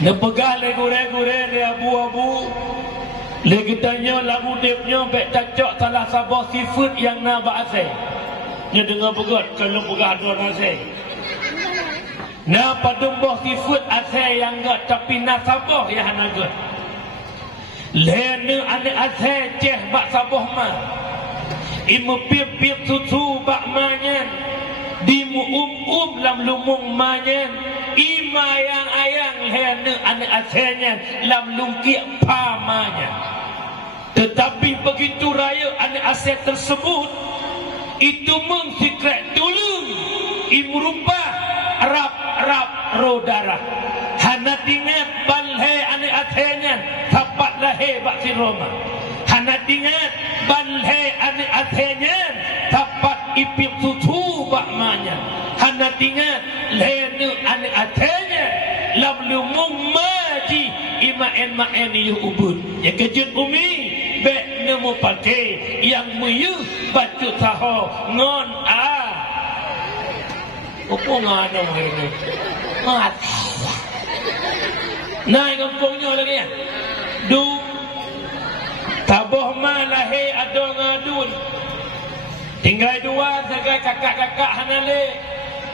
Nepegah le gure-gure le abu-abu. Le kitanya lagu depnya bek cacok salah sabah sifat yang na ba'asai. Nya dengar begot kalau pegah dua nasi. Na padumboh sifat asai yang gak tapi nasabah yang hanagot. Le ne ane asai ceh bak sabah mah. Imu piep-piep susu bak manyan. Dimu lam lumung manyan. Ima yang ayang lehana anak asanya lam lungki pamanya. Tetapi begitu raya anak aset tersebut itu mengsikret tulung imrupa rap rodara hana tingat balhe anak asanya tapat lahe bak si Roma. Hana tingat balhe anak asanya tapat ipip susu bak manya. Hana tingat lehana anak atanya lam lumung maji imaen yu ubud. Ya kejut umi bek nemu pakai yang muyu batu taho ngon opo ngano ini mat naik kampungnya lagi ya du taboh malahe ado ngadun tinggal dua segai kakak-kakak hanale.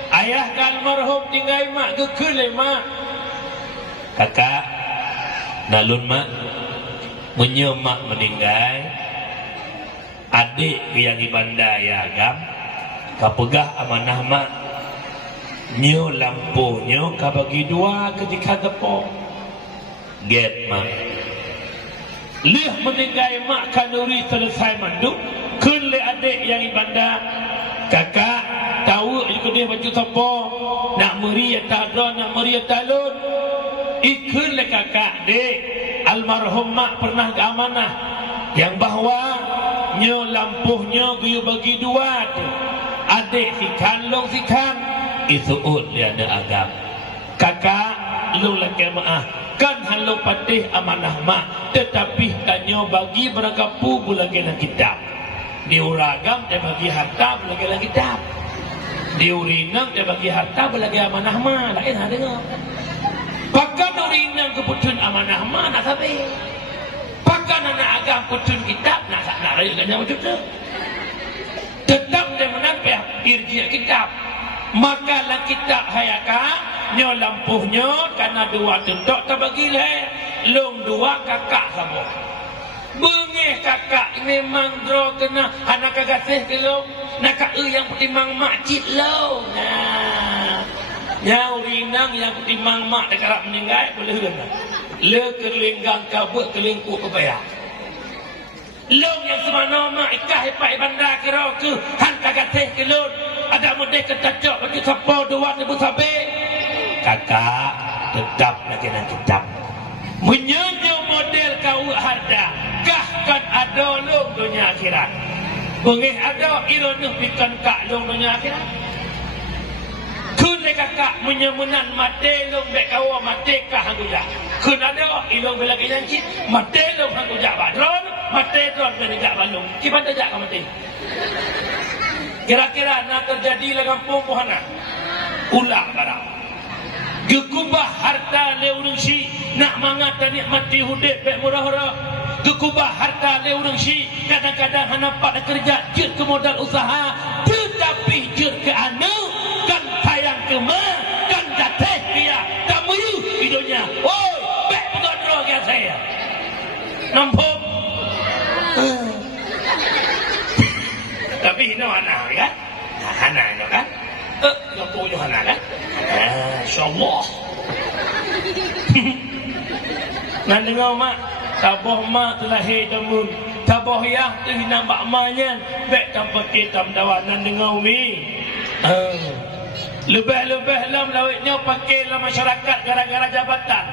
Ayah kan marhum tinggal mak gekele mak. Kakak nalun mak menyemak meninggal. Adik yang ibanda ya agam kapegah amanah mak. Nyo lampunya kabagi dua ketika tepo. Get mak. Lih meninggal mak kanuri selesai manduk. Kele adik yang ibanda. Kakak tahu ikut dia baju tapo nak meriah tak ada nak meriah talun ikut le kakak dek almarhum mak pernah amanah yang bahawa nyo lampuhnya guyu bagi dua tu adik sikan long sikan itu dia ada agam kakak lu lagi maaf kan halu patih amanah mak tetapi kanyo bagi beragapu bulagelah kitab diuragam dia bagi harta bulagelah kitab diurinang dia bagi harta belagi amanah mah lain ada dengar pakan urinang keputun amanah mah nak sabi pakan anak agam putun kitab nak raya ganya macam tu tetap dia menampak irjia kitab maka lah kitab hayaka nyo lampuhnya karena dua tentok tak bagi leh long dua kakak sama bengih kakak memang draw kena anak kagasih ke long nak yang pertimang makcik lo nah nyau rinang yang pertimang mak dekat meninggal boleh kena le kelinggang kabut kelingkuk kebaya long yang semana mak ikah hepat bandar kira ke han kagatih ke lo ada model ketacok bagi siapa dua ribu sabi kakak tetap lagi nak kitab menyenyo model kau harda kahkan ada lo dunia akhirat bengih ada ironuh bikan kak long dunia akhirat kun le kakak menyemunan mate long bek kawa mate kah hanguja kun ada ilong belagi janji mate long hanguja badron mate dron benijak balung kipan tajak ka mate kira-kira nak terjadi dalam kampung Muhana ulang barang gekubah harta leurungsi nak mangata nikmati hudip bek murah-murah gekubah harta leurungsi kadang-kadang hanapak kerja jut ke modal usaha tetapi jut ke anu kan sayang ke ma kan jatih dia tak mayu hidupnya oi bek pengodro ke saya nampak tapi hina anak kan anak kan lampu Yohana kan insyaallah nan dengar mak tabah mak telah hidamun tabah yah tu nampak maknya bek tanpa kitab dawan nan dengar umi lebih-lebih lam lawitnya pakai lah masyarakat gara-gara jabatan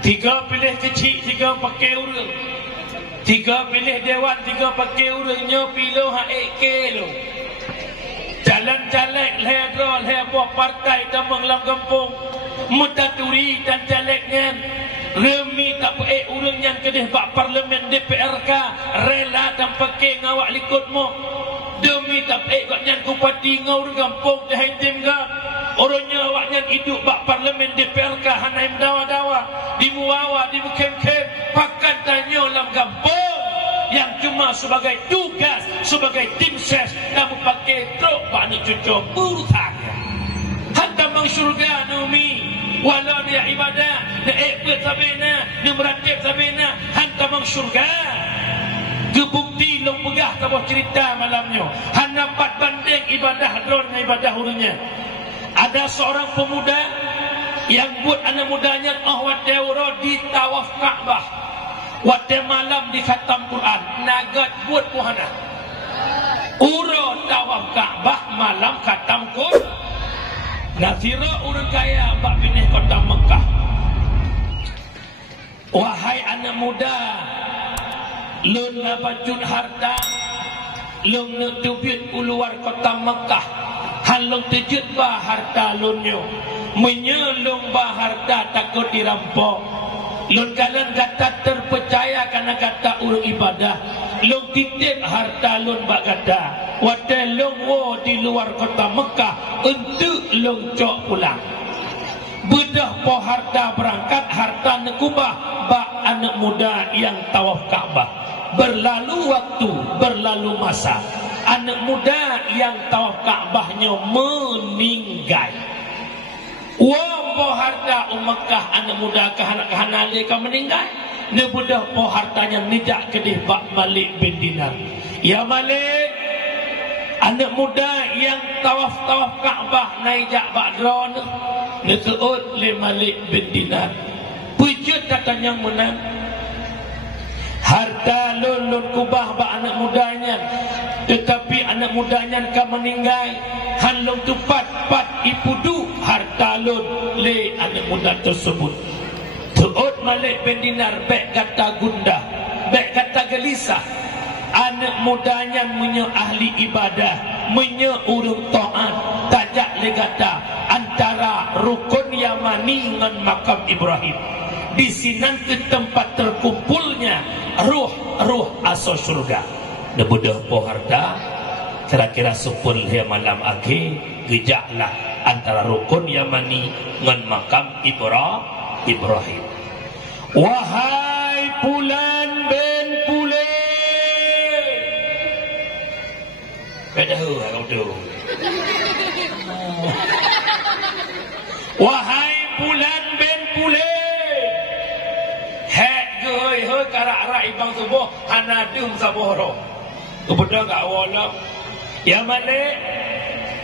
3 pilih kecil 3 pakai urang 3 pilih dewan 3 pakai urangnya pilih HEK lo jalan-jalan lehadrol buah partai tambang lam kampung mutaturi dan jaleknya remi tak pakai urang yang kedih bak parlimen DPRK rela dan pakai ngawak likutmu demi tak pakai kat nyan kupati ngau kampung dah hitim kan orangnya awaknya hidup bak parlimen DPRK hanai dawa-dawa di muawa di kem-kem pakan tanya dalam kampung yang cuma sebagai tugas sebagai tim ses namun pakai truk bak nak cucuk urutan hantar bang syurga numi walau dia ibadah dia ekbet sabena dia meratib sabena hantar bang syurga kebukti long pegah tabah cerita malamnya han dapat banding ibadah drone dengan ibadah urutnya. Ada seorang pemuda yang buat anak mudanya wate uro di tawaf Ka'bah wate malam di khatam Quran nagat buat puhana uro tawaf Ka'bah malam khatam Quran nasira urut kaya bak binih kota Mekah. Wahai anak muda, lun napajut harta lun nutubit keluar kota Mekah halung tejut bah harta lunyo menyelung bah harta takut dirampok lun kalian kata terpercaya karena kata urut ibadah lun titip harta lun bak kata wate lun wo di luar kota Mekah untuk lun cok pulang bedah po harta berangkat harta nekubah bak anak muda yang tawaf Ka'bah. Berlalu waktu, berlalu masa, anak muda yang tawaf Ka'bahnya meninggal. Wah, harta Mekah anak muda kehanali kau meninggal. Ni budak po hartanya nijak kedih bak Malik bin Dinar. Ya Malik, anak muda yang tawaf Ka'bah naijak bak drone. Ni seut le Malik bin Dinar. Pujud katanya menang. Harta lun kubah ba anak mudanya tetapi anak mudanya kan meninggal hanlong tupat pat ipudu harta lun le anak muda tersebut tuut Malik bin Dinar bek kata gundah bek kata gelisah anak mudanya menye ahli ibadah menye urung taat tajak le kata antara rukun Yamani dengan makam Ibrahim di sinan ke tempat terkumpulnya ruh asal surga. Nebudah po harta kira-kira sepul dia malam akhir gejaklah antara rukun Yamani dengan makam Ibrahim. Wahai Pulan bin Pulen, bedahu kau tu. Wahai Pulan bin Pulen, hei karak-karak ibang subuh hanadum sabohro kepada gak wala ya Malik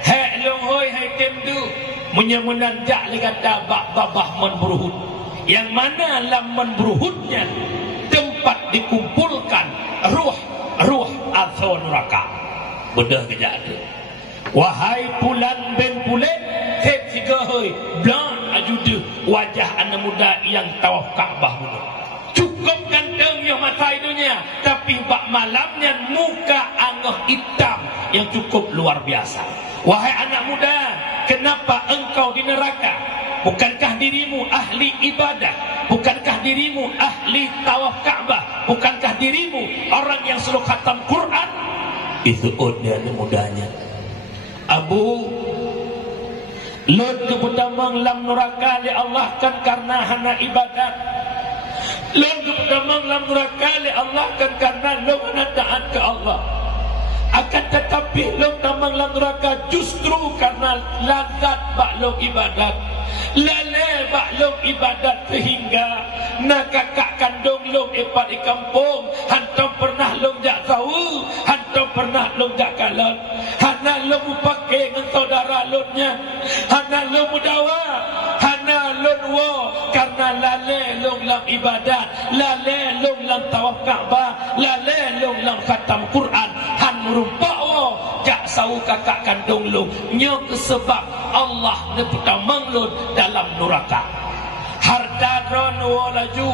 hei long hoi hei temdu menyemenanjak li kata bak babah menberuhud yang mana laman beruhudnya tempat dikumpulkan ruh atau neraka bedah kejak tu. Wahai Pulan bin Pulen hei tiga hoi blan ajudu wajah anak muda yang tawaf Ka'bah muda cukup ganteng yang mata hidupnya tapi bak malamnya muka angah hitam yang cukup luar biasa. Wahai anak muda, kenapa engkau di neraka? Bukankah dirimu ahli ibadah? Bukankah dirimu ahli tawaf Ka'bah? Bukankah dirimu orang yang selalu khatam Quran? Itu dia anak mudanya. Abu Lord keputamang lam neraka li Allah kan karena hana ibadat. Lon keputamang lam neraka li Allah kan karena lo taat ke Allah. Akan tetapi lo tamang lam neraka justru karena lazat baklong ibadat. Lale baklong ibadat sehingga nak kakak kandung lo epat di kampung hantam pernah lo jak tahu hantam pernah lo jak kalat hana lo pakai dengan saudara lo-nya hana lo mudawa hana lo wo karena lale lo lam ibadat lale lo lam tawaf Ka'bah lale lo lam khatam Quran han merumpak wo jak sawu kakak kandung lo nyo sebab Allah neputamang lo dalam neraka. Harta dron wo laju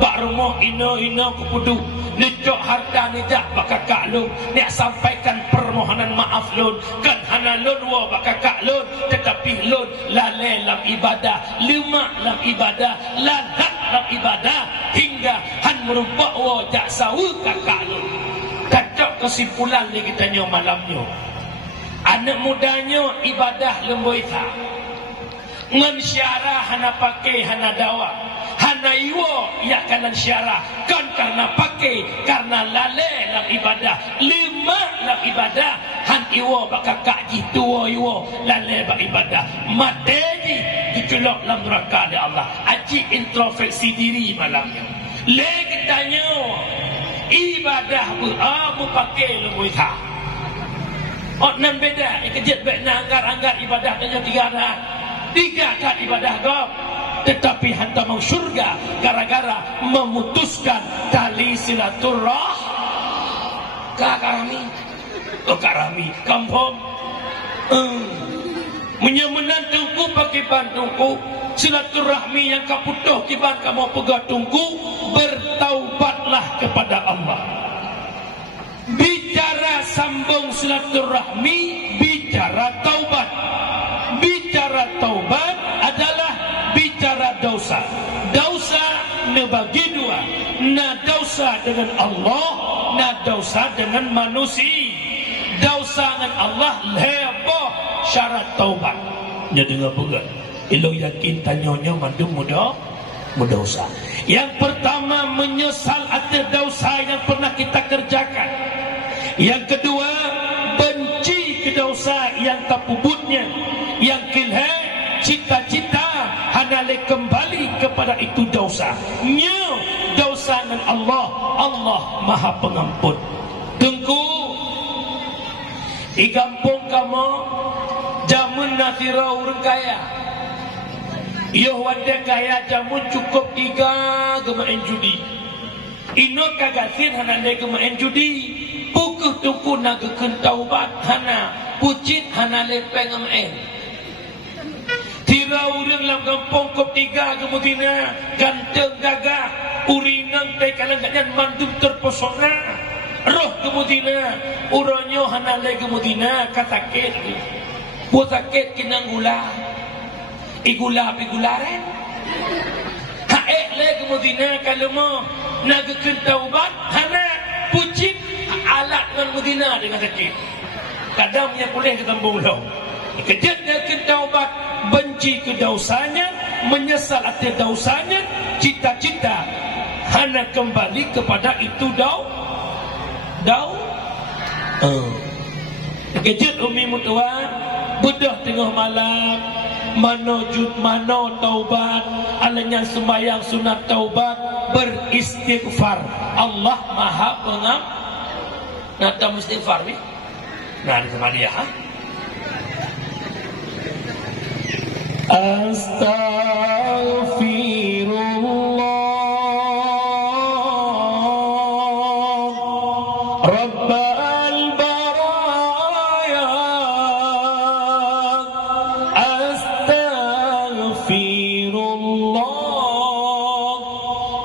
bak rumah ino kepudu lecok harta nijak bak kakak lun nek sampaikan permohonan maaf lun kan hana lun wo bak kakak lun tetapi lun lale lam ibadah lemak lam ibadah lazat lam ibadah hingga han merubah wo jak sawu kakak lun. Kacau kesimpulan ni kita nyo malamnya anak mudanya ibadah lemboita ngan syarah hana pakai hana dawa hana iwo ya kanan syarah kan karena pakai karena lale lang ibadah lima lang ibadah han iwo baka kaji tuwo iwo lale bak ibadah mateji diculok dalam neraka ada Allah aji introspeksi diri malamnya lagi tanya ibadah bu pakai lu muita nan beda kejut baik anggar ibadah tanya tiga kan ibadah kau tetapi hantar mau syurga gara-gara memutuskan tali silaturah karami kampung menyemenan tungku pakai bantungku silaturahmi yang kaputuh kiban kamu pegang tungku bertaubatlah kepada Allah bicara sambung silaturahmi bicara taubat bicara taubat adalah bicara dosa nebagi dua na dosa dengan Allah na dosa dengan manusia dosa dengan Allah leboh syarat taubat nya dengar bukan ilo yakin tanyonya mandu muda dosa yang pertama menyesal atas dosa yang pernah kita kerjakan yang kedua benci ke dosa yang tak puputnya yang kilhe cita-cita hanale kembali kepada itu dosa nya dosa dengan Allah maha pengampun tengku di kampung kamu jamun nasira orang kaya iyo wadah kaya jamun cukup 3 gemain judi ino kagasin hanale gemain judi pukul tuku nagakan taubat hana pucit hana lepeng amain tira urang dalam kampung kop 3 kemudian ganteng gagah urinang tay kalangan mandu terpesona roh kemudian uranyo hana le kemudian kasakit buat sakit kinang gula igularen haek le kemudian kalau mau nagakan taubat hana pucit alat dengan Medina dengan sakit kadang punya boleh ketembung lo kejutnya ke taubat benci ke dosanya menyesal atas dosanya cita-cita hana kembali kepada itu kejut umi mutuan budah tengah malam mano taubat alanya sembahyang sunat taubat beristighfar Allah maha pengampun nata istighfar ni nah di sama dia Astaghfirullah Rabbal baraya Astaghfirullah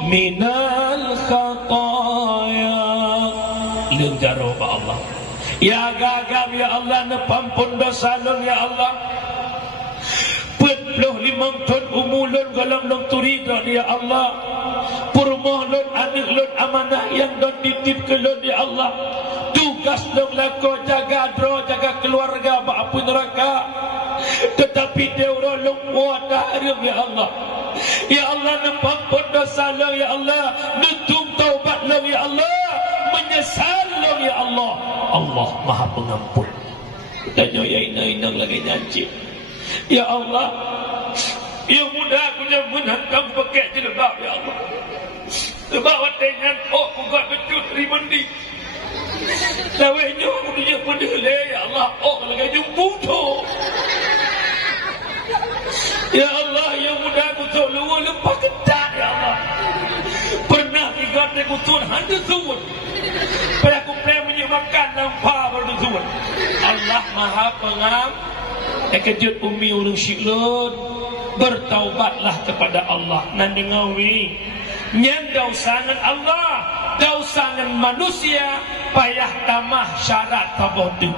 minal khataya lenjaro ba Allah ya gagam ya Allah nepampun dosa lun ya Allah puluh 5 ton umulun galam long turida ya Allah purmoh lun anak lun amanah yang don titip ke lun ya Allah tugas dong lako jaga dro jaga keluarga ba'apun neraka tetapi dia orang long wadah ya Allah ya Allah nepampun dosa lun ya Allah nutum taubat lun ya Allah menyesal lun ya Allah Allah maha pengampun tanya ya inang lagi janji ya Allah yang mudah aku jangan menantang pakai jilbab ya Allah sebab watengan bukan betul rimendi lawenya aku dia pedele ya Allah lagi jumpa tu ya Allah yang mudah aku tahu luar lepas ketat ya Allah pernah tiga aku tuan handa tuan pada aku pernah menyebabkan nampak baru tuan Allah maha pengampun kejut umi urung syiklun bertaubatlah kepada Allah nan dengawi nyan dausangan Allah dausangan manusia payah tamah syarat tabodu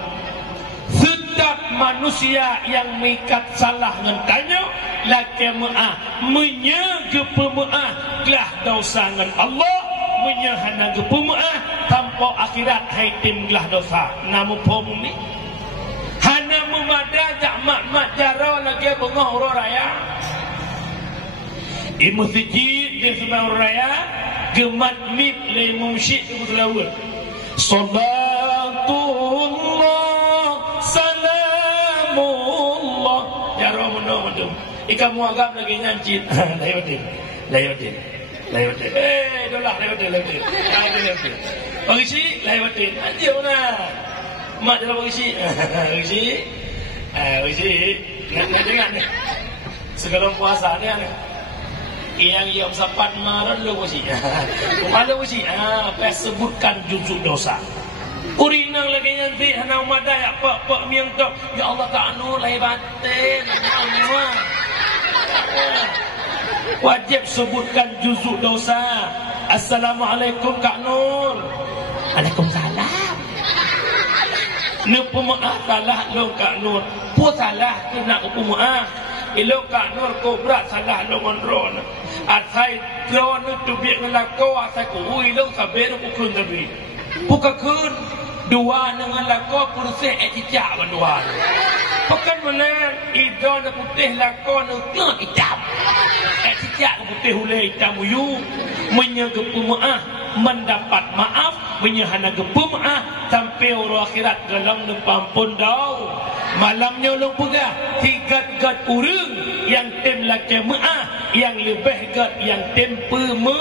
setiap manusia yang mengikat salah dengan tanya laki ma'ah menyege pema'ah gelah dausangan Allah menyahana ge pema'ah tanpa akhirat haitim gelah dosa namun pom ni hana memada tak mak jaro lagi bengah orang raya. Di masjid di sebelah orang raya gemat mip le musyid tu selawat. Salatullah salamullah jaro mendo. Ikan muagam lagi nyancit. Layotin. Dolah layotin. Pengisi layotin. Aja mana? Mak dalam pengisi. Pengisi. Nak dengar ni. Segala puasa ni ana. Yang sapat maran lu pengisi. Pada pengisi. Apa sebutkan juzuk dosa. Urinang lagi nyanti hana umadai apa miang tok. Ya Allah tak anu lahir batin. Allah. Wajib sebutkan juzuk dosa. Assalamualaikum Kak Nur. Waalaikumsalam. Ni pemaaf salah lo Kak Nur. Pu salah tu nak pemaaf. Ilo Kak Nur ko berat salah lo ngonron. Atai drone tu biak ngelako atai ko ui lo saber ko kun tabi. Buka kun dua dengan lako purse etijak bandua. Pekan mana idon putih lako nu tengah hitam. Etijak putih hulai hitam uyu menyaga pemaaf mendapat maaf menyahana gepumah sampai orang akhirat dalam nempampun dau. Malamnya ulung pegah tiga urang yang tem laki maaf yang lebih gat yang tem pema.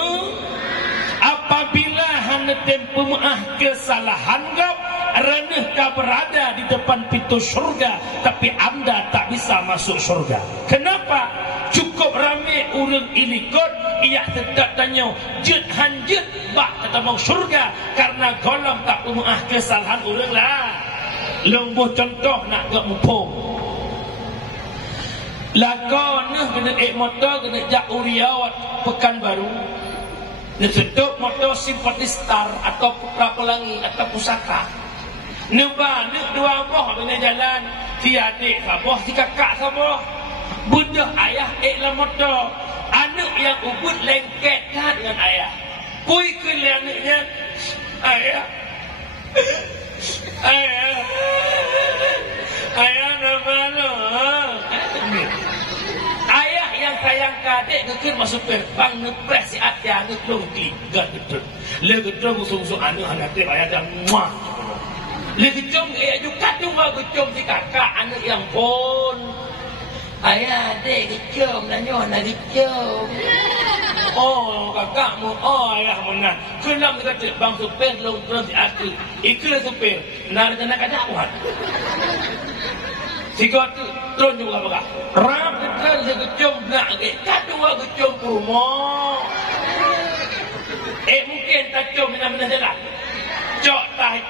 Apabila hana tem pemaaf kesalahan gap ranah kau berada di depan pintu surga tapi anda tak bisa masuk surga. Kenapa? Cukup ramai urang ilikot ia tetap tanya jet hanjet bak kata mau surga karena golong tak pemaaf kesalahan urang lah. Lembut contoh nak gak mumpung lakon kena motor kena jak Uriawat Pekanbaru ni seduk motor simpati star atau Putra Pelangi atau Pusaka neba ni dua boh dengan jalan si adik saboh si kakak saboh bunda ayah lah motor anak yang ubud lengket kan dengan ayah kui ke anaknya ayah ayah nama lo ayah yang sayang kadek ngekir masuk perbang ngepres si atia ngeklong tiga gedung le gedung usung-usung anak ayah dah muah le gedung juga cuma gedung si kakak anak yang pun ayah adik gecom lah nyoh nak gecom. Oh kakakmu, oh ayah menang. Kelam kita bang supir long terus di aku. Ikhlas supir. Nak kena kadawan. Tiga tu turun juga baga. Ram terus gecom nak ke. Kadua gecom rumah. Mungkin tak com mana jalan. Cok tai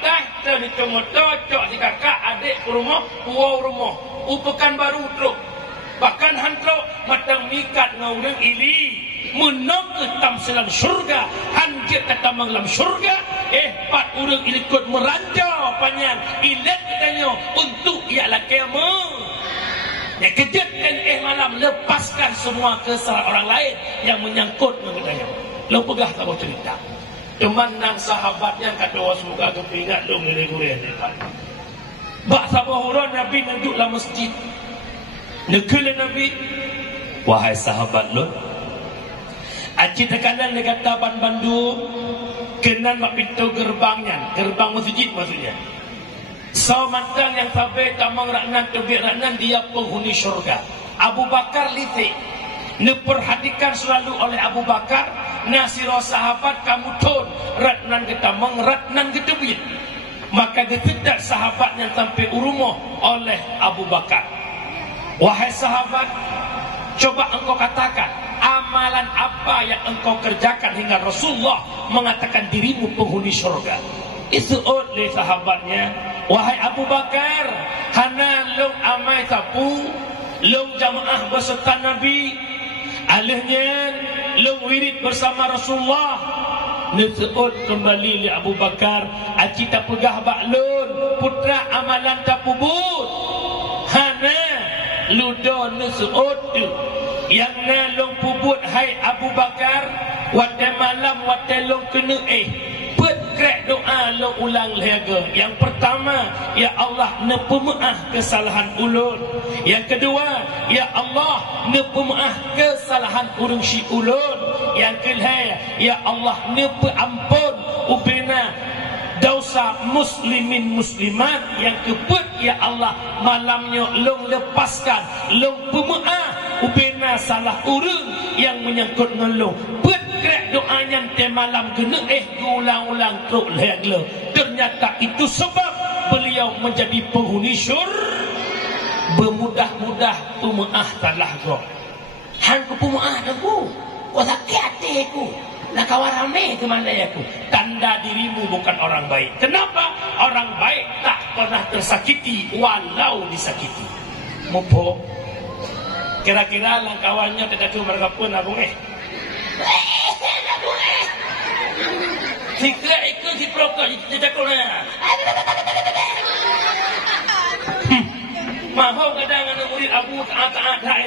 terus gecom motor, cok si kakak adik rumah, puau rumah. Upekan baru terus. Bahkan hantro matang mikat ngawang ili menang ketam selang surga hanjit kata manglam surga pat urang ilikut meranjau panjang ilet katanya untuk ialah kema ya kejut dan malam lepaskan semua kesalahan orang lain yang menyangkut mengenai lo pegah kamu cerita teman nang sahabatnya kata semoga kepingat lo ngere-ngere bak sabah orang Nabi nanduklah masjid nekele Nabi wahai sahabat lo aci tekanan dekat Taban Bandung kenan mak pintu gerbangnya gerbang masjid maksudnya so mantang yang sampai tamang raknan tebik raknan dia penghuni syurga Abu Bakar litik diperhatikan selalu oleh Abu Bakar nasiro sahabat kamu tun raknan ketamang raknan ketebik maka ketedak sahabat yang sampai urumoh oleh Abu Bakar. Wahai sahabat, coba engkau katakan amalan apa yang engkau kerjakan hingga Rasulullah mengatakan dirimu penghuni surga. Itu oleh sahabatnya, wahai Abu Bakar, hana long amai sapu, long jamaah beserta Nabi, alihnya long wirid bersama Rasulullah. Nisuut kembali li Abu Bakar, aci tak pegah baklun, putra amalan tak pubut. Hana ludo nisuut tu yang nalong pubut hai Abu Bakar wate malam wate long kena pet Krek doa lo ulang lega. Yang pertama, ya Allah nepemaah kesalahan ulun. Yang kedua, ya Allah nepemaah kesalahan urang si ulun. Yang kedua, ya Allah nepeampun ubena dosa muslimin muslimat. Yang keempat, ya Allah malamnya long lepaskan long pemaah ubena salah urang yang menyangkut ngelong. Krek doanya te malam kena ulang-ulang teruk legla. Ternyata itu sebab beliau menjadi penghuni syurga. Bermudah-mudah pemaah salah go. Han ku pemaah aku. Kau sakit hati aku. Nak kawan ramai ke mana aku? Tanda dirimu bukan orang baik. Kenapa? Orang baik tak pernah tersakiti walau disakiti. Mupo. Kira-kira lang kawannya tidak cuma mereka pun abung Sikra ikut si prokok di cakapnya. Mahu kadang anak murid Abu taat dah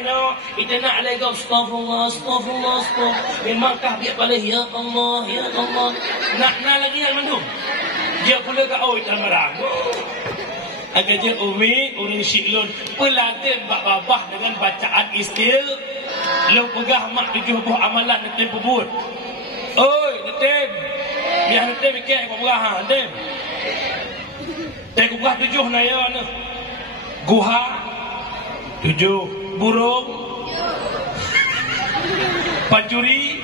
itu nak lagi astagfirullah astagfirullah astagfirullah. Memangkah biar balik ya Allah ya Allah. Nak lagi yang mandum. Dia pula ke oi tak marah. Agak je umi urang syiklun pelatih babah dengan bacaan istil. Lo pegah mak 7 buah amalan netem pebut. Oi netem. Biar netem ikek kau pegah netem. Teh ku pegah 7 na ya ne. Guha 7 burung pacuri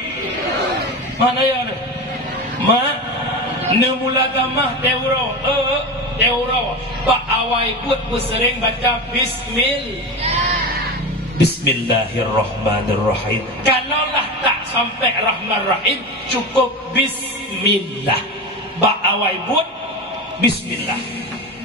mana ya ne. Mak nemulagamah teuro teuro pak awai put bersering baca Bismillahirrahmanirrahim. Kalaulah tak sampai Rahman Rahim, cukup Bismillah. Bak awai buat Bismillah.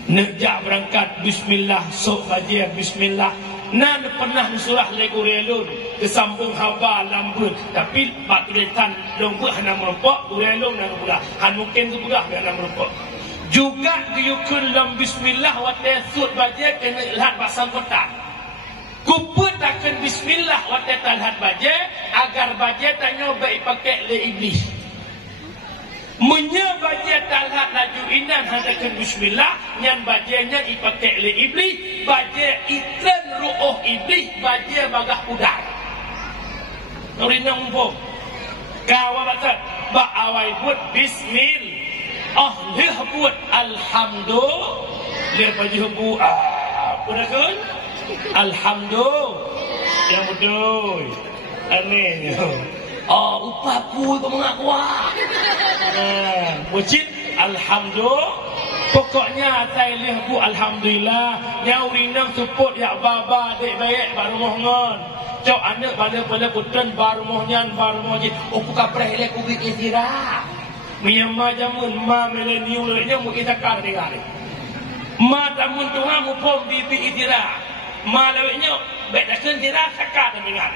Nejak berangkat Bismillah, sok baca Bismillah. Nan pernah surah lego relun kesambung haba lambun. Tapi bak tulisan lomba hana merempok, relun dan pula. Han mungkin tu pula hana merempok. Juga diukun dalam Bismillah wa tasud baca kena lihat pasal kotak. Kuput akan Bismillah wa talhat baca agar baca tanya baik pakai le iblis. Munya baca talhat laju inan hadakan Bismillah nyan bacanya dipakai le iblis, baca iklan ru'uh iblis, baca bagah udar. Nurinang mumpung. Kawa baca ba awai buat Bismillah. Lih buat alhamdulillah. Lih baca bu apa dah kan? Alhamdulillah. Yang betul. Aneh. Upapu kau mengakuah. Wajib alhamdulillah. Pokoknya saya lihat bu alhamdulillah. Yang rinang support ya baba dek baik baru mohon. Cok anak pada putran baru mohon baru mohon. Aku kapreh le ku bikin istirahat. Miyama jamun ma milenial nya mu kita kar dengar. Ma tamun tuha mu pom di istirahat. Malawnya bedakan istirahat sakar dengar.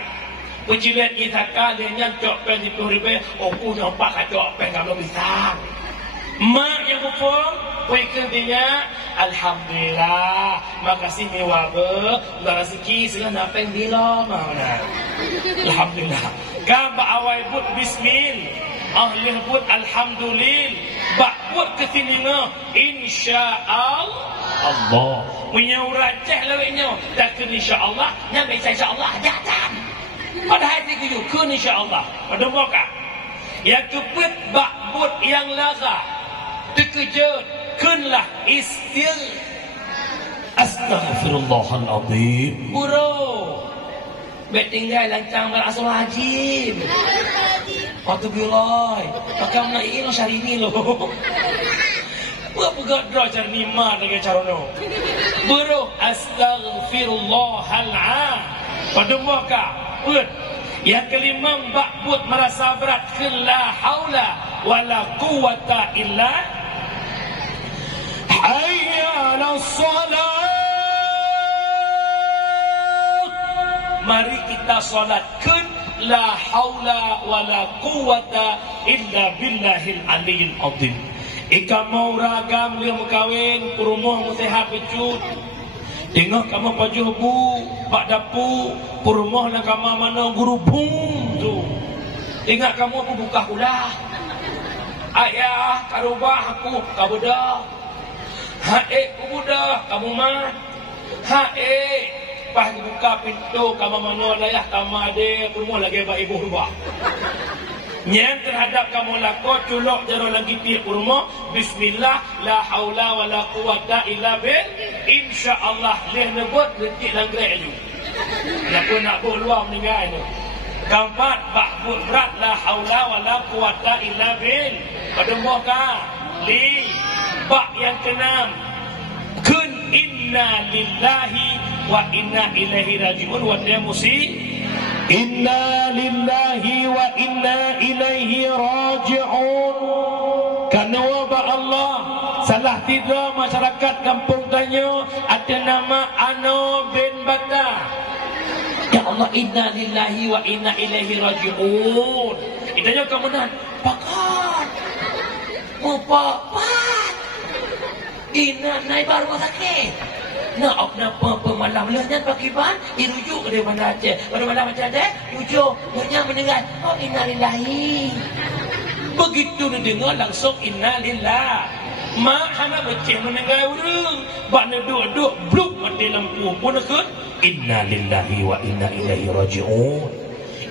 Ujian kita kalian cok pen di ribu, aku nampak cok pen kalau bisa. Mak yang bupong, weekendnya, alhamdulillah, makasih mewabe, makasih segala pen bilo mana. Alhamdulillah. Kaba awal put Bismillah, ahli put alhamdulillah, bak put kesinina, insyaallah. Punya uraceh lawaknya, takkan insyaallah, nyampe insyaallah jangan. Pada hati itu kun insya-Allah. Pada muka. Yang kepet bakbut yang laga. Terkejut kunlah istil. Astaghfirullahaladzim. Buro. Bet tinggal lancang berasul hajim. Waktu bilai. Maka nak ingin syari ini loh. Buat pegat dah cara nima dengan cara no. Buro. Astaghfirullahaladzim. Pada muka. Yang kelima bakbut merasa berat la haula wala quwata illa hayya 'alas salat. Mari kita salatkan la haula wala quwata illa billahil aliyil azim. Ika mau ragam dia mengkawin rumah musehat becut. Tengok kamu baju bu, pak dapu, rumah nak kamu mana guru bung tu. Tengok kamu aku buka ulah. ayah karubah aku kabudah. Hae ku budak kamu mah. Hae pas dibuka pintu kamu mana layah tamade aku mau lagi ba ibu rubah. Yang terhadap kamu lakot culok jaro lagi ti kurma bismillah la haula wala quwata illa billah insyaallah leh nebut letik langgrek tu. Nak nak buat luar meninggal tu. Keempat ba'bud berat la haula wala quwata illa billah. Kedua ka li bak yang keenam kun inna lillahi wa inna ilaihi rajiun wa musi inna lillahi wa inna ilaihi raji'un. Kerana wabak Allah salah tidak masyarakat kampung tanya ada nama Ano bin Bata. Ya Allah, inna lillahi wa inna ilaihi raji'un. Itanya kemudian pakat mupapat inna naik baru sakit. Nak apa pemalam lehnya pakai ban dirujuk ke mana aja. Pada malam macam ada rujuk lehnya mendengar oh innalillahi. Begitu dengar langsung innalillah. Mak hana beceh mendengar urang. Bak duduk bluk mati lampu pun ke innalillahi wa inna ilaihi rajiun.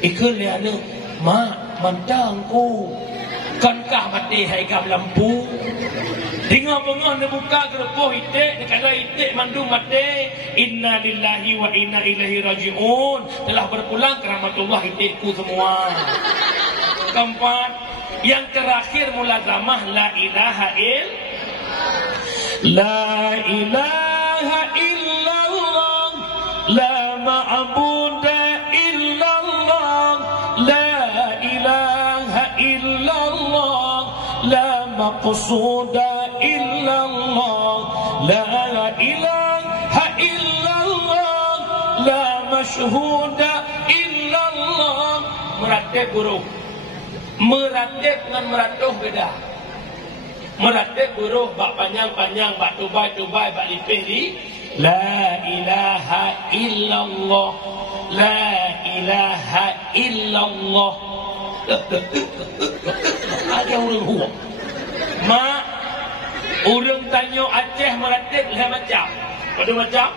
Ikut liana mak mantangku. Kankah mati hai gam lampu. Dengar pengah dia buka kerepuh itik. Dia kata itik mandu mati. Inna lillahi wa inna ilaihi raji'un. Telah berpulang ke rahmatullah itikku semua. Keempat, yang terakhir mulazamah la ilaha illallah. La ma'buda illallah. La ilaha illallah. La maqsuda illallah. La ilaha illallah. La mashhuda illallah. Meratib huruf. Meratib dengan meratuh beda. Meratib huruf bak panjang-panjang, bak tubai-tubai, bak lipih. La ilaha illallah. La ilaha illallah. Ada orang huak. Mak, orang tanya Aceh meratib lah macam. Pada macam?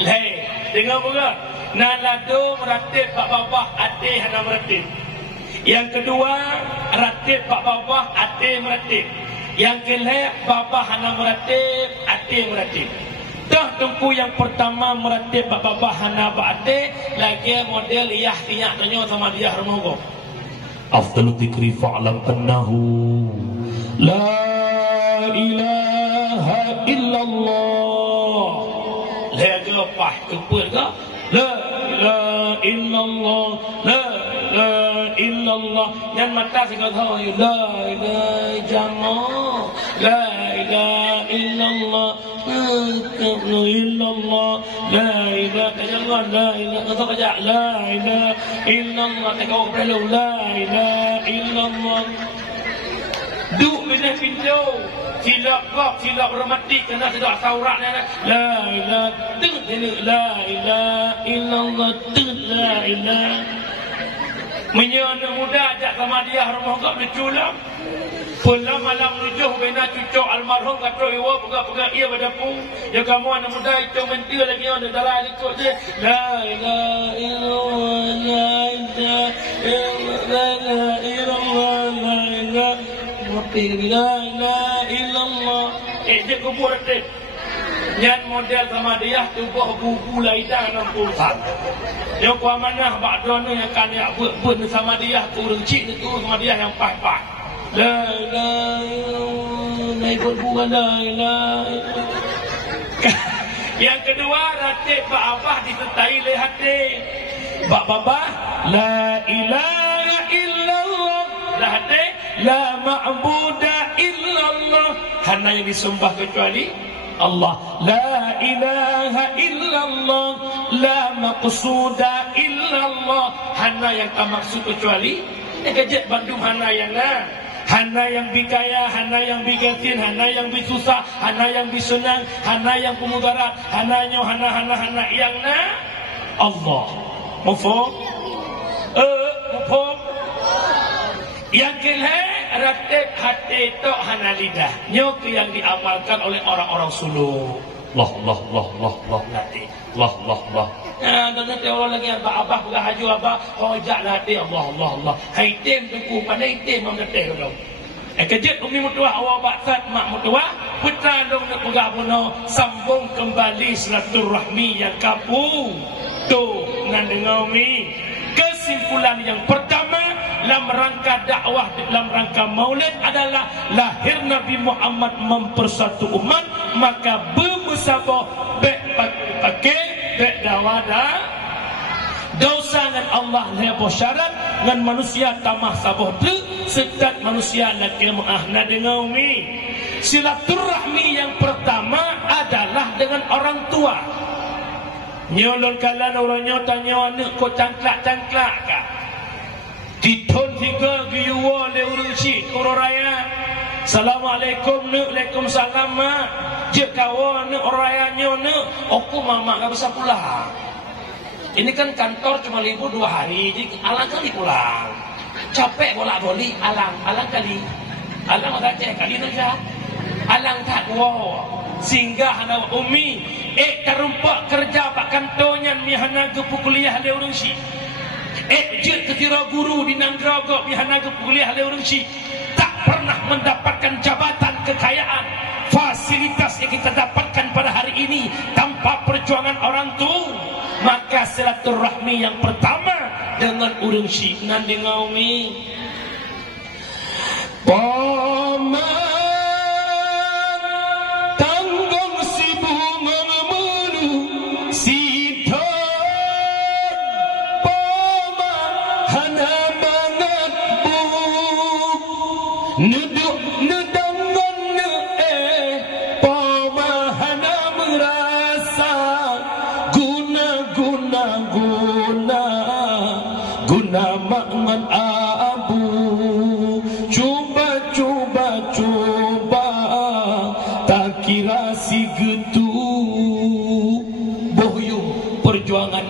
Lah, dengar pula. Nalado meratib pak babah Aceh hana meratib. Yang kedua, ratib pak babah Aceh meratib. Yang kelih babah hana meratib, Aceh meratib. Dah tunggu yang pertama meratib pak babah hana pak Aceh, lagi model iyah tiyak tanya sama dia remogo. Afdalu dzikri fa'lam annahu la ilaha illallah. Lagi lepas kepul ke? La ilaha illallah. La ilaha illallah. Yang mata saya tahu la ilaha jamaah. La ilaha illallah. La illallah. La ilaha illallah. La ilaha illallah. La ilaha illallah. Tekau perlu la ilaha illallah. Duk bina pintu. Silap kok, silap remati kena tidak sauratnya. La ilaha illallah. La ilaha illallah. La ilaha. Menyana muda ajak sama dia rumah kau berculam. Pulang malam nujuh bina cucuk almarhum kata iwa pegang-pegang ia berdapu. Ya kamu anak muda itu mentir lagi ada darah ikut dia. La ilaha illallah. La ilaha illallah. La ilaha illallah. Dia kubur dia. Yang model sama dia tubuh bubu laidan 60. Yang ku amanah bakdono yang kan ya buat sama dia turun cik tu sama dia yang pas-pas. La ilaha illallah. Naik bukan la ilaha. Yang kedua ratib pak abah disertai oleh hati. Pak babah la ilaha illallah. La hati la ma'buda illallah. Hanya yang disembah kecuali Allah. La ilaha illallah. La maqsuda illallah. Hana yang tak maksud kecuali kejat Bandung hana yang na. Hana yang bikaya, hana yang bigatin, hana yang bisusah, hana yang bisenang, hana yang pemudarat, hana yang na Allah. Mufhum? Mufhum? Yang kelih ratib hati tok hana lidah. Nyo ke yang diamalkan oleh orang-orang sulu. Allah latih. Allah. Dan nanti orang lagi abah bukan haju abah hojak latih Allah. Hai tim tunggu pandai tim mau latih dong. Kejut umi mutua awak baksat mak mutua putra dong nak bergabuno sambung kembali silaturahmi yang kapu. Tu nan dengar umi. Kesimpulan yang pertama dalam rangka dakwah, dalam rangka maulid adalah lahir Nabi Muhammad mempersatu umat, maka bermusabah pakai dawada dosa dengan Allah lebo syarat dengan manusia tamah sabah tu sedat manusia laki mu'ahna dengan umi. Silaturahmi yang pertama adalah dengan orang tua. Nyolon kalan orangnya tanya anak kau cangklak kah? Ditun tiga giwa le urang si orang raya. Assalamualaikum nak, Waalaikumsalam mak. Je kawan nak rayanya nak, aku mama enggak bisa pulang. Ini kan kantor cuma libur 2 hari, jadi alang kali pulang. Capek bolak-balik alang kali. Alang agak cek kali saja. Alang tak wow. Sehingga hana umi terumpak kerja pak kantonyan mi hana gepu kuliah le urang si. Je ketira guru di Nanggrogo mi hana gepu kuliah le urang si. Tak pernah mendapatkan jabatan kekayaan, fasilitas yang kita dapatkan pada hari ini tanpa perjuangan orang tua. Maka silaturahmi yang pertama dengan urang si nan dengan umi.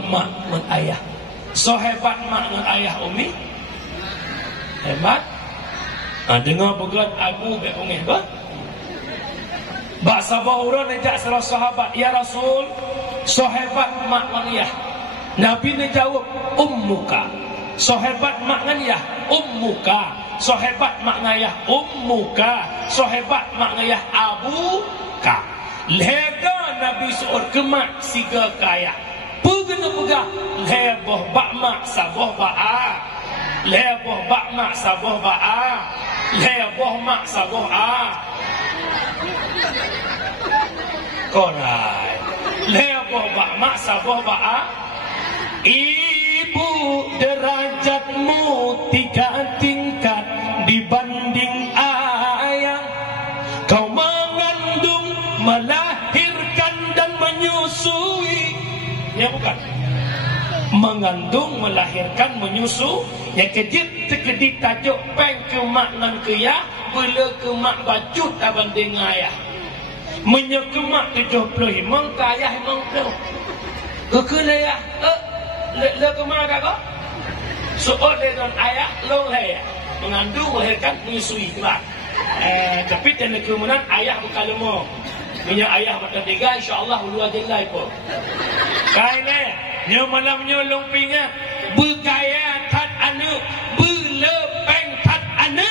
Mak dan ayah. So hebat mak dan ayah umi. Hebat. Dengar begat abu beungeh ba? Bak sabah urang nejak salah sahabat, ya Rasul, so hebat mak dan ayah. Nabi ne jawab, ummuka. So hebat mak dan ayah, ummuka. So hebat mak dan ayah, ummuka. So hebat mak dan ayah, abuka. Lega Nabi suruh kemak siga kaya. Pegah leboh bakmak saboh ba'a, leboh bakmak saboh ba'a, leboh mak saboh a. Korai leboh bakmak saboh ba'a. Ibu derajatmu 3 tingkat dibanding ayah. Kau mengandung, melahirkan dan menyusui. Ya bukan mengandung, melahirkan, menyusu. Yang kejit terkedit tajuk peng ke mak nan ke ya, bila ke mak bacut abanding ayah. Menyek ke mak 70 himang ke ayah himang ke le ya le ke mak kak soal dengan ayah long le ya mengandung, melahirkan, menyusui kelak. Tapi dan kemudian ayah bukan lemah. Minyak ayah mata 3 insya-Allah ulu ajilai pun. Kaine nyo malam nyo longpinga bergaya tat anu berlepeng tat anu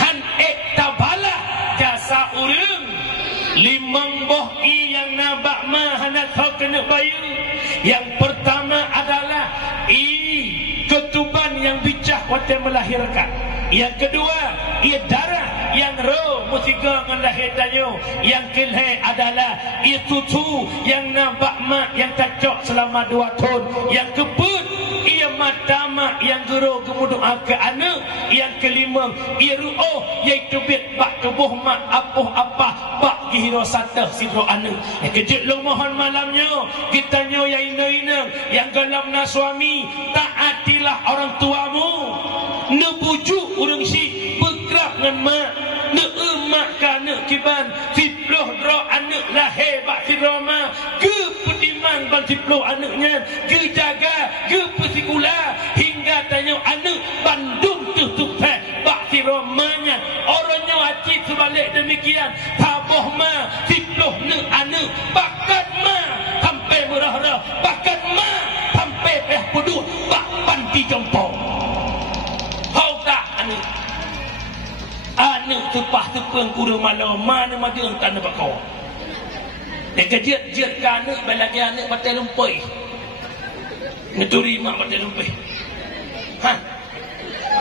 han ektabala jasa urang 5 boh i yang nabak mah hana tau kena bayu. Yang pertama adalah ketuban yang bicah waktu melahirkan. Yang kedua ia darah yang roh musiga dengan lahirannya. Yang kelih adalah itu tu yang nampak mak yang cacok selama 2 tahun. Yang keempat ia mata mak yang guru kemudian ke anak. Yang kelima ia ru'oh iaitu bit bak tubuh mak apuh apa bak gihiro satah sidro anak. Yang kejut lu mohon malamnya kita nyo yang ina-ina yang galamna suami taatilah orang tuamu. Nebujuk orang si bergerak dengan mak ne emak kana kiban tiploh dro anak lahir bak sidroma ke pediman bang tiploh anaknya ke jaga ke pesikula hingga tanya anak bandung tutup bak sidromanya balik demikian taboh ma tiploh ne ane bakat ma sampai merah-rah bakat ma sampai peh pudu bak panti jempol hau tak ane tepah tepeng kurang malam mana mati entan dapat kau Dekat kan anak balagi anak batal lumpoi. Ngeturi mak batal lumpoi.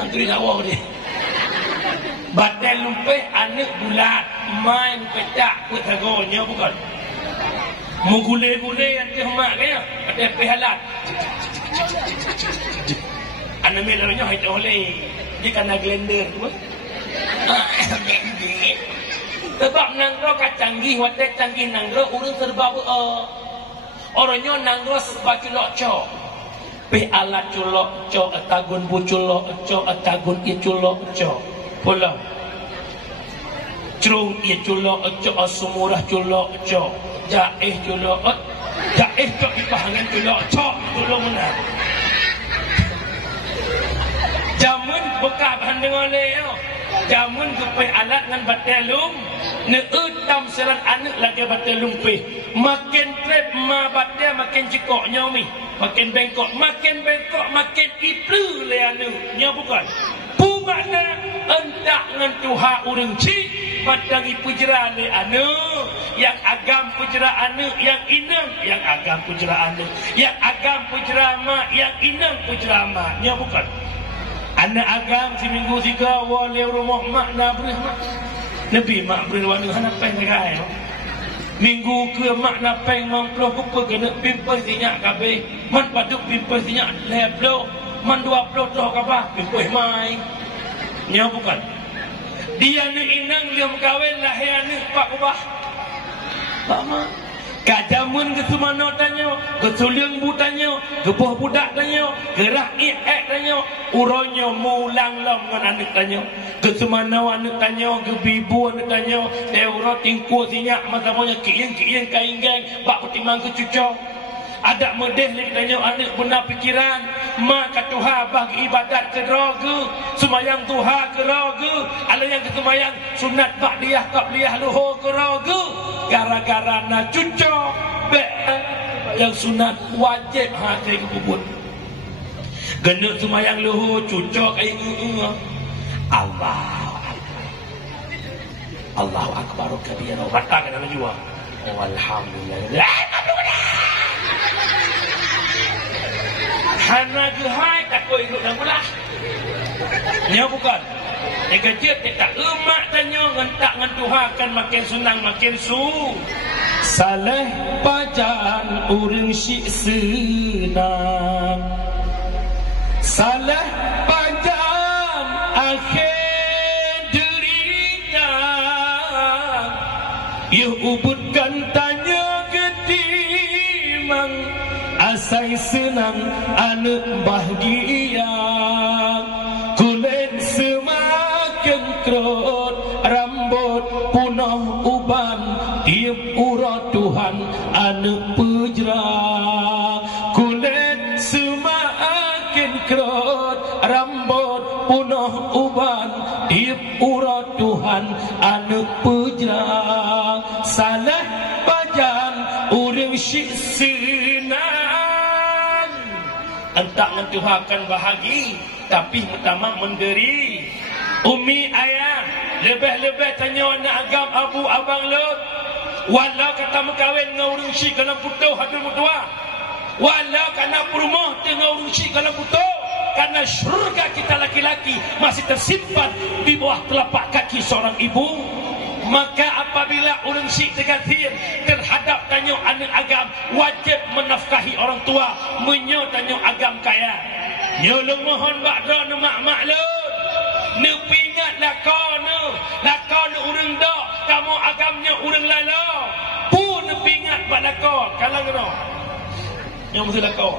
Anturi awak dia. Batal lumpoi anak bulat main petak petagonya bukan. Menggule-gule yang ke mak dia, batal pehalat. Anak melanya hai oleh. Dia kena blender tu. Sebab nangro canggih wadah canggih nangro urang serba orangnya nangro serba culok cok pe alat culok cok atagun bu culok cok atagun i culok cok pula cerung i culok cok sumurah culok cok jaih culok jaih cok ipahangan culok cok tolong menang jamun bekak dengan leo jamun kepai alat dengan batalum ne utam selan anak lagi batalum pe makin trip ma batal makin cikok nyomi makin bengkok makin iplu le anu nya bukan pu makna entak ngan tuha urang ci padangi pujra le anu yang agam pujra anu yang inang yang agam pujra anu yang agam pujra ma yang inang pujra ma nya bukan anak agam seminggu 3 wale rumah mak nabrih mak nabi mak beri wana anak peng negai minggu ke mak napeng mangploh kupa kena pimpas sinyak kabeh man paduk pimpas sinyak leblo man 20 toh kabah pimpas mai nya bukan dia ni inang dia kawin lahir anak pak kubah pak mak kajamun ke semana tanya ke suliang bu tanya ke buah budak tanya ke rakyat tanya uronyo mulang lam dengan anak tanya ke semana anak tanya ke bibu anak tanya teura tingku sinyak masa punya kiing kain geng bak pertimbang ke cucok ada medeh lagi tanya anak benar pikiran maka Tuhan bagi ibadat ke raga semayang Tuhan ke raga ada yang ke semayang sunat ba'diyah qabliyah luhur ke raga gara-gara nak cucok yang sunat wajib hati ke kubur genuk semayang luhur cucok Allahu Akbar kabira batang dalam jiwa alhamdulillah hana gehai tak kau ikut dan pula nya bukan kecil tak emak tanya ngentak ngan Tuhan akan makin senang makin su saleh pajan urang syik senang saleh pajan akhir derita ia ubudkan tanya ketimang asai senang anak bahagia kulit semakin kerut rambut punah uban tiap urat Tuhan anak pujra kulit semakin kerut rambut punah uban tiap urat Tuhan anak pujra salah pajan urang syik senang entak dengan Tuhan akan bahagi tapi pertama menderi umi ayah lebih-lebih tanya anak agam abu abang lot walau kata mengkawin dengan urang syik kalau putuh hadul mutua walau kena perumah dengan urang syik kalau putuh karena syurga kita laki-laki masih tersimpan di bawah telapak kaki seorang ibu maka apabila urang syik tergatir terhadap tanya anak agam wajib menafkahi orang tua menyo tanya agam kaya nyolong mohon bakda ne mak-mak lun ne pingat lakon urang dak kamu agamnya urang lala pun ne pingat bak lakon kalang no yang mesti lakon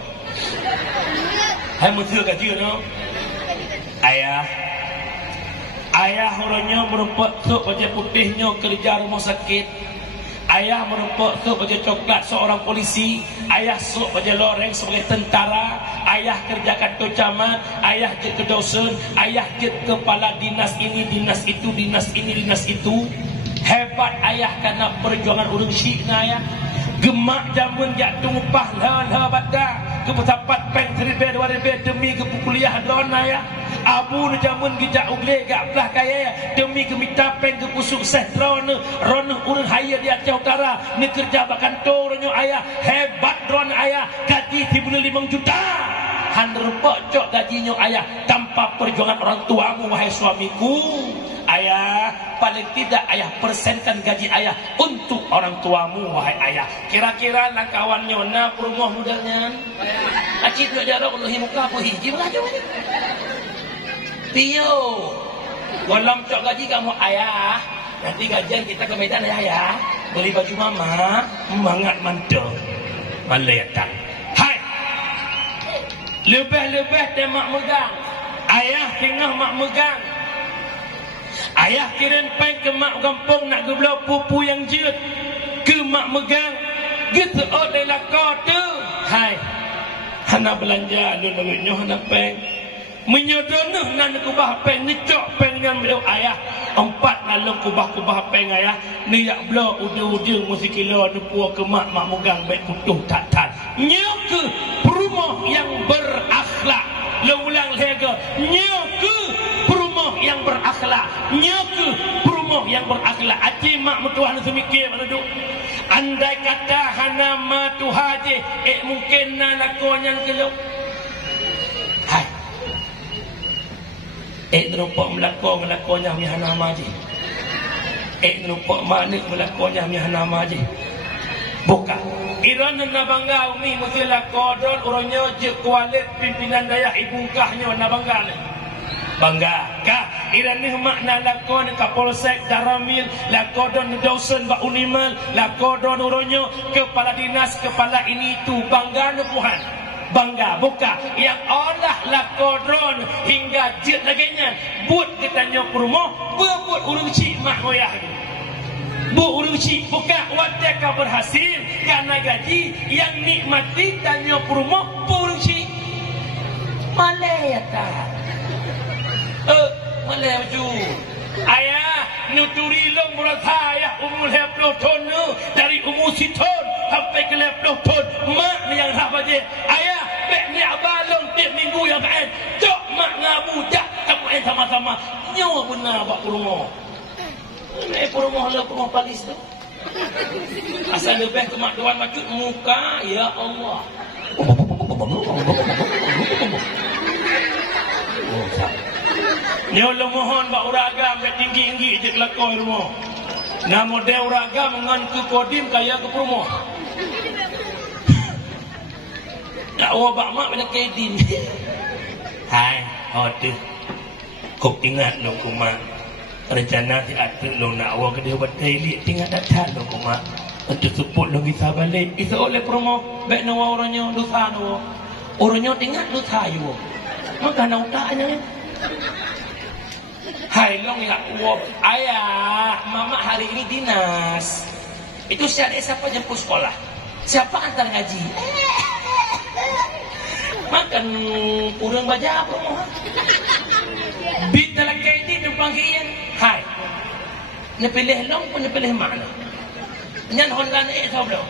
hai mesti gaji no ayah orangnya merempat sok wajah putihnya kerja rumah sakit Ayah merupuk sebagai coklat seorang polisi, ayah sok baja loreng sebagai tentara, ayah kerja kantor camat, ayah je ke dosen, ayah je kepala dinas ini, dinas itu, dinas ini, dinas itu. Hebat ayah karena perjuangan urang syik na ayah. Gemak jamun jak tumpah lah badak ke pesapat peng 1,000-2,000 demi ke kuliah don ayah. Abu nu jamun gijak ugle gak belah kaya demi ke minta peng ke pusuk sehtron ron urang haya di Aceh Utara ni kerja bakantor nyo ayah. Hebat ron ayah, gaji 5 juta. Handar pocok gajinya ayah tanpa perjuangan orang tuamu wahai suamiku. Ayah, paling tidak ayah persenkan gaji ayah untuk orang tuamu wahai ayah. Kira-kira lah kawannya na perumah modalnya. Acik tu ajar aku lohi muka apa hiji belajar ni. Tio, golong cok gaji kamu ayah. Nanti gajian kita ke Medan ayah. Beli baju mama, mangat mantap. Maletak. Hai. Lebih-lebih dia mak megang. Ayah tengah mak megang. Ayah kirim peng ke mak kampung nak geblau pupu yang jut ke mak megang gitu oleh lakor tu. Hai, hana belanja dulu hana peng menyodonuh nan kubah peng ngecok peng dengan beliau ayah 4 lalu kubah peng ayah ni yak belau ujung-ujung mesti kilo nepua ke mak megang baik kutuh tak nyok ke perumah yang berakhlak. Lo ulang lega nyok ke perumah yang berakhlak, nyoku perumah yang berakhlak. Aci mak metuah nu semikir mana duk. Andai kata hana ma tuhaje mungkin na lakonyan kelo. Hai. Nerupak melakonnya mi hana ma je. Nerupak mana melakonnya mi hana ma je. Bukan. Iran na bangga umi mesti lakodon orangnya je kualit pimpinan daya ibungkahnya na bangga ni. Bangga kah iran ni makna lakon kapolsek Daramil lakodon dosen ba unimal lakodon uronyo kepala dinas kepala ini tu bangga ne Tuhan. Bangga buka yang Allah lakodon hingga jet laganya buat ketanya perumah buat urang cik mak moyah bu urang cik buka wadah kau berhasil karena gaji yang nikmati tanya perumah bu urang cik malaya tak malaya baju ayah nuturi long merasa ayah umur 20 tahun dari umur 1 tahun sampai ke 20 tahun mak ni yang dah baje ayah bek ni abalong tiap minggu yang kain jok mak ngabu jak kamu sama-sama nyawa benar bak perumah ni perumah lah perumah palis tu asal lebih ke mak tuan macut muka ya Allah ni Allah mohon bak uragam dak tinggi-tinggi je kelakoi rumah nama dia uragam ngan ke kodim kaya ke perumah dakwa bak mak pada kedin. Hai tu kau ingat lo kumat rencana si atuk lo nak awak ke dia batai lihat tinggal datang lo kumat untuk support lo bisa balik bisa oleh promo baik nawa orangnya dosa nawa orangnya tinggal dosa you maka nak utaknya kan. Hai long ya uap ayah mama hari ini dinas itu siapa jemput sekolah siapa antar ngaji makan kurang baca apa bit dalam kaiti numpang kian hai ni pilih long pun ni pilih mana nyan honda ni tahu belum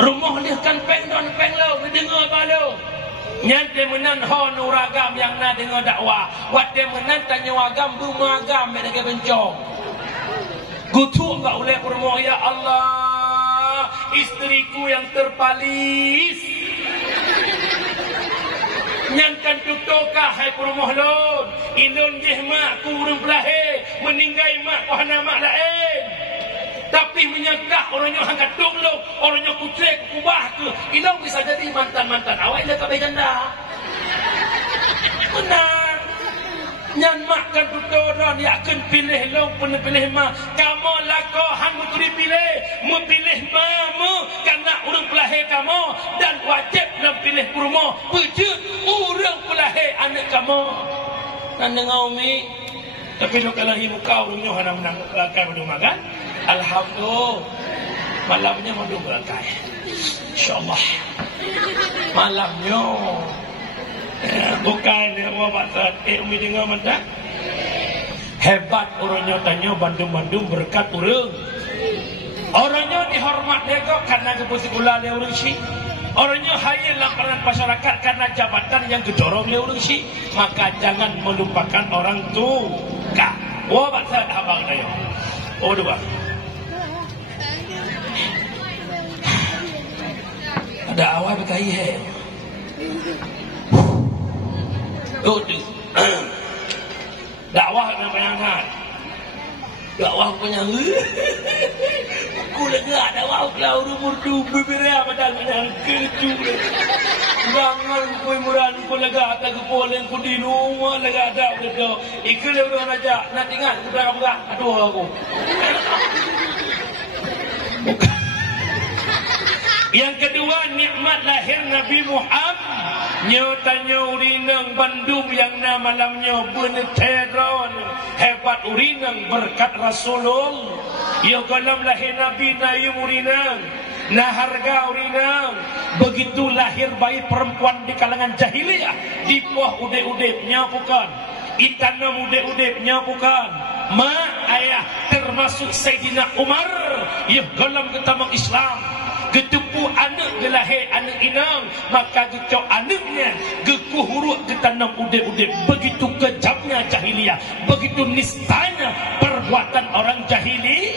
rumah dia kan peng don peng lo dengar balo nyan temenan hon uragam yang na dengar dakwah wat temenan tanya agam rumah agam mereka bencong gutu enggak oleh rumah ya Allah istriku yang terpalis nyankan tutokah hai perumah lon ilun jeh mak kurang belahe meninggai mak kohana mak lain tapi menyangka orangnya angkat donglo orangnya kucek kubah ke ilong bisa jadi mantan-mantan awak dah kabeh janda benar nyan mak kan tutoran yakin pilih long pun pilih mak kamu lako hang mesti pilih mu pilih mamu karena urang belahe kamu dan wajib nak pilih perumah wujud urang belahe anak kamu dan dengan umi tapi lo kalahi muka urangnya hana menang kelakar rumah kan alhamdulillah Malamnya madu berakai. InsyaAllah. Malamnya. Bukan Allah Batat. Umi dengar mana? Hebat orangnya tanya bandung-bandung berkat orang. Orangnya dihormat dia kok karena keputusan dia orang si. Orangnya hayal laporan masyarakat karena jabatan yang gedorong dia orang si. Maka jangan melupakan orang tu. Kak. Wah Batat abang dia. Oh dua. Ada awal berkait he. Oh tu. Dakwah dengan penyangat. Dakwah penyangat. Aku lega dakwah kau umur tu beberia padang yang keju. Bangun kau muran kau lega tak kau yang kau di rumah lega ada betul. Ikut dia orang aja nak ingat berapa aduh aku. Yang kedua nikmat lahir Nabi Muhammad. Nyatanya urinang Bandung yang nama malamnya beneteron. Hebat urinang berkat Rasulullah. Ya kalam lahir Nabi na yung urinang. Na harga urinang. Begitu lahir bayi perempuan di kalangan jahiliyah. Di buah udep-udepnya bukan. Itanam udep-udepnya bukan. Ma ayah termasuk Sayyidina Umar. Ya kalam ketamang Islam. Ketupu anak gelahir anak inang. Maka kecok anaknya gekuh huruf ketanam udep-udep. Begitu kejamnya jahiliyah. Begitu nistanya perbuatan orang jahili.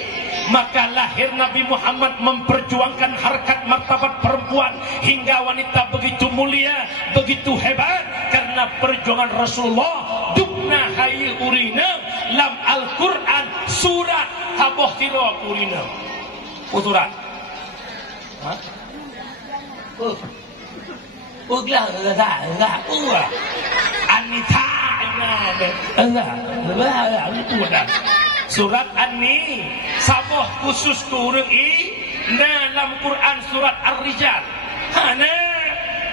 Maka lahir Nabi Muhammad memperjuangkan harkat martabat perempuan. Hingga wanita begitu mulia. Begitu hebat. Karena perjuangan Rasulullah. Dukna hayi urina. Lam Al-Quran surat haboh tiro urina. Surat. Enggak. Anita enggak. Surat An-Ni saboh khusus kurang dalam Quran surat Ar-Rijal.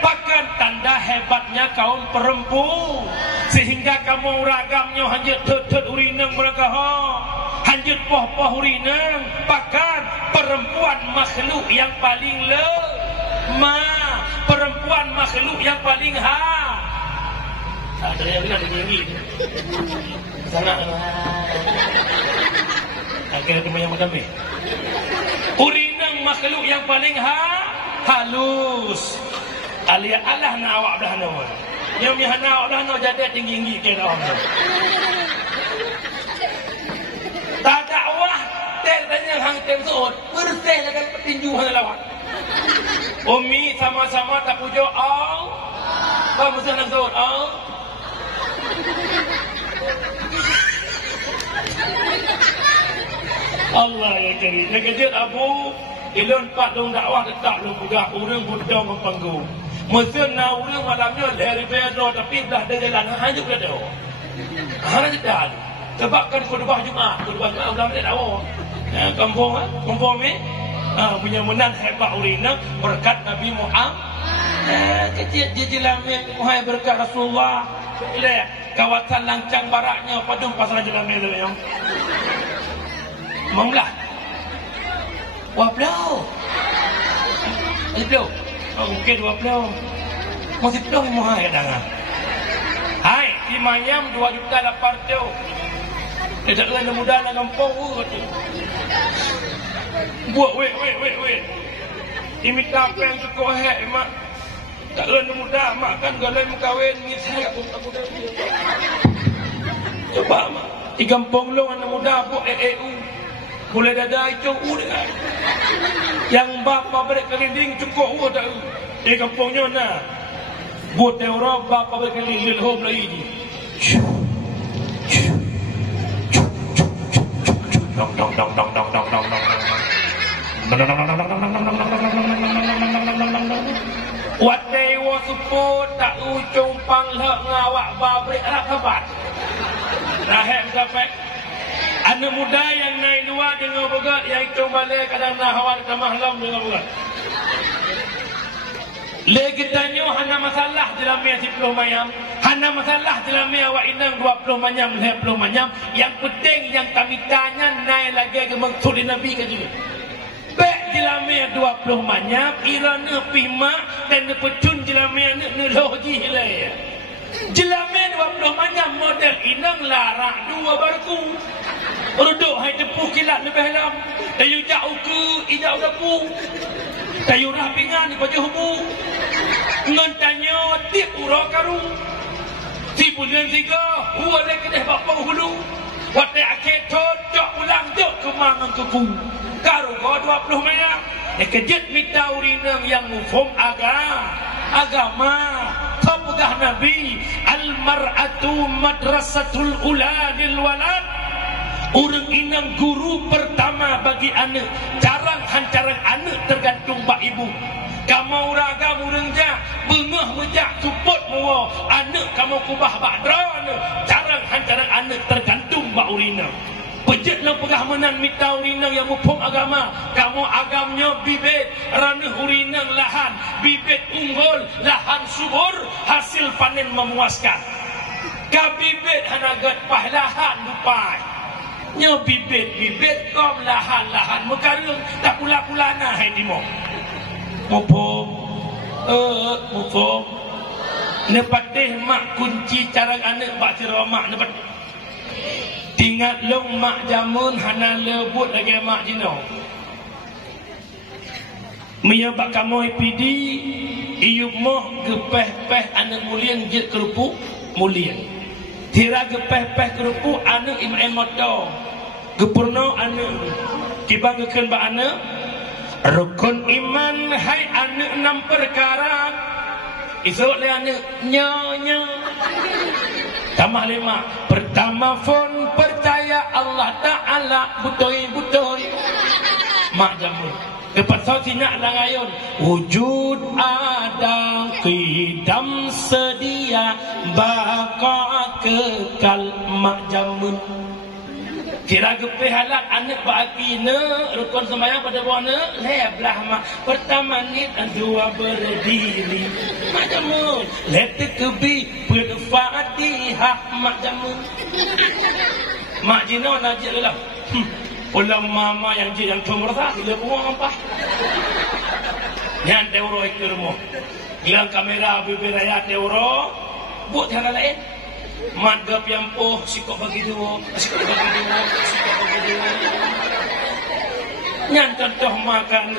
Bahkan tanda hebatnya kaum perempuan sehingga kamu ragamnya hanya tetet urinang mereka hanya poh-poh urinang. Bahkan perempuan makhluk yang paling lemah, perempuan makhluk yang paling ada yang bilang tinggi sangat akhirnya teman yang mengambil urinang makhluk yang paling halus. Alia Allah na awak belah nawa. Yang mihana awak belah nawa jadi tinggi-tinggi kira orang. Tak dakwah tanya hang temsut bersih dengan petinju hang lawak. Umi sama-sama tak pujuk au. Ba mesti nang sut au. Allah yang jadi. Nak kejut Abu ilun pak dong dakwah tak lu buka urang budak mempanggung. Mesin na urang malamnya dari bedo tapi dah ada jalan hanya bedo. Hanya dah. Sebabkan khutbah Jumaat ulang dia dakwah. Kampung ni punya menang hebat urina berkat Nabi Muhammad. Kecil dia lamin muhai berkat Rasulullah. Lihat kawasan lancang baraknya padung pasal lamin tu yang. Membelah. Wah belau. Belau. Mungkin dua belau. Masih belau muhai dah. Hai, di Mayam 2.800.000. Dia tak kena mudah nak kampung tu. Buat weh. Imita apa yang cukup mak. Tak kena mudah mak kan galai mengkawin misal aku dah. Coba mak. Di kampung long anak muda buat EU. Boleh dada itu udah. Yang bapa balik kelinding cukup tak. Di kampungnya nah. Buat Eropa bapa balik kelinding home lagi ni. Wadai wasuput tak ujung panglek ngawak babrik rakabat. Nahem sampai anak muda yang naik luar dengan begat yang itu balik kadang nahawan ke mahlam dengan begat. Lagi tanya hana masalah dalam 10 mayam. Hana masalah dalam awak inang 20 manyam, 20 manyam. Yang penting yang kami tanya naik lagi ke maksud Nabi ke juga. Baik dalam 20 manyap irana pihmak dan nepetun jelamian neloh jihilai. Jelamian 20 manyap model inang larak dua barku. Reduk hai tepuh kilat lebih lam. Tayu jauh ke ijau dapu. Tayu rapingan di baju hubu. Ngantanyo tiap ura karu. Si bulan 3 huwa le kedeh bapa hulu. Wate akhir dok ulang dok kemangan keku. Karu go 20 manyap. Kejut mita urinang yang mufum agama pegah Nabi al-mar'atu madrasatul ula lil walad. Urang inang guru pertama bagi anak. Carang hancarang anak tergantung bak ibu. Kamu ragam urang jak bengah mejak support mu anak kamu kubah bak drone. Carang hancarang anak tergantung bak urina. Pejat lang pegah menan mita urinang yang mupung agama. Kamu agamnya bibit ranah urinang lahan. Bibit unggul, lahan subur, hasil panen memuaskan. Kabibit hanagat pahlahan lupai. Nya bibit kom lahan mekarung tak pula-pulana hai dimo. Mupung. Mupung. Nepatih mak kunci carang anak bak ceramah nepat. Tinggal long mak jamun hana lebut lagi mak jino. Mia bak kamu pidi iyup moh gepeh-peh anak mulian jet kerupuk mulian. Tira gepeh-peh kerupuk anak imam moto. Gepurno anak kibangkeun ba anak rukun iman hai anak 6 perkara. Isok le anak nyonya. Tambah 5. Pertama pun percaya Allah Ta'ala butoi-butoi. Mak jamun. Lepas tu sinak langayun. Wujud ada qidam sedia baka kekal mak jamun. Kira gepeh halak anak bagi ne rukun sembahyang pada bawah ne leblah mak. Pertama ni dua berdiri mak jamun. Letak kebi berfatihah mak jamun. Mak jino najik lah. Ulang mama yang jin yang cumrah gila buang apa? Yang teuro ikirmu. Gilang kamera bibir raya teuro buat cara lain. Madgap yang sikok bagi dua, sikok bagi dua. Nyan contoh makan.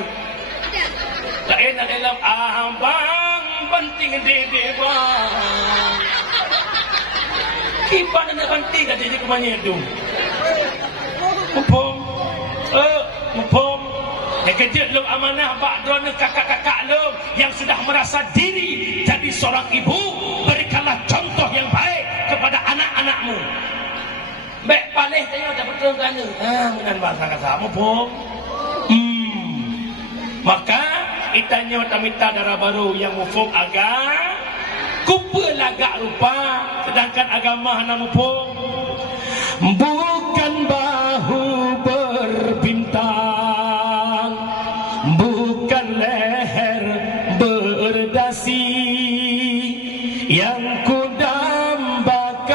Lain adalah abang penting dede bang. Kipan nak penting kat jadi kemana itu? Mupom. Kejut lu amanah bak drone kakak-kakak lu yang sudah merasa diri jadi seorang ibu, berikanlah contoh yang baik kepada anak-anakmu. Baik palih tanya tak betul kan? Dengan bahasa kasar mupom. Maka itanya tamita darah baru yang mufum agak kupa lagak rupa, sedangkan agama hana mufum. Bukan bahu berbintang, bukan leher berdasi yang kudambakan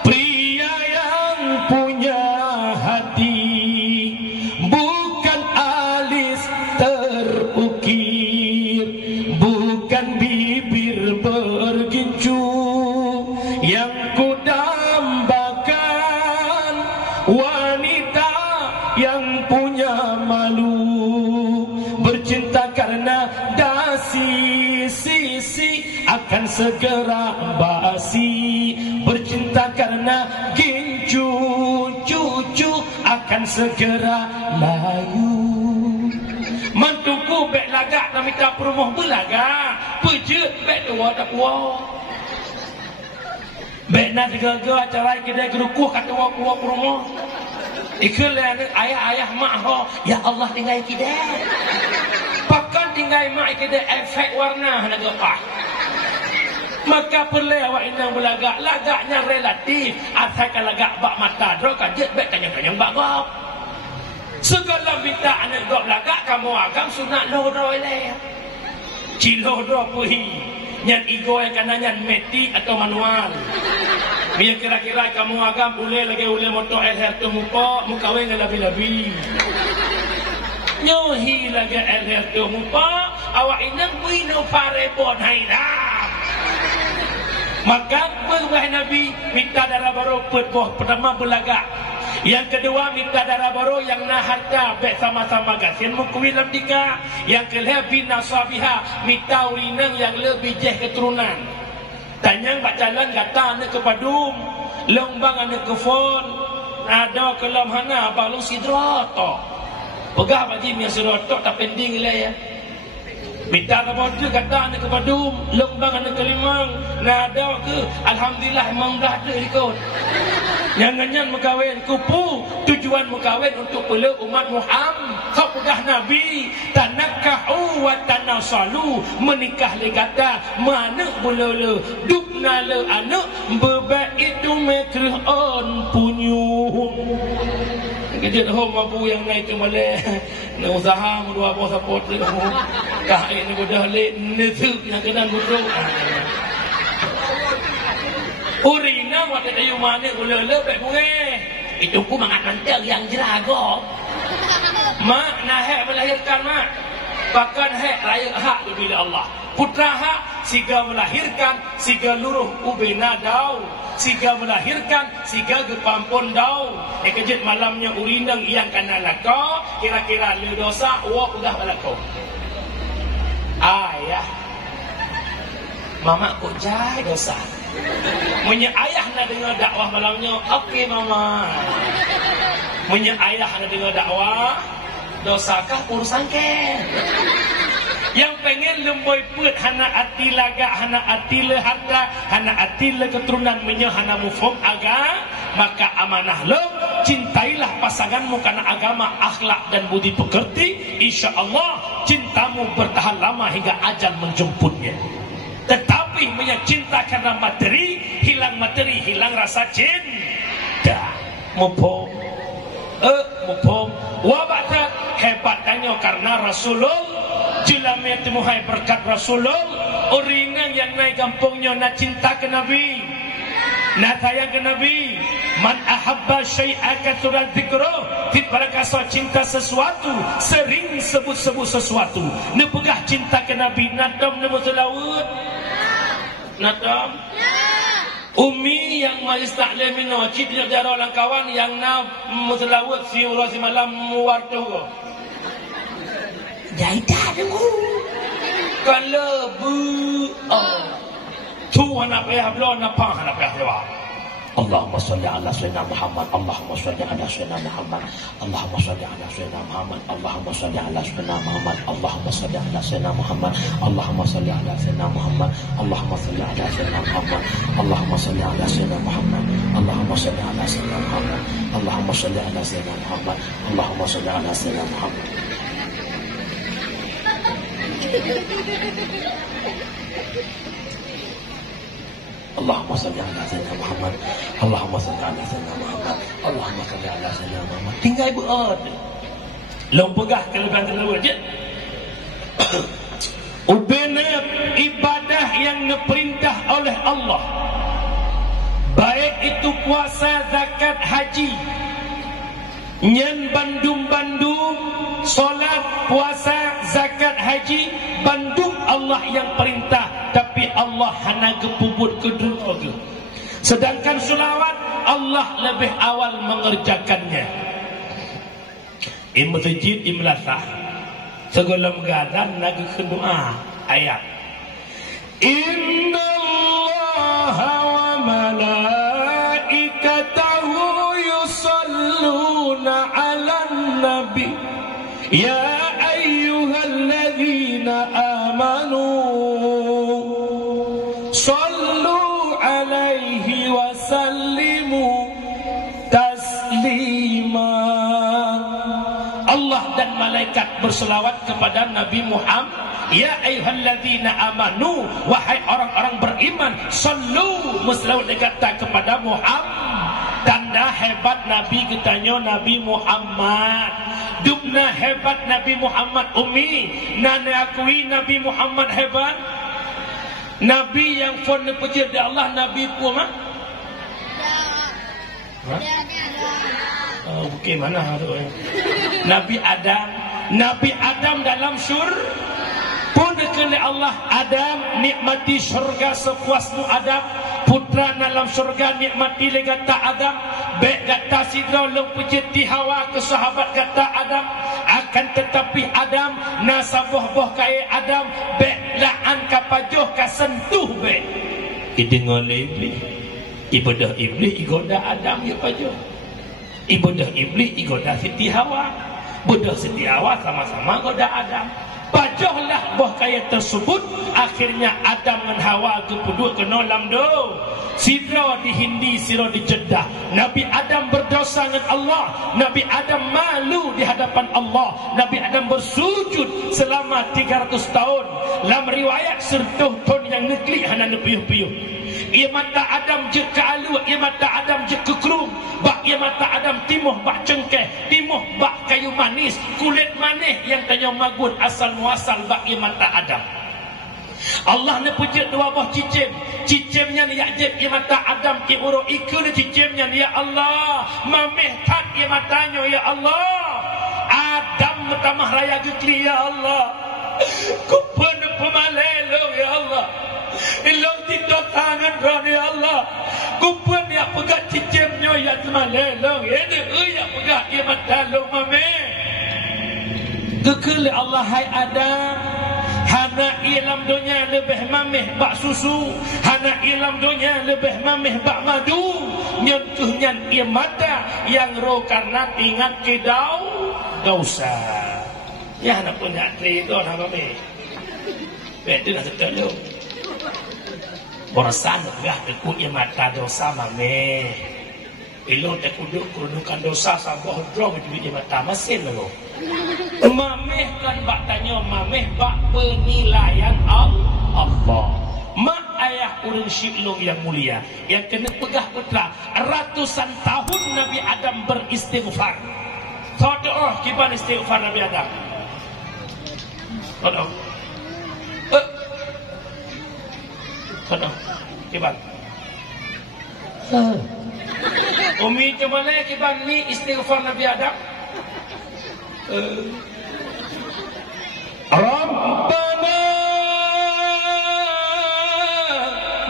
pria yang punya hati, bukan alis terukir, bukan bibir bergincu yang kudambakan wanita yang punya malu, bercinta karena dasi sisi akan segera basi, bercinta karena gincu cucu akan segera layu. Mantuku bek lagak nak minta perumoh belagak, pejut bek tua tak puas. Bek nak digagal acara kedai kerukuh kata wak-wak perumoh. Ikulah ayah-ayah mak ho, ya Allah tinggal kita. Pakan tinggal mak kita efek warna nak gapah. Maka perlu awak inang belagak, lagaknya relatif. Asalkan lagak bak mata dro kajet bek kanyang-kanyang bak gap. Segala minta anak gap lagak kamu agam sunat loh le. Cilo do puhi. Nyan ego yang kanannya metik atau manual. Biar kira-kira kamu agam boleh lagi boleh motor air tu muka weng labi-labi. Nyohi lagi air tu muka awak inang buino parebon hainam. Maka berwah Nabi minta darah baru pertama belagak. Yang kedua minta darah baru yang nak harta baik sama-sama gasin mukwilam dika. Yang kelima bina sabiha minta urinang yang lebih jeh keturunan. Tanyang bak jalan kata anak ke padum, lombang anak ke fon, ada ke lamhana balu sidroto. Pegah bagi mi sidroto tak pending lah ya. Minta kepada kata anak ke padum, lombang anak ke limang, ada ke alhamdulillah memang dah ada ikut. Jangan-jangan mengkawin kupu tujuan mengkawin untuk pula umat Muhammad. Kau pegah Nabi tanakahu wa tanasalu menikah le kata mana boleh dukna le anak bebat itu mekrih on punyu. Kejut hom abu yang naik tu malai nak usaha dua bos support le kah ini sudah le nesup yang kena gudung. Urina waktu ayu mana gula-gula baik bunga. Itu ku mengantar yang jerago. Mak nahek melahirkan mak. Bahkan hak raya hak bila Allah. Putra hak siga melahirkan, siga luruh ubena dau. Siga melahirkan, siga gepampun dau. Kejut malamnya urinang yang kena lako. Kira-kira le dosa, wak udah balako. Ayah. Mama kok jai dosa. Punya ayah nak dengar dakwah malamnya, okey mama. Punya ayah nak dengar dakwah, dosakah urusan ke? Yang pengen lemboi put hana ati laga, hana ati le harta, hana ati le keturunan menye hana mufum aga, maka amanah lo cintailah pasanganmu karena agama, akhlak dan budi pekerti. InsyaAllah cintamu bertahan lama hingga ajal menjemputnya. Tetapi cinta karena materi, hilang rasa cinta. Mupom. Mupom. Wabata hebatnya karena Rasulullah jelamnya temuhai berkat Rasulullah. Orang yang naik kampungnya nak cinta ke Nabi, nak sayang ke Nabi. Man ahabba syai'a katsura dzikruh. Pada kasar cinta sesuatu, sering sebut-sebut sesuatu. Ne pegah cinta ke Nabi, nadam ne muselawut. Nadam. Umi yang majlis taklim ini wajib dia orang kawan yang nak muselawut si urus malam muwartu. Jaidah dulu. Kalau bu tu anak payah belum nampak anak payah belum. Allahumma salli ala sayyidina Muhammad. Allahumma salli ala sayyidina Muhammad. Allahumma salli ala sayyidina Muhammad. Allahumma salli ala sayyidina Muhammad. Allahumma salli ala sayyidina Muhammad. Allahumma salli ala sayyidina Muhammad. Allahumma salli ala sayyidina Muhammad. Allahumma salli ala sayyidina Muhammad. Allahumma salli ala sayyidina Muhammad. Allahumma salli ala sayyidina Muhammad. Allahumma salli ala sayyidina Muhammad. Allahumma salli ala sayyidina Muhammad. Allahumma salli ala sayyidina Muhammad. Allahumma salli ala sayyidina Muhammad. Tinggal buat. Long pegah kelebihan je. Ubena ibadah yang diperintah oleh Allah. Baik itu puasa, zakat, haji. Nyen bandum-bandum, solat, puasa, zakat, haji, bandum Allah yang perintah, tapi Allah hana gepubut ke dunia. Sedangkan selawat Allah lebih awal mengerjakannya. Masjid imlasah segala gadan lagi doa ayat. Inna Allah wa malaikatahu yusalluna ala nabi ya ayyuhalladzina amanu sallu alaihi wa sallimu taslima. Allah dan malaikat berselawat kepada Nabi Muhammad. Ya ayyuhalladzina amanu, wahai orang-orang beriman, sallu berselawat kata kepada Muhammad. Tanda hebat Nabi katanya Nabi Muhammad. Dubna hebat Nabi Muhammad umi. Nana akui Nabi Muhammad hebat. Nabi yang fon puji di Allah Nabi pun mah? Oh, okay, mana tu? Nabi Adam Nabi Adam dalam pun oleh Allah. Adam nikmati syurga sepuasmu Adam. Putra dalam syurga nikmati le kata Adam. Baik kata sidra long pejeti Hawa ke sahabat kata Adam. Akan tetapi Adam nasabuh-buh kaya Adam baik la'an kapajuh ka sentuh baik. Idengar iblis. Ibadah iblis igoda Adam ya pajuh. Ibadah iblis igoda Siti Hawa. Budak Siti Hawa sama-sama goda Adam. Pajuhlah buah kaya tersebut. Akhirnya Adam dan Hawa kepuduk kena lamdo. Sidra di Hindi, sira di Jeddah. Nabi Adam berdosa dengan Allah. Nabi Adam malu di hadapan Allah. Nabi Adam bersujud selama 300 tahun. Dalam riwayat sertuh ton yang negeri hana nepiyuh-piyuh. Ia mata Adam je ke alu, ia mata Adam je ke kerum. Bak ia mata Adam timuh bak cengkeh, timuh bak kayu manis, kulit manis yang tanya magun asal muasal bak ia mata Adam. Allah ne pujit dua buah cicim. Cicimnya ni yakjib ia mata Adam ki uro iku ni cicimnya ni ya Allah. Mameh tat ia matanya ya Allah. Adam metamah raya gekli ya Allah. Kupun pemalelo ya Allah. Ilong tidak tangan rani ya Allah. Kupun ya pegat cicimnya ya temalelo. Ini ya pegat ia mata lo mameh. Gekli Allah hai Adam. Hana ilam dunia lebih mamih bak susu. Hana ilam dunia lebih mamih bak madu. Nyentuhnya ia mata yang roh karena ingat kedau dosa. Ya nak punya cerita nak mamih. Betul nak terlalu. Borasan dah tekuk ia mata dosa mamih. Ilong tekuduk kerudukan dosa sabuh drong di mata mesin lo. Mameh kan bak tanya mameh bak penilaian Allah. Mak ayah urang syiklong yang mulia yang kena pegah putra ratusan tahun Nabi Adam beristighfar. Tahu kiban istighfar Nabi Adam. Tahu. Tahu. Kiban. Umi coba lihat kiban ni istighfar Nabi Adam. Rabbana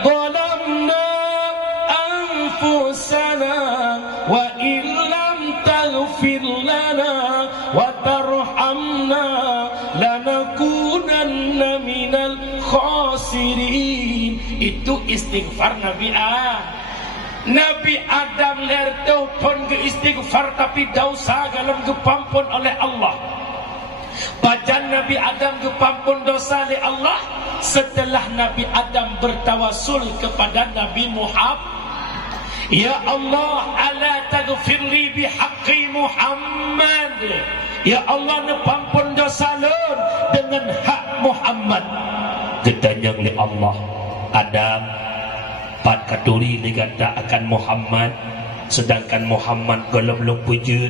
zalamna anfusana wa illam taghfir lana wa tarhamna lanakunanna minal khasirin. Itu istighfar Nabi Nabi Adam lertau pun ke istighfar tapi dosa galam kepampun oleh Allah. Bajan Nabi Adam kepampun dosa oleh Allah setelah Nabi Adam bertawasul kepada Nabi Muhammad. Ya Allah, ala taghfirli bihaqqi Muhammad. Ya Allah, nepampun dosa lun dengan hak Muhammad. Ketanya oleh Allah, Adam pat katuri digata akan Muhammad sedangkan Muhammad belum wujud.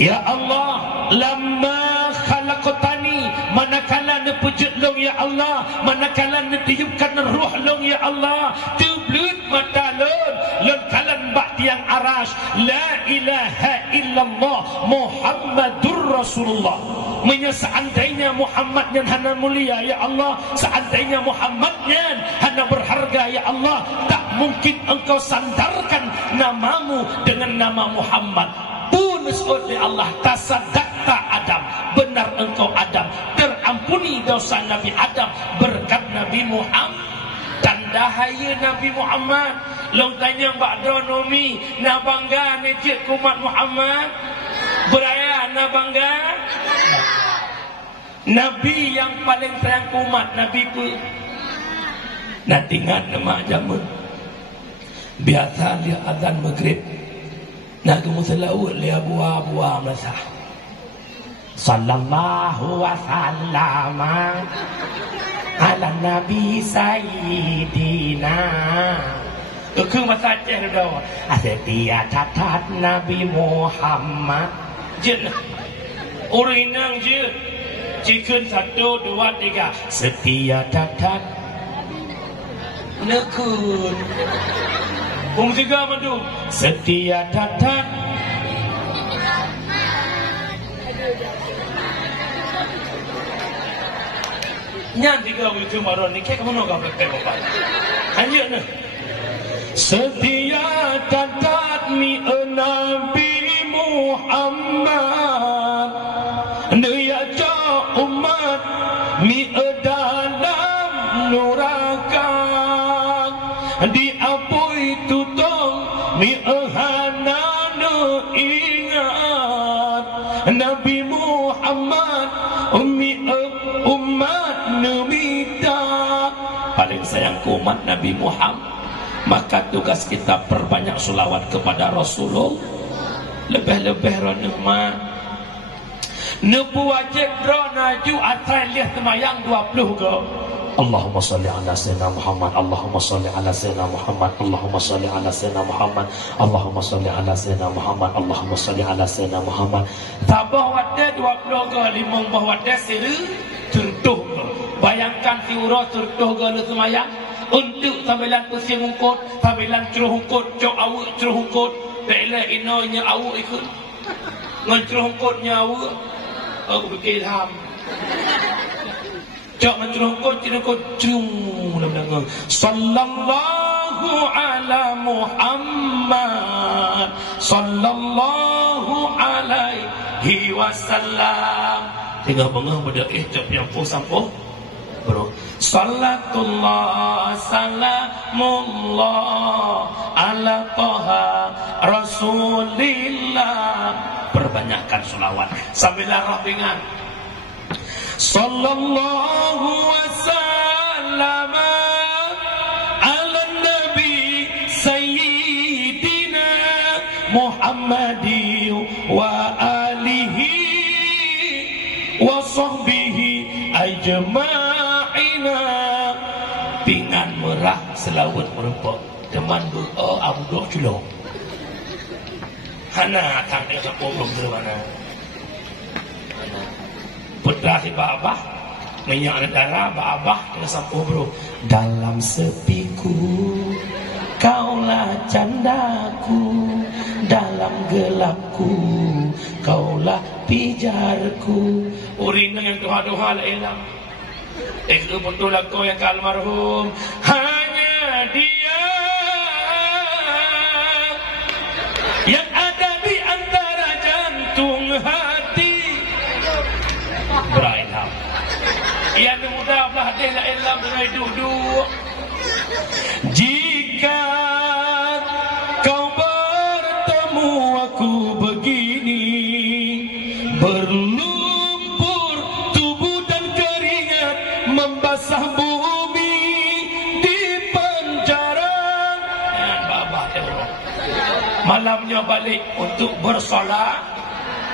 Ya Allah, lamma khalaqtani, manakala nepujud long ya Allah, manakala netiupkan ruh long ya Allah, tublut mata lon kalan bak tiang arash, la ilaha illallah Muhammadur Rasulullah. Seandainya Muhammadnya hana mulia ya Allah, seandainya Muhammadnya hana berharga ya Allah, tak mungkin engkau sandarkan namamu dengan nama Muhammad. Punus oleh Allah, tasaddaqta Adam, benar engkau Adam, terampuni dosa Nabi Adam berkat Nabi Muhammad. Tanda haya Nabi Muhammad. Long tanya Mbak Donomi, na bangga nejek kumat Muhammad. Beraya na bangga. Nabi yang paling sayang umat Nabi pun nanti ingat nama jamun biasa dia azan maghrib nak musalaul dia buah-buah masah sallallahu wa sallama ala nabi sayyidina itu masa ceh dah asetia catat Nabi Muhammad jen urinang je Cikun 1, 2, 3 setia catat nekun juga madu setia catat Nyan tiga itu maron ni kek mana kau pakai apa? Hanya na. Setia taat mi Nabi Muhammad, dia cak umat mi dalam neraka, diapui tutong mi hana ingat Nabi Muhammad mi umat nemita paling sayang umat Nabi Muhammad. Maka tugas kita perbanyak selawat kepada Rasulullah. Lebih-lebih ronema nepu wajib ronaju atrai lihat temayang 20 ke. Allahumma salli ala sayyidina Muhammad, Allahumma salli ala sayyidina Muhammad, Allahumma salli ala sayyidina Muhammad, Allahumma salli ala sayyidina Muhammad, Allahumma salli ala sayyidina Muhammad. Tabah wadah 20 ke, limang bah wadah seru contoh. Bayangkan si urus contoh ke lu semayang untuk tampilan pusing hungkut, tampilan ceruh hungkut, cok awak ceruh hungkut, bela inonya awak ikut ngan ceruh hungkutnya awak aku fikir ham cok ngan ceruh hungkut cung dalam sallallahu ala Muhammad sallallahu alaihi wasallam tinggal bengah pada cok yang sampo bro. Salatullah salamullah ala toha rasulillah. Perbanyakkan selawat sambil rapingan. Sallallahu wasallam ala nabi sayyidina Muhammadi wa alihi wa sahbihi ajma'in. Pingan merah selawat merempok teman abu dok culo hana tang dia sepuluh ke mana putra si babah minyak negara babah dia sepuluh bro dalam sepiku kaulah candaku dalam gelapku kaulah pijarku urin dengan doa-doa elang. Itu betul aku yang almarhum hanya dia yang ada di antara jantung hati berilham yang mudah belah dia la ilham dari duduk jika kau bertemu aku begini berlumpur tubuh dan keringat membasah bumi di penjara dan babah malamnya balik untuk bersolat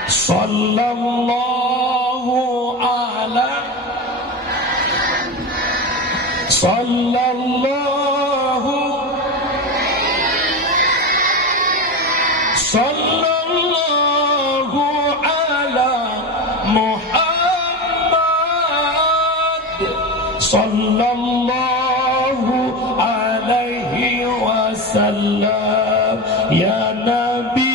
sallallahu ala sallallahu sallallahu ala Muhammad sallallahu alaihi wasallam ya Nabi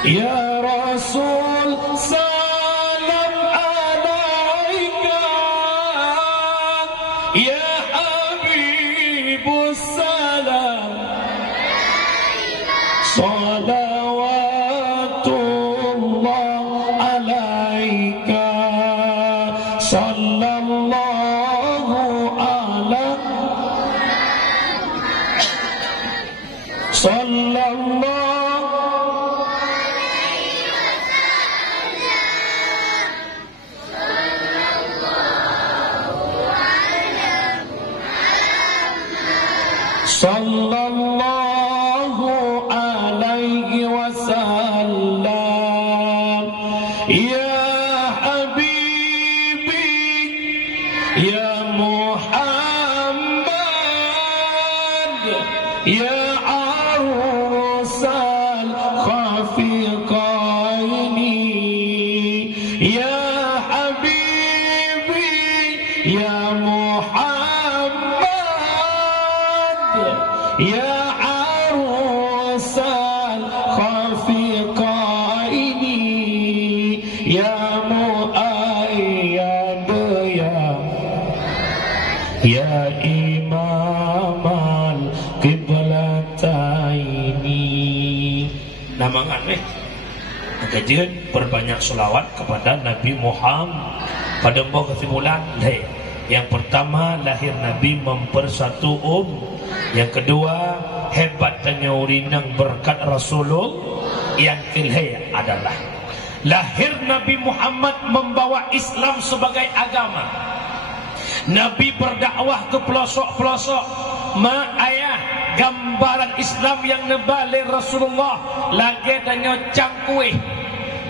ya Rasul salam alaika ya Habibus salam salawatullah alaika sallallahu ala sallallahu sallallahu alaihi wasallam ya habibi ya Muhammad ya arusal khafiqaini ya habibi ya Muhammad ya arusal semangat weh. Kajian berbanyak selawat kepada Nabi Muhammad. Pada kesimpulan, yang pertama lahir Nabi mempersatu Yang kedua hebatnya urinang berkat Rasulullah. Yang ketiga adalah lahir Nabi Muhammad membawa Islam sebagai agama. Nabi berdakwah ke pelosok-pelosok. Ayah gambaran Islam yang nebale Rasulullah lagi tanya cangkuih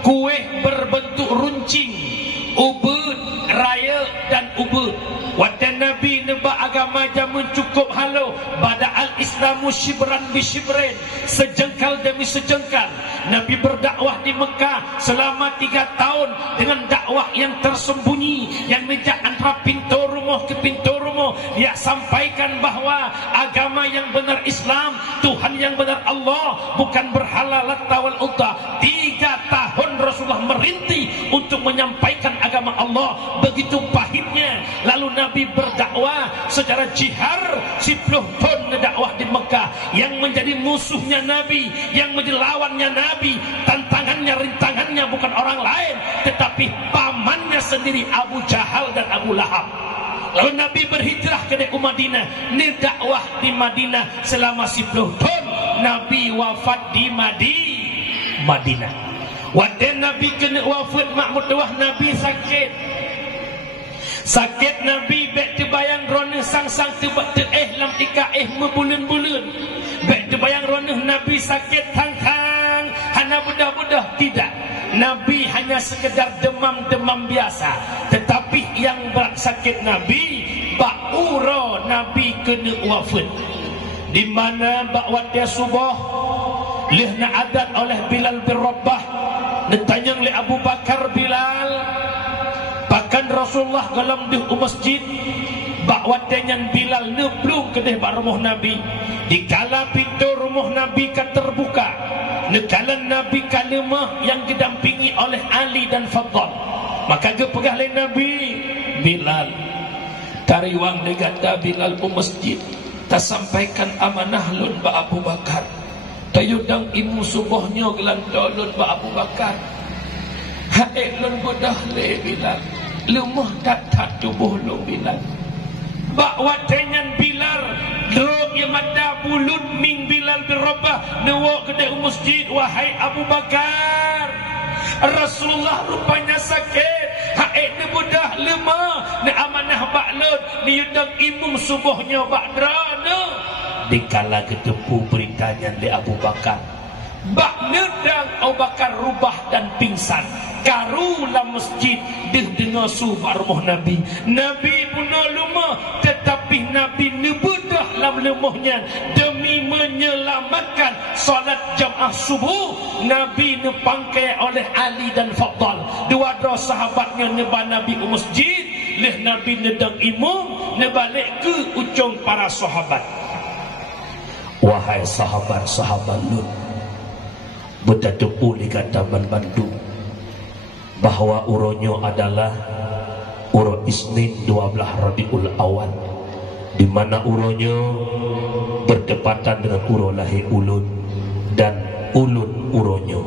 kuih berbentuk runcing ubud raya dan ubud. Watan Nabi nebak agama jamun cukup halu bada'al Islamu shibran bi shibrin, sejengkal demi sejengkal. Nabi berdakwah di Mekah selama 3 tahun dengan dakwah yang tersembunyi, yang menjak antara pintu rumah ke pintu rumah. Dia sampaikan bahawa agama yang benar Islam, Tuhan yang benar Allah, bukan berhala Latta wal Uzza. 3 tahun Rasulullah merintih untuk menyampaikan agama Allah, begitu pahitnya. Lalu Nabi berdakwah secara jihar 10 tahun dakwah di Mekah. Yang menjadi musuhnya Nabi, yang menjadi lawannya Nabi, tantangannya, rintangannya bukan orang lain, tetapi pamannya sendiri, Abu Jahal dan Abu Lahab. Lalu Nabi berhijrah ke Madinah, ni dakwah di Madinah selama 10 tahun. Nabi wafat di Madinah. Waktu Nabi kena wafat makmudawah, Nabi sakit Nabi bek terbayang rona sang-sang tebak lam tika membulan-bulan. Bek terbayang rona Nabi sakit tang-tang hana budah-budah. Tidak, Nabi hanya sekedar demam-demam biasa. Tetapi yang berat sakit Nabi, ba'ura Nabi kena wafat. Di mana waktu subuh lihna adat oleh Bilal bin Rabah, ditanya oleh Abu Bakar Bilal. Bahkan Rasulullah dalam di masjid bakwatnya Bilal neblung ke rumah Nabi. Dikala pintu rumah Nabi kan terbuka, nekalan Nabi kalimah yang didampingi oleh Ali dan Fadl. Maka kepegah oleh Nabi, Bilal tariwang negata Bilal ke masjid, tak sampaikan amanah lun ba Abu Bakar. Tayudang imu subuhnya gelantolun ba Abu Bakar. Haik lun budah le Bilal, lumah tak tubuh lu Bilal. Bakwat dengan Bilal drog yang mada bulut ming Bilal bin Rabah nawak ke masjid. Wahai Abu Bakar, Rasulullah rupanya sakit. Haik ni budah lemah, ni amanah baklun, ni yudang imum subuhnya badrana. Dikala ketepu beritanya di Abu Bakar, bak nedang Abu Bakar rubah dan pingsan. Karulah masjid deh dengar subuh rumah Nabi. Nabi punya lemah, tetapi Nabi nebedah dalam lemahnya demi menyelamatkan solat jamaah subuh. Nabi nepangkai oleh Ali dan Fadl, dua sahabatnya nebah Nabi ke masjid. Leh Nabi nedang imam, nebalik ke ujung para sahabat. Wahai sahabat-sahabat Lut, bertepu di kataman Bandung bahawa uronyo adalah uro Isnin 12 Rabiul Awal, di mana uronyo bertepatan dengan uro lahir ulun, dan ulun uronyo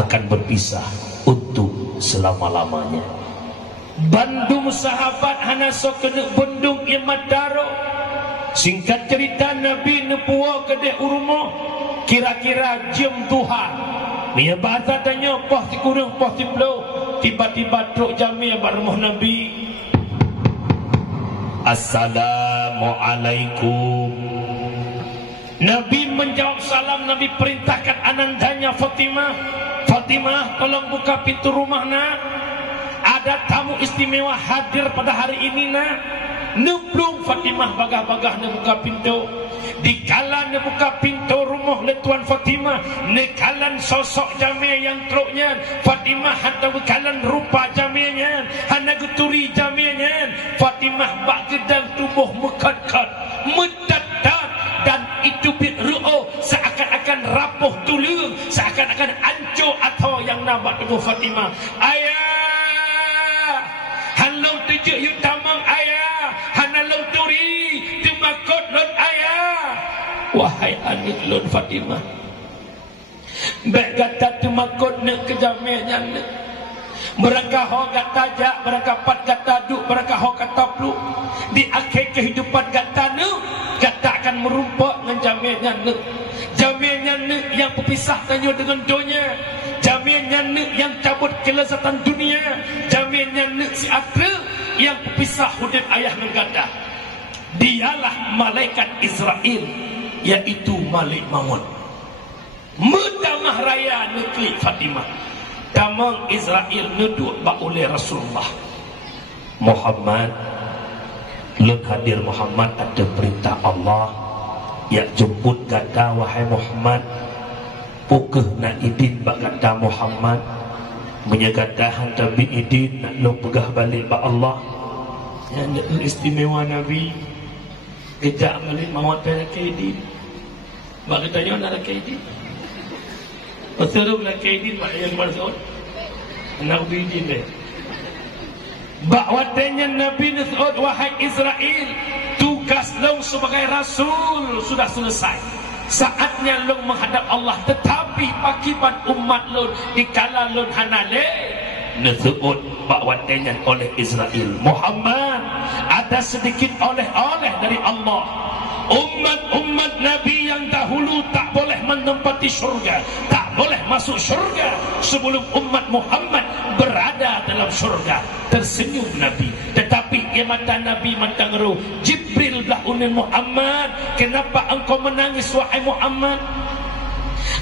akan berpisah untuk selama-lamanya. Bandung sahabat hana sok kena bendung imadaro. Singkat cerita, Nabi nepuwa kedek urumah kira-kira jam duha. Dia bahasa tanya poh ti kurang poh ti belau. Tiba-tiba truk jami bar rumah Nabi. Assalamualaikum. Nabi menjawab salam. Nabi perintahkan anandanya Fatimah, Fatimah tolong buka pintu rumah nak. Ada tamu istimewa hadir pada hari ini nak. Neblung Fatimah bagah-bagah buka pintu. Dikala buka pintu rumah le Tuan Fatimah, nekalan sosok jamiah yang truknya Fatimah, hatta bekalan rupa jamiahnya, hana geturi jamiahnya. Fatimah bak gedang tubuh mekat-kat, medadak, dan itu bi'ru'o seakan-akan rapuh tulung, seakan-akan hancur atau yang nampak tubuh Fatimah. Ayah, halau tujuk yu tamang ayah, hana lau turi temakot lon ayah. Wahai anak lun Fatimah, Bek kata tu makut nak kejamnya nak. Mereka ho kata jak, mereka pat kata duk, mereka ho kata peluk. Di akhir kehidupan kata nu, kata akan merumpak dengan jamnya nak. Jamnya nak yang berpisah tanya dengan dunia. Jamnya nak yang cabut kelezatan dunia. Jamnya nak si akhir yang berpisah hudud ayah negara. Dialah malaikat Israel, yaitu Malik Maut. Mudamah raya negeri Fatimah. Damang Israel nuduk bak oleh Rasulullah Muhammad. Lun hadir Muhammad ada perintah Allah. Ya jemput kata wahai Muhammad. Pukeh nak idin bak kata Muhammad. Menyagata hantar bin idin nak lo pegah balik bak Allah. Yang istimewa Nabi. Kejak Malik Maut pada kaidin. Bak katanya nak kaidin. Pasal nak kaidin mak yang bersaud. Anak bidin deh. Bakwatnya Nabi Saud wahai Israel, tugas long sebagai rasul sudah selesai. Saatnya long menghadap Allah, tetapi pakiban umat long dikala long hanale Saud bakwatnya oleh Israel. Muhammad ada sedikit oleh-oleh dari Allah. Umat-umat Nabi yang dahulu tak boleh menempati syurga, tak boleh masuk syurga sebelum umat Muhammad berada dalam syurga. Tersenyum Nabi, tetapi mata Nabi mantang roh. Jibril belah unin Muhammad, kenapa engkau menangis wahai Muhammad?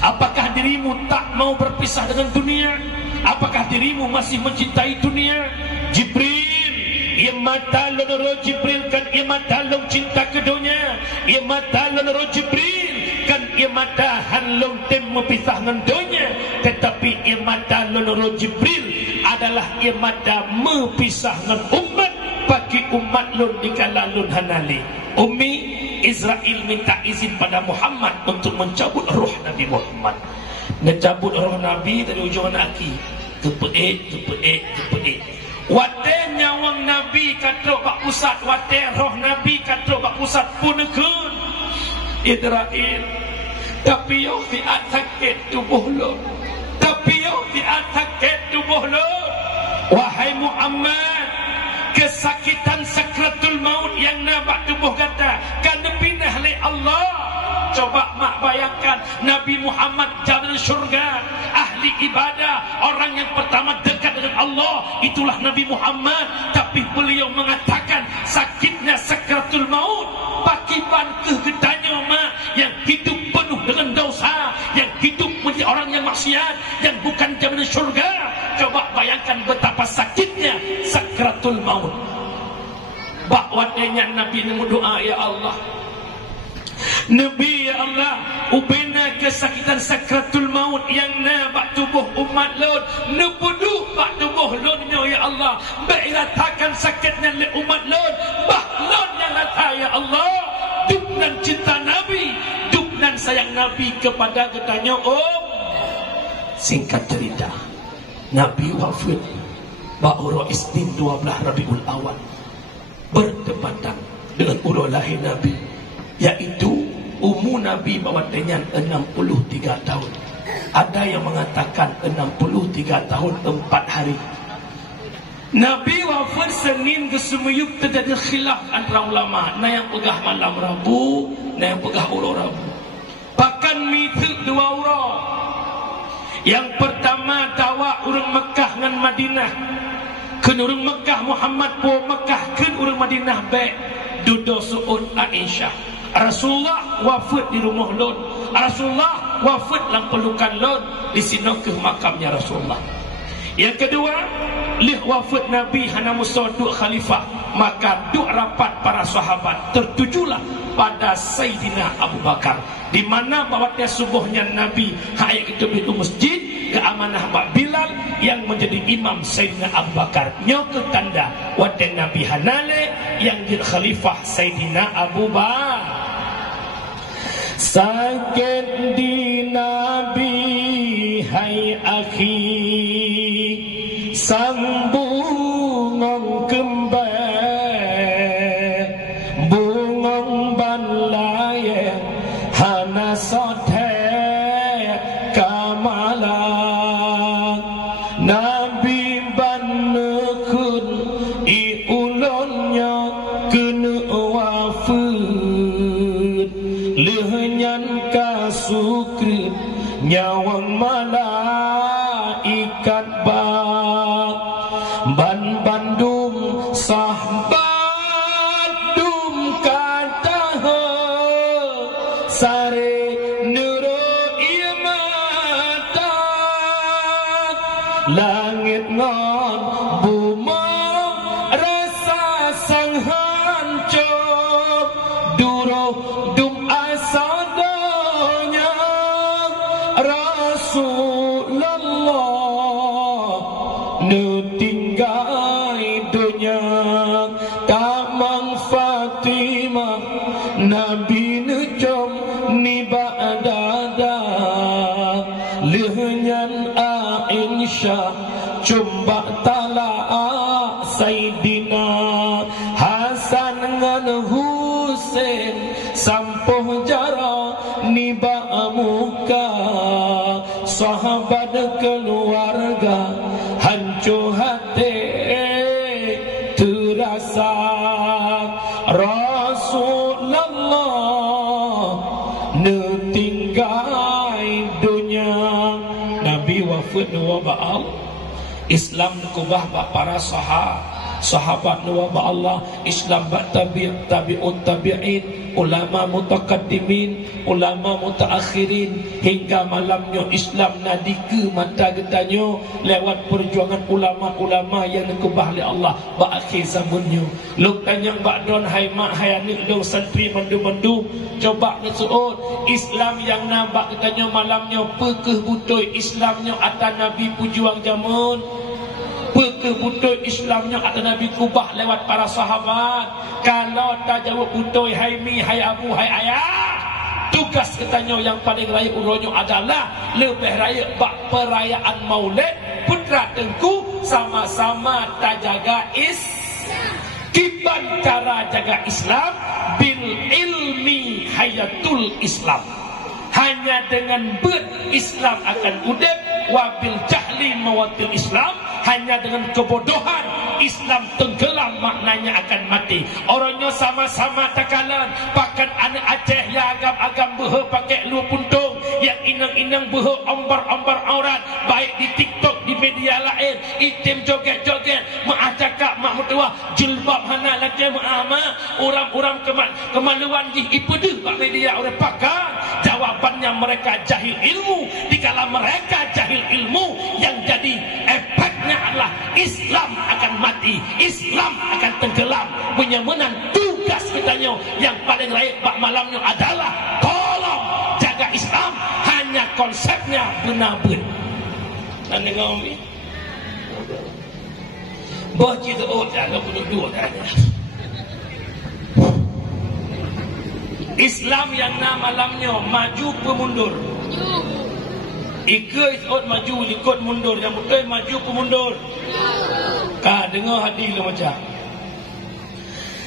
Apakah dirimu tak mau berpisah dengan dunia? Apakah dirimu masih mencintai dunia? Jibril, ia mata lonoro Jibril kan ia mata long cinta ke dunia. Ia mata lonoro Jibril kan ia mata hanlong tem mepisah dengan dunia. Tetapi ia mata lonoro Jibril adalah ia mata mepisah dengan umat bagi umat lun dikala lun hanali. Umi Israel minta izin pada Muhammad untuk mencabut roh Nabi Muhammad. Mencabut roh Nabi dari ujung kaki. Kepeek. Wate nyawang Nabi katrok bak pusat, wate roh Nabi katrok bak pusat punekun Israel. Tapi yo fiat sakit tubuh lo. Tapi yo fiat sakit tubuh lo. Wahai Muhammad, kesakitan sakratul maut yang nabak tubuh kata kan pindah oleh Allah. Coba mak bayangkan Nabi Muhammad jalan syurga, ahli ibadah, orang yang pertama dekat dengan Allah, itulah Nabi Muhammad. Tapi beliau mengatakan sakitnya sakratul maut pakiban kegedanyo mak yang hidup penuh dengan dosa, yang hidup menjadi orang yang maksiat, yang bukan jalan syurga. Coba bayangkan betapa sakitnya sakratul maut. Bakwatnya Nabi doa, ya Allah Nabi, ya Allah, ubena kesakitan sakratul maut yang nabak tubuh umat Lot, nebudu bak tubuh Lot, ya Allah, beratakan sakitnya le umat Lot, bah Lot yang rata, ya Allah. Duknan cinta Nabi, duknan sayang Nabi kepada ketanya Singkat cerita, Nabi wafat Ba'ura Isnin 12 Rabiul Awal, berdepatan dengan urut lahir Nabi, yaitu umur Nabi bawatnya 63 tahun. Ada yang mengatakan 63 tahun 4 hari. Nabi wafat Senin ke Semuyuk, terjadi khilaf antara ulama. Nah yang pegah malam Rabu, nah yang pegah urut Rabu. Bahkan mitu dua urut. Yang pertama dakwah orang Mekah dengan Madinah. Ken orang Mekah Muhammad po Mekah, ken orang Madinah baik duduk suud Aisyah. Rasulullah wafat di rumah Lot. Rasulullah wafat dalam pelukan Lot, di sini ke makamnya Rasulullah. Yang kedua, lih wafat Nabi hana musoduk khalifah, maka duk rapat para sahabat tertujulah pada Sayyidina Abu Bakar, di mana bawatnya subuhnya Nabi hayat itu pintu masjid ke amanah Pak Bilal yang menjadi imam Sayyidina Abu Bakar. Nyok tanda wadah Nabi hanale yang jadi khalifah Sayyidina Abu Bakar. Sakit di Nabi hai akhi, sambungong kembang bungong banlaye hana sothe kama malaikat bak Bandung sahabat dum kata sare nuro imata langit ngon buma rasa sang hancur duro dum asadanya Rasulullah nutinggai dunia tamang Fatimah Nabi nucom ni ba'dada lehnyan Aisyah cumba talaa Sayyidina Hasan ngan Husain sampuh jara ni ba'muka sahabat keluarga hancur hati terasa Rasulullah nutinggai dunia Nabi wafat wa ba'al Islam kubah para sahabat wa Allah Islam tabi'ut tabi'in ulama mutakaddimin ulama mutaakhirin hingga malamnya Islam nadike mata getanyo lewat perjuangan ulama-ulama yang dikubah oleh Allah ba akhir zamannya luk tanyang bak don hai mak hai anik dong santri mandu-mandu coba nasuut Islam yang nampak getanyo malamnya pekeh butoi Islamnya atas Nabi pujuang jamun pekeh butoi Islamnya atas Nabi kubah lewat para sahabat kalau tak jawab butoi hai mi hai abu hai ayah tugas katanya yang paling raya uronyo adalah lebih raya bak perayaan maulid putra tengku sama-sama tak jaga kiban cara jaga Islam bil ilmi hayatul Islam hanya dengan berislam akan udep wabil jahli mawatil Islam hanya dengan kebodohan Islam tenggelam maknanya akan mati orangnya sama-sama takalan pakan anak Aceh yang agam-agam behe pakai lu puntung yang inang-inang behe ombar-ombar aurat baik di TikTok di media lain itim joget-joget mak cakap mak mertua jilbab hana laki mak orang-orang kemaluan di ipedu pak media orang pakan jawabannya mereka jahil ilmu dikala mereka jahil ilmu yang jadi efeknya adalah Islam akan mati Islam akan tenggelam penyamanan tugas kitanya yang paling layak bak malamnya adalah tolong jaga Islam hanya konsepnya benar-benar dan dengan ini boh cerita dah gak bunuh dua dah Islam yang nama malamnya maju pemundur ikut maju ikut mundur yang betul maju pemundur kah dengar hadis lah macam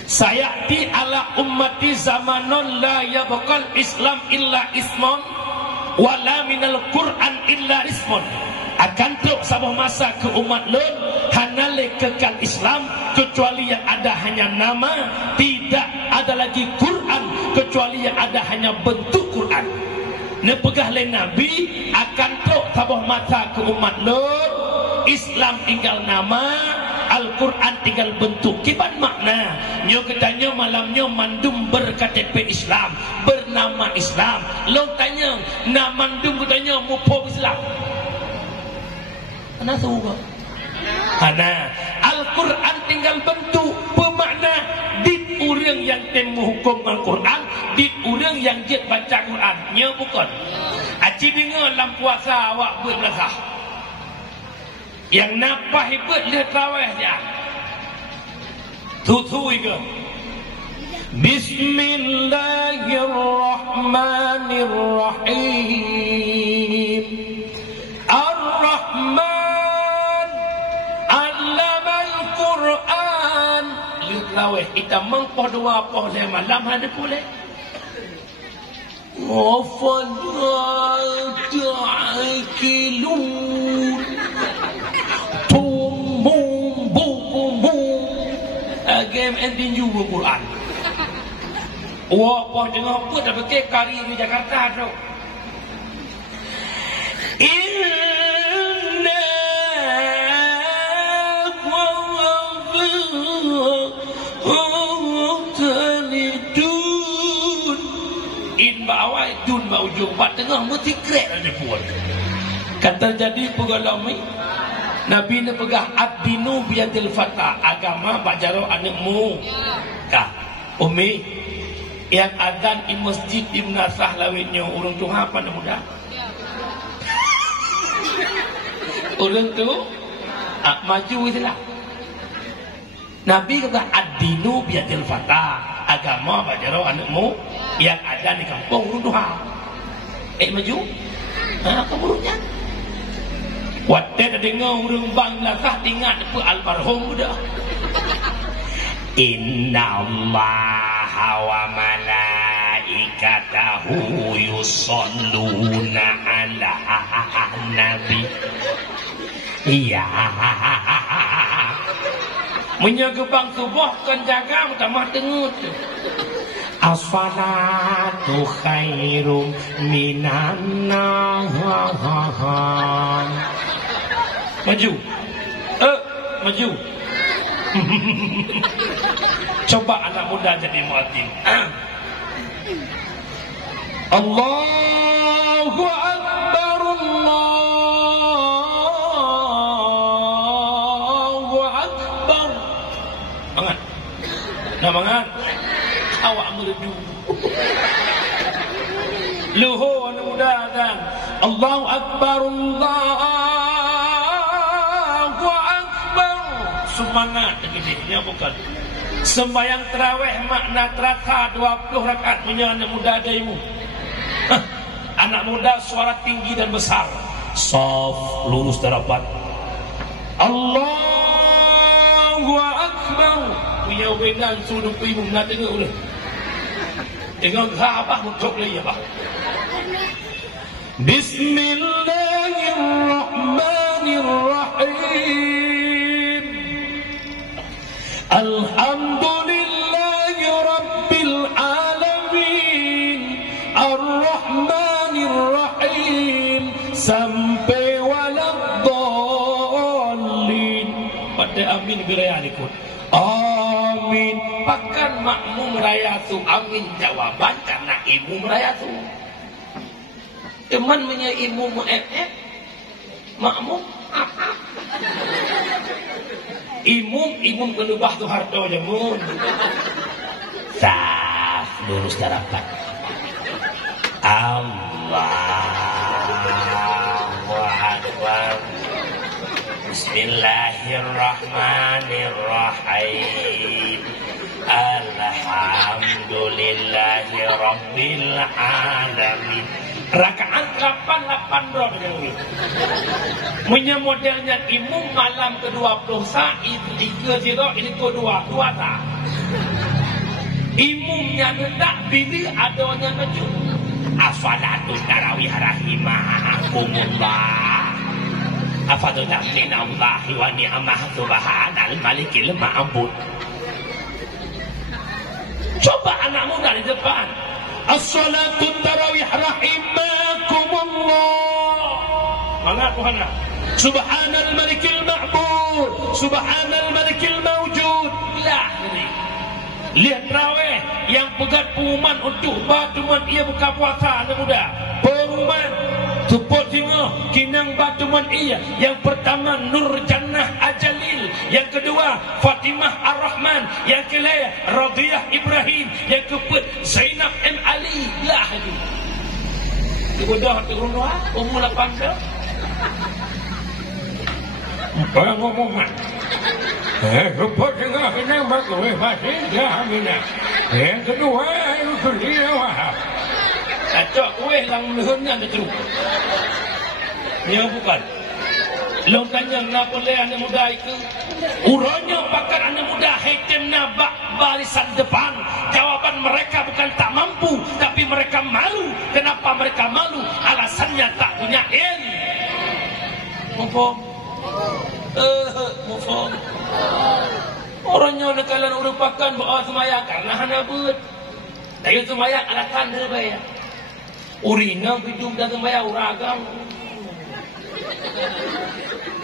sayati ala ummati zamanon la yabqal Islam illa ismon wala minal Quran illa ismon akan teruk sabah masa ke umat lun hanale kekal Islam kecuali yang ada hanya nama tidak ada lagi Quran kecuali yang ada hanya bentuk Quran nepegah le Nabi akan teruk sabah masa ke umat lun Islam tinggal nama Al-Quran tinggal bentuk kiban makna nyo ketanya malamnya mandum berKTP Islam bernama Islam lo tanya nak mandum ketanya mupo Islam ana suka ana Al-Quran tinggal bentuk pemakna dit urang yang temu hukum Al-Quran dit urang yang jet baca Quran nyo bukan aci dengar dalam puasa awak buat belasah yang napah hebat lihat raweh dia tutu ke Bismillahirrahmanirrahim Ar-Rahman Allamal Quran lihat raweh kita mengpoh dua poh le malam ada boleh wafadal ta'akilun game ending juga Quran. Wah, dengar apa dah pakai kari di Jakarta tu. Inna talidun in bawai dun bau jumpa tengah mesti krek ada pun. Kata jadi pegalami Nabi ni pegah ad-dinu biyadil fata, agama bajaro anakmu. Kah, Umi yang adzan di masjid di Menasah lawinnya urang tu apa nak muda? Urang tu maju itulah. Nabi kata ad-dinu biyadil fata, agama bajaro anakmu yang adzan di kampung urang tu maju. Kemurunya Wadah dengar orang Bangladesh ingat apa almarhum dah. Inna Allaha wa malaikatahu yusalluna ala nabi. Iya. Menjaga bang subuh kan jaga utama tengut. As-salatu khairum minan nawm. Maju. Maju. Coba anak muda jadi muadzin. Allahu Akbar, Allahu Akbar. Mangat. Nah mangat. Awak merdu. Luhur anak muda kan. Allahu Akbar, Allahu Akbar. Semangat begini bukan. Sembayang tarawih makna terasa 20 rakaat punya anak muda ada ilmu. Anak muda suara tinggi dan besar. Saf lurus dan rapat. Allahu Akbar. Punya wenang suruh ilmu nak tengok boleh. Tengok apa untuk lagi apa. Bismillahirrahmanirrahim. Alhamdulillahi Rabbil Alamin Ar-Rahmanir-Rahim sampai waladhdallin. Pada amin beraya ikut. Amin. Bahkan makmum raya tu amin jawaban karena imam raya tu. Teman punya imam makmum apa? Imum kelubah tu harta jamun. Saf lurus darapat. Allahu Akbar. Bismillahirrahmanirrahim. Alhamdulillahi Rabbil Alamin. Rakaat 8 berapa ini? Punya modelnya imam malam ke-20 itu 3-0 ini ke-2 tak. Imumnya hendak bila adanya maju. As-salatu tarawih rahimakumullah. Afadhu ta'minallahi wa ni'amah subhanal malikil ma'bud. Coba anak muda di depan. As-salatu tarawih rahimakumullah. Mana Tuhan? Subhanal malikil ma'bud, subhanal malikil mawjud. Lihat tarawih yang pegat pengumuman untuk batuman ia buka puasa anak muda. Pengumuman Tupuk tengok kinang batuman ia. Yang pertama Nur Jannah Ajalil, yang kedua Fatimah Ar-Rahman, yang kelima Radiyah Ibrahim, yang keempat Zainab M. Ali. Lah itu bodoh turun doa umur 8 dah. Orang ngomongan Tupuk tengok kinang bagus masih dah aminah. Yang kedua itu dia wahab acok kuih lang lehunnya ada teruk. Ini bukan. Long tanya kenapa boleh anak muda itu? Uranya pakar anak muda hakim nabak barisan depan. Jawaban mereka bukan tak mampu, tapi mereka malu. Kenapa mereka malu? Alasannya tak punya ilmu. Mufum. Mufum. Orangnya nekalan urupakan bawa semayang karena hana but. Dari semayang alatan dia bayar. Urina hidup dan bayar uragam.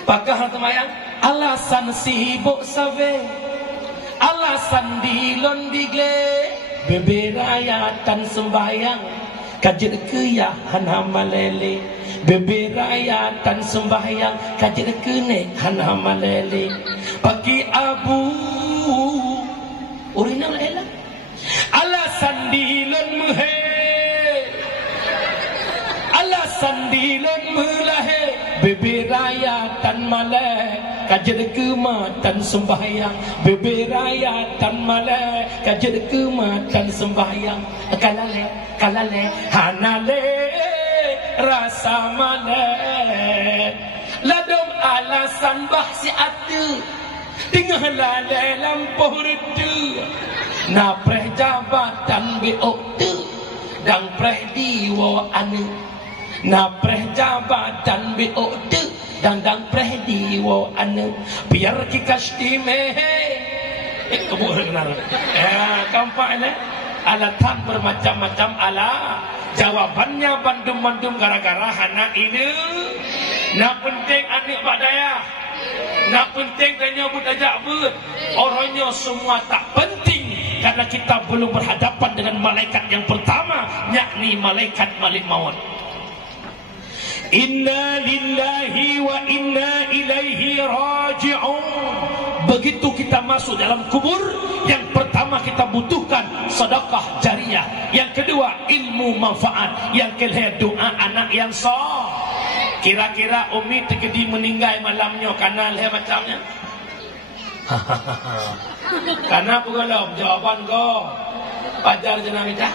Pakah temayang alasan sibuk sawe, alasan dilon digle, beberayatan sembahyang kajir ke ya hana malele, beberayatan sembahyang kajir ke ne hana malele, pagi abu urinal elah alasan dilon muhe, alasan dilon mulahe, beberayatan malai kajir kematan sembahyang, beberayatan malai kajir kematan sembahyang, kalale hanale rasa malai ladom alasan bahsi atu tengah lalai lampuh redu na preh jabatan beoktu dan preh diwa anu na preh jabatan beoktu dan preh diwa anu biar kikastime kebuh kenal kampanye alatan bermacam-macam ala jawabannya bandum-bandum gara-gara hana ini nak penting anik badaya, nak penting tanya budaya but orangnya semua tak penting karena kita belum berhadapan dengan malaikat yang pertama, yakni malaikat Malik Maut. Inna lillahi wa inna ilaihi raji'un. Begitu kita masuk dalam kubur, yang pertama kita butuhkan sedekah jariyah, yang kedua ilmu manfaat, yang ketiga doa anak yang soleh. Kira-kira Umi terkedi meninggal malamnya karena leh macamnya. Karena pengelom jawaban go pajar jenang dah.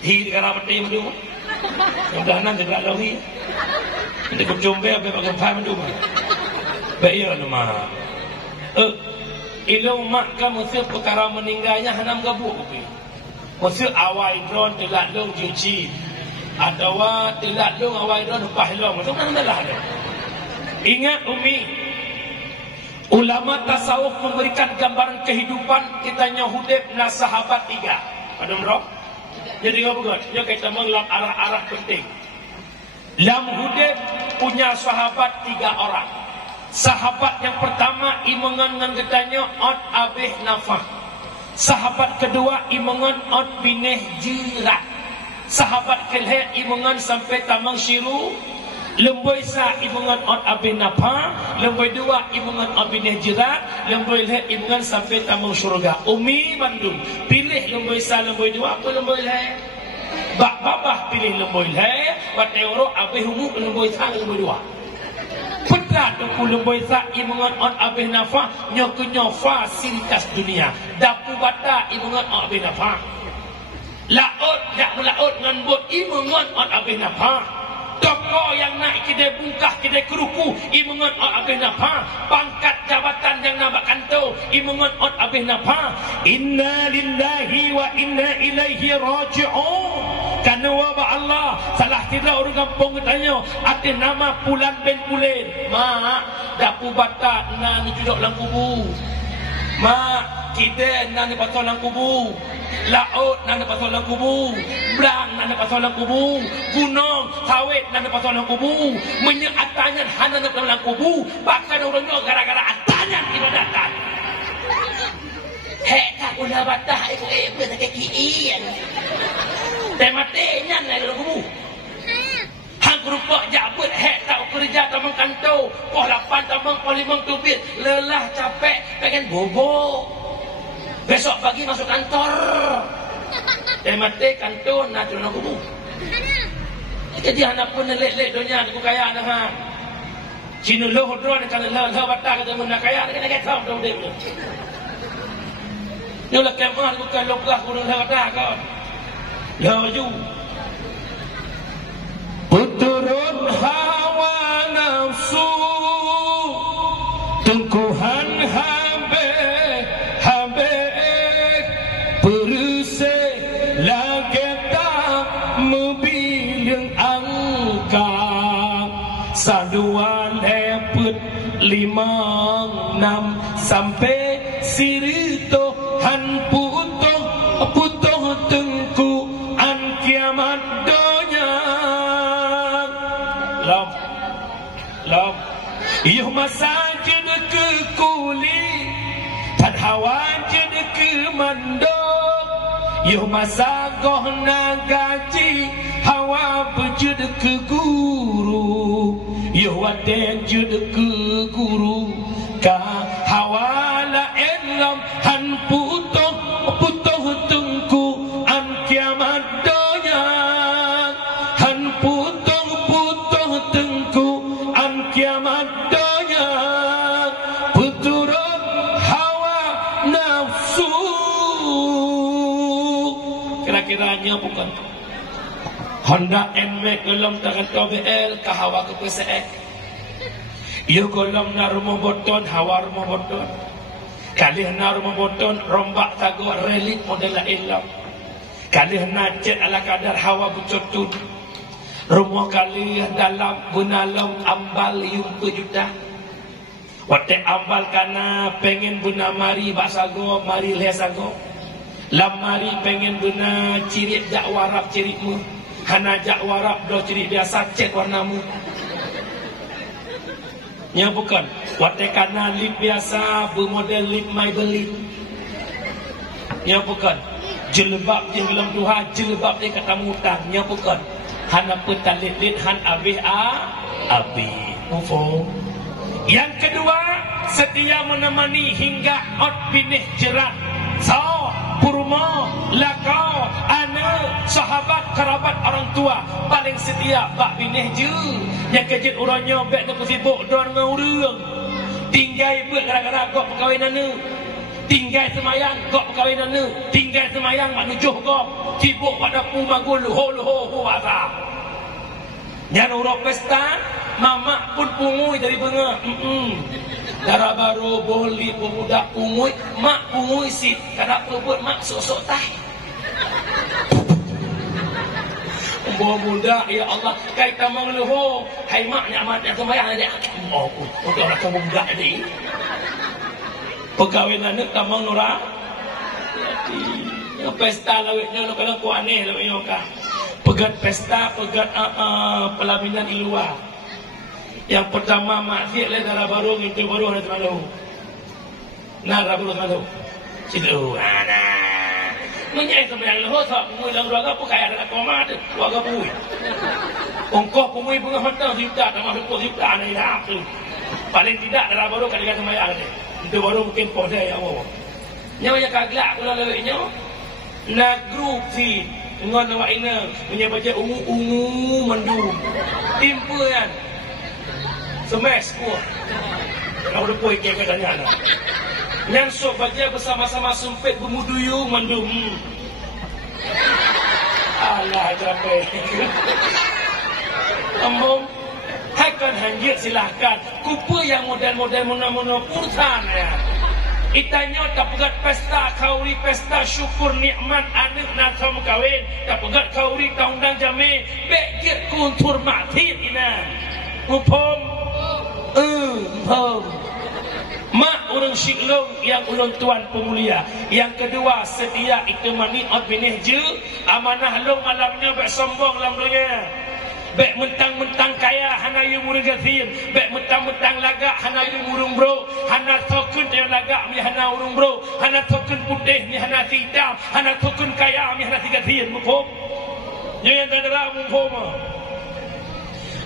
Hi karena mati mendu. Mudah-mudahan tidak lagi. Nanti kujumbe abe bagian pai mendu. Baik nama. Ilu mak kamu mesti perkara meninggalnya hanam gabuk kopi. Mesti awai drone telat long cuci. Atau telat long awai drone upah long. Macam mana lah dia? Ingat Umi, ulama tasawuf memberikan gambaran kehidupan kitanya hudib na sahabat tiga. Padam roh? Jadi apa buat? Dia kita mengelam arah-arah penting. Lam hudib punya sahabat tiga orang. Sahabat yang pertama imangan dengan katanya Ot Abih Nafah. Sahabat kedua imangan Ot Binih Jirat. Sahabat kelihatan imangan sampai Tamang Syiru. Lemboi sa imangan Ot Abih Nafah. Lemboi dua imangan Ot Binih Jirat. Lemboi lihat imangan sampai Tamang Syurga. Umi Bandung pilih lemboi sa lemboi dua apa lemboi lihat? Bak babah pilih lemboi lihat. Wateoro Abih Humu lemboi sa lemboi dua. Pedah tu lemboi sa imangan Ot Abih Nafah nyokunyo fasilitas dunia. Dapu bata imangan Ot Abih Nafah. Laut dak melaut ngan bot imangan Ot Abih Nafah. Toko yang naik kedai bungkah kedai keruku imangan Ot Abih Nafah. Pangkat jabatan yang nampak kantor imangan Ot Abih Nafah. Inna lillahi wa inna ilaihi raji'un. Karena wabah Allah salah tidak orang kampung tanya ada nama Pulan bin Pulin. Mak dapu bata na ni duduk dalam kubu. Mak kita na ni pasal dalam kubu. Laut na ni pasal dalam kubu. Belang na ni pasal dalam kubu. Gunung sawit na ni pasal dalam kubu. Menyak atanyan hana ni dalam kubu. Bahkan orangnya gara-gara atanyan ibadatan. Hek tak guna batah ibu-ibu tak kekiian. Tematinya naik dalam kubu. Hang kerupak jabut hek tak kerja tamang kantor. Poh 8 tamang poh 5 tubit. Lelah capek pengen bobo. Besok pagi masuk kantor. Temati kantor nak dalam kubu. Jadi anak pun lelek dunia aku kaya dah ha. Cina loh drone kalau loh batah kata mun nak kaya nak kena kau dah dia. Ni lah kemah aku kan logah aku dah batah kau. Laju puturun hawa nafsu tengkuhan habe perse lageta mobil angka sadua leput 5 6 sampai sirito han putoh tengku kiamat donya lam Yuh masa jeda ke kuli tan hawa jeda ke mandok. Yuh masa gohna gaji hawa berjeda ke guru. Yuh waden jeda ke guru ka hawa la elam han putoh putoh tengku an kiamat donya. Han putoh putoh tengku an kiamat donya. Puturut hawa nafsu. Kira-kiranya bukan Honda NMAX golong tangan KBL ke hawa ke PSX. Ia golong na rumah boton hawa rumah boton. Kalih na rumah boton rombak tago relit model ilam. Kalih na cet ala kadar hawa bucotun. Rumah kalih dalam bunalong ambal yung kejuta. Wate ambal kana pengen guna mari baksago mari lesago. Lam mari pengen guna ciri jak warap cirimu. Hana jak warap do ciri biasa cet warnamu. Nya bukan. Wate kana lip biasa bermodel lip Maybelline. Nya bukan. Jilbab je gelam Tuhan, jilbab je kata mutang. Nya bukan. Hana petalit han abih abih. Mufo. Yang kedua, setia menemani hingga ot binih jerat. So, purma, lakau, anak, sahabat, kerabat, orang tua paling setia bak binih je. Yang kejut orangnya bek nak sibuk don ngurung. Tinggai buat gara-gara kau perkahwinan ni. Tinggai semayang kau perkahwinan ni. Tinggai semayang mak nujuh kau. Sibuk pada pumagul luho bahasa. Jangan urut pesta, mamak pun pungui dari bengah. Darah baru boleh pemuda pungui, mak pungui si kada perbuat mak sok-sok tah. Bawa muda ya Allah, kai tamang leho, hai mak nyamat yang sembahyang dia. Oh, udah orang kamu muda ni. Perkahwinan ni tamang nura. Pesta lawitnya lo kalau ku aneh lawitnya ka. Pegat pesta, pegat pelaminan di luar. Yang pertama maksiat le darah baru itu baru ada terlalu. Nah, baru terlalu. Situ ana. Menyai sembahyang leho sok pungui dalam keluarga pun kaya ada koma tu. Keluarga pungui. Ongkoh pungui bunga hotel juta sama 10 juta ni dah tu. Paling tidak darah baru kali sembahyang ni. Itu baru mungkin poda yang awak. Nyawa kaglak pula lewatnya. Na group feed ngon awak ina punya baca ungu mendung. Timpa kan. Semes kuah. Kau dah puai kek katanya lah. Nyansok baca bersama-sama sempit bermuduyu mendung. Alah capek. Ambom, haikan hanjir silahkan. Kupa yang model-model muna-muna purtan ya. Itanya tak pegat pesta kauri pesta syukur nikmat anak nak kamu kahwin. Tak pegat kauri taundang jamin. Bekir kuntur mati ina. Upom. Mak orang syiklong yang ulun tuan pemulia. Yang kedua setia ikmani ot binih je. Amanah long alamnya bek sombong lam dunia. Bek mentang-mentang kaya hana yu murung gathir. Bek mentang-mentang lagak hana yu murung bro. Hana tokun dia lagak mi hana urung bro. Hana tokun putih mi hana hitam. Hana tokun kaya mi hana gathir. Mupom. Yang tadara mupom.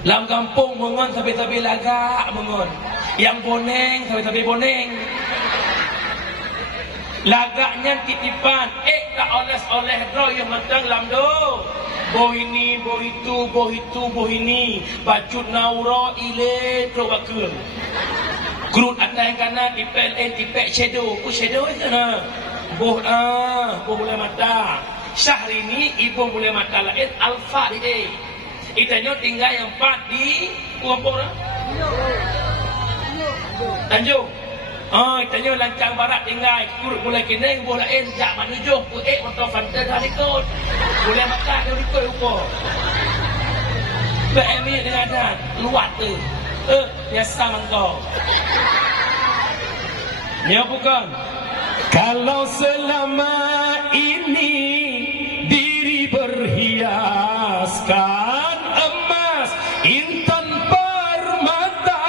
Lam kampung mengon tapi lagak mengon. Yang boneng tapi boneng. Lagaknya titipan. Tak oles-oles bro yang matang lam do. Boh ini, boh itu, boh itu, boh ini. Bacut naura ile trobakul. Gerut anda yang kanan tipek shadow. Ku shadow itu na. Boh boleh mata. Syahrini ibu boleh mata lain alfa di. Itanya tinggal yang 4 di Kuampur. Tanjung. Itanya lancang barat tinggal kurut mulai kini boleh jak manujuh ku untuk fantas hari kot. Boleh makan dari kot upo. BMI dengan dan luat tu. Biasa mangkau. Ya bukan. Kalau selama ini diri berhiaskan emas intan permata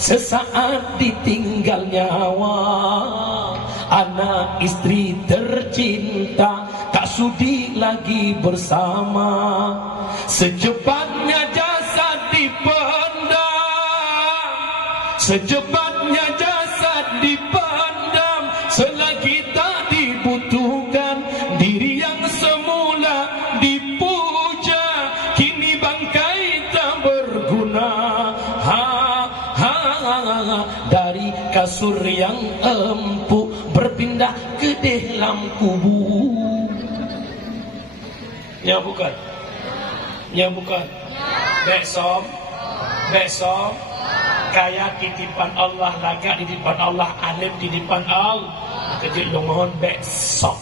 sesaat ditinggal nyawa, anak istri tercinta tak sudi lagi bersama. Secepatnya jasad dipendam, secepatnya jasad dipendam, selagi tak dibutuhkan diri yang semula dipuja, kini bangkai tak berguna. Dari kasur yang empuk berpindah ke dalam kubur. Ya bukan? Ya bukan? Besok kaya titipan Allah, lagak titipan Allah, alim titipan Allah. Kejut dong mohon besok.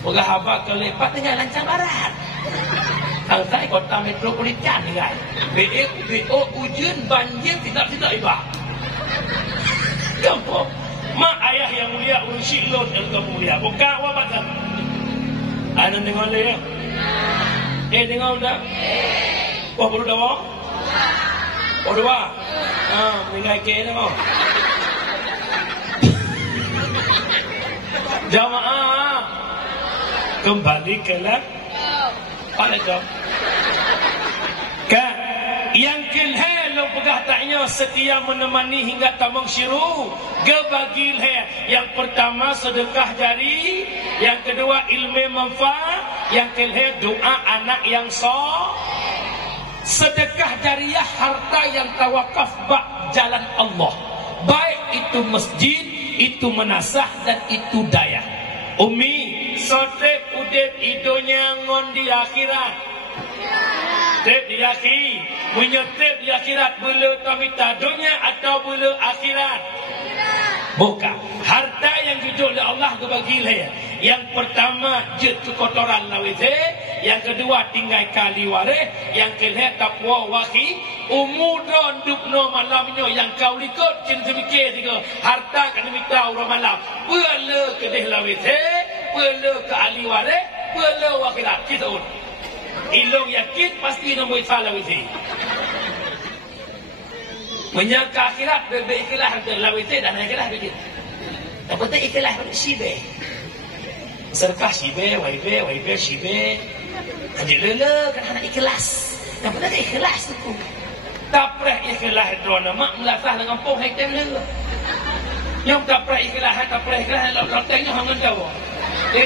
Moga haba kelepat dengan lancar barat. Angkai kota metropolitan ni kan. BO ujian banjir tidak ibah. Gampang. Mak ayah yang mulia urusi lot yang mulia. Buka wabatan. Ana dengar le. Dengar dah. Wah baru dah. Oh dua. Mengai ke dah. Jamaah kembali ke lah. Pada jom. Kan yang kelhe lo pegah taknya setia menemani hingga tamang syiru. Gebagil he. Yang pertama sedekah jari, yang kedua ilmu manfaat, yang kelhe doa anak yang soleh. Sedekah jariah harta yang tawakaf bak jalan Allah. Baik itu masjid, itu menasah dan itu daya. Umi, sotep udep idonya ngon di akhirat. Tep di akhir, menyotep di akhirat bela tamita dunia atau bela akhirat. Bukan. Harta yang jujur oleh Allah kebagi dia. Yang pertama jet kotoran lawite, yang kedua tinggal kali ware, yang kelih takwa wahi, umudron dupno malamnya yang kau likut cinta mikir tiga. Harta kan minta orang malam. Bela kedih lawite, bela ke ahli ware, bela wakhirat kita urut. Ilong yakin pasti nombor salah wisi. Menyangka akhirat berikhlas lawite dan akhirat begitu. Tak betul ikhlas sibe. Serkah sibe, waibe sibe. Adik lele kan anak ikhlas. Tak betul ikhlas tu. Tak pernah ikhlas drone mak melasah dengan pung hektem lele. Yang tak pernah ikhlas lotengnya hangan tahu. Dia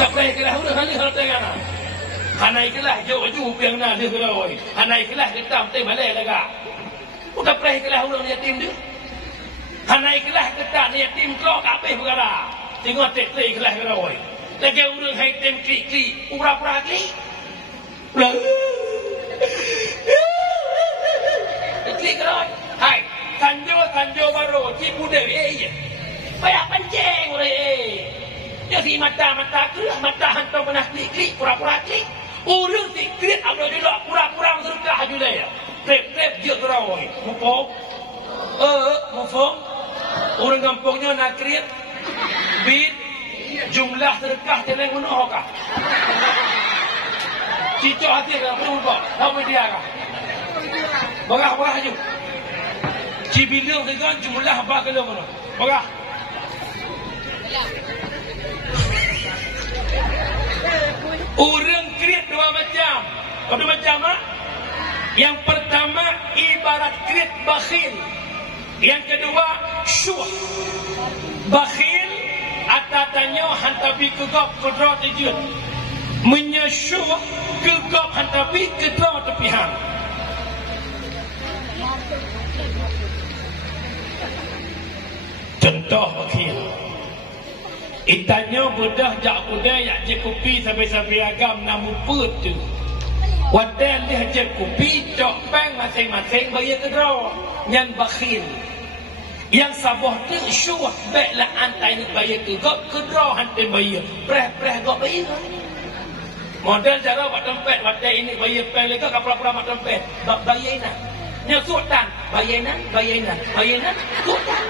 tak pernah ikhlas udah kali hal tengah. Hana ikhlas jauh yang nak dia kalau. Hana ikhlas kita mesti balik lega. Udah pernah ikhlas udah yatim dia. Hana ikhlas kita ni yatim kau kabeh bergala. Tengok tek ikhlas kalau. Lagi urang yatim klik pura-pura klik. Klik kalau. Hai, tanjo baru cipu dewe. Bayar pancing oleh. Jadi mata kerah, mata hantar menah klik, pura-pura klik. Urang si klik, abang dia pura-pura berserkah juga ya. Trep dia terawai. Mufong? Mufong? Orang kampungnya nak klik, bid, jumlah sedekah teleng menuh kah? Cicok hati kah? Berubah. Apa dia kah? Berah je. Cibilang dengan jumlah bagaimana menuh. Berah. Orang kreat dua macam. Apa macam? Yang pertama ibarat kreat bakhil. Yang kedua syuh. Bakhil atatanyo hantabi kegop kedra tejut. Menyesyuh kegop hantabi kedra tepihan. Contoh bakhil. Itanya bedah jak kuda yak je kopi sampai agam namun put tu. Wadal dia je kopi cok peng masing-masing bayar kedra. Yang bakhil. Yang sabah tu syuah baiklah antai ni bayar kedra hantai bayar. Preh gok bayar. Model cara buat tempat wadal ini bayar peng lega kapura-pura mak tempat. Bayar nak. Yang sultan bayar nak. Sultan.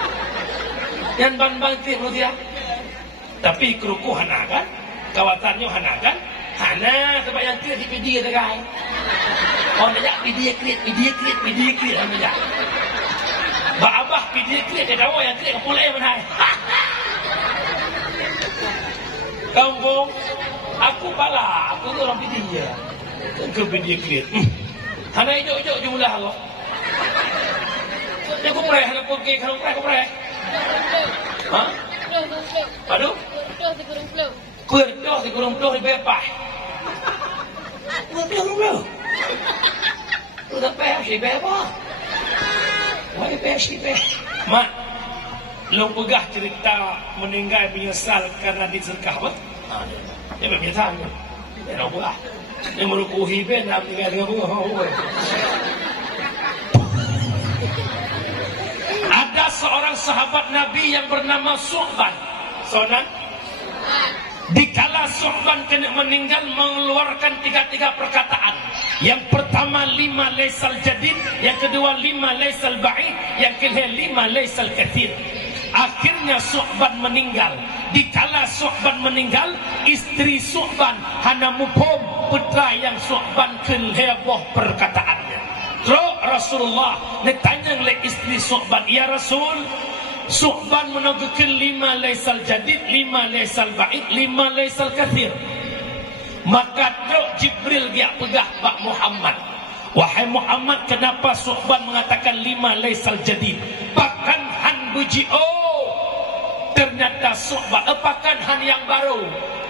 Yang ban-ban tik dia. Tapi kerukuh hana kan, kawasannya hana kan, hana sebab yang kira di PD dekat. Oh nak media create ambil. Ba abah media create dia dawa yang create pula mana. Kampung aku pala, aku tu orang media. Ke media create. Hana hijau-hijau jumlah Allah. Dia aku pernah hana pergi kalau pernah aku pernah. Ha? Aduh. Kurang di kurung flow di bepah. Kurang. Tu dah peh si bepah. Wai peh si beh. Mak, long pegah cerita meninggal menyesal karena diserkah apa? Dia berbiasa. Dia nak buat. Dia merukuhi ben nak tinggal dengan bunga. Ada seorang sahabat Nabi yang bernama Su'ban. Saudara, dikala Su'ban kena meninggal mengeluarkan tiga perkataan. Yang pertama 5 laisal jadid, yang kedua 5 laisal ba'id, yang ketiga 5 laisal kathir. Akhirnya Su'ban meninggal. Dikala Su'ban meninggal, istri Su'ban hana mupom putra yang Su'ban keleboh perkataannya. Terus Rasulullah ditanya oleh istri Su'ban, ya Rasul, Su'ban menegakkan 5 laisal jadid, 5 laisal ba'id, 5 laisal kathir. Maka Dok Jibril dia pegah Pak Muhammad. Wahai Muhammad, kenapa Su'ban mengatakan 5 laisal jadid? Bahkan han buji ternyata Su'ban apakan han yang baru,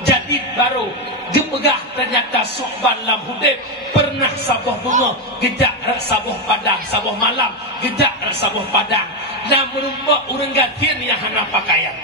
jadid baru. Gepegah ternyata Su'ban lam hudib pernah sabuh bunga, gejak sabuh padang, sabuh malam, gejak sabuh padang. Dan merumpak urang gatin yang hana pakaian.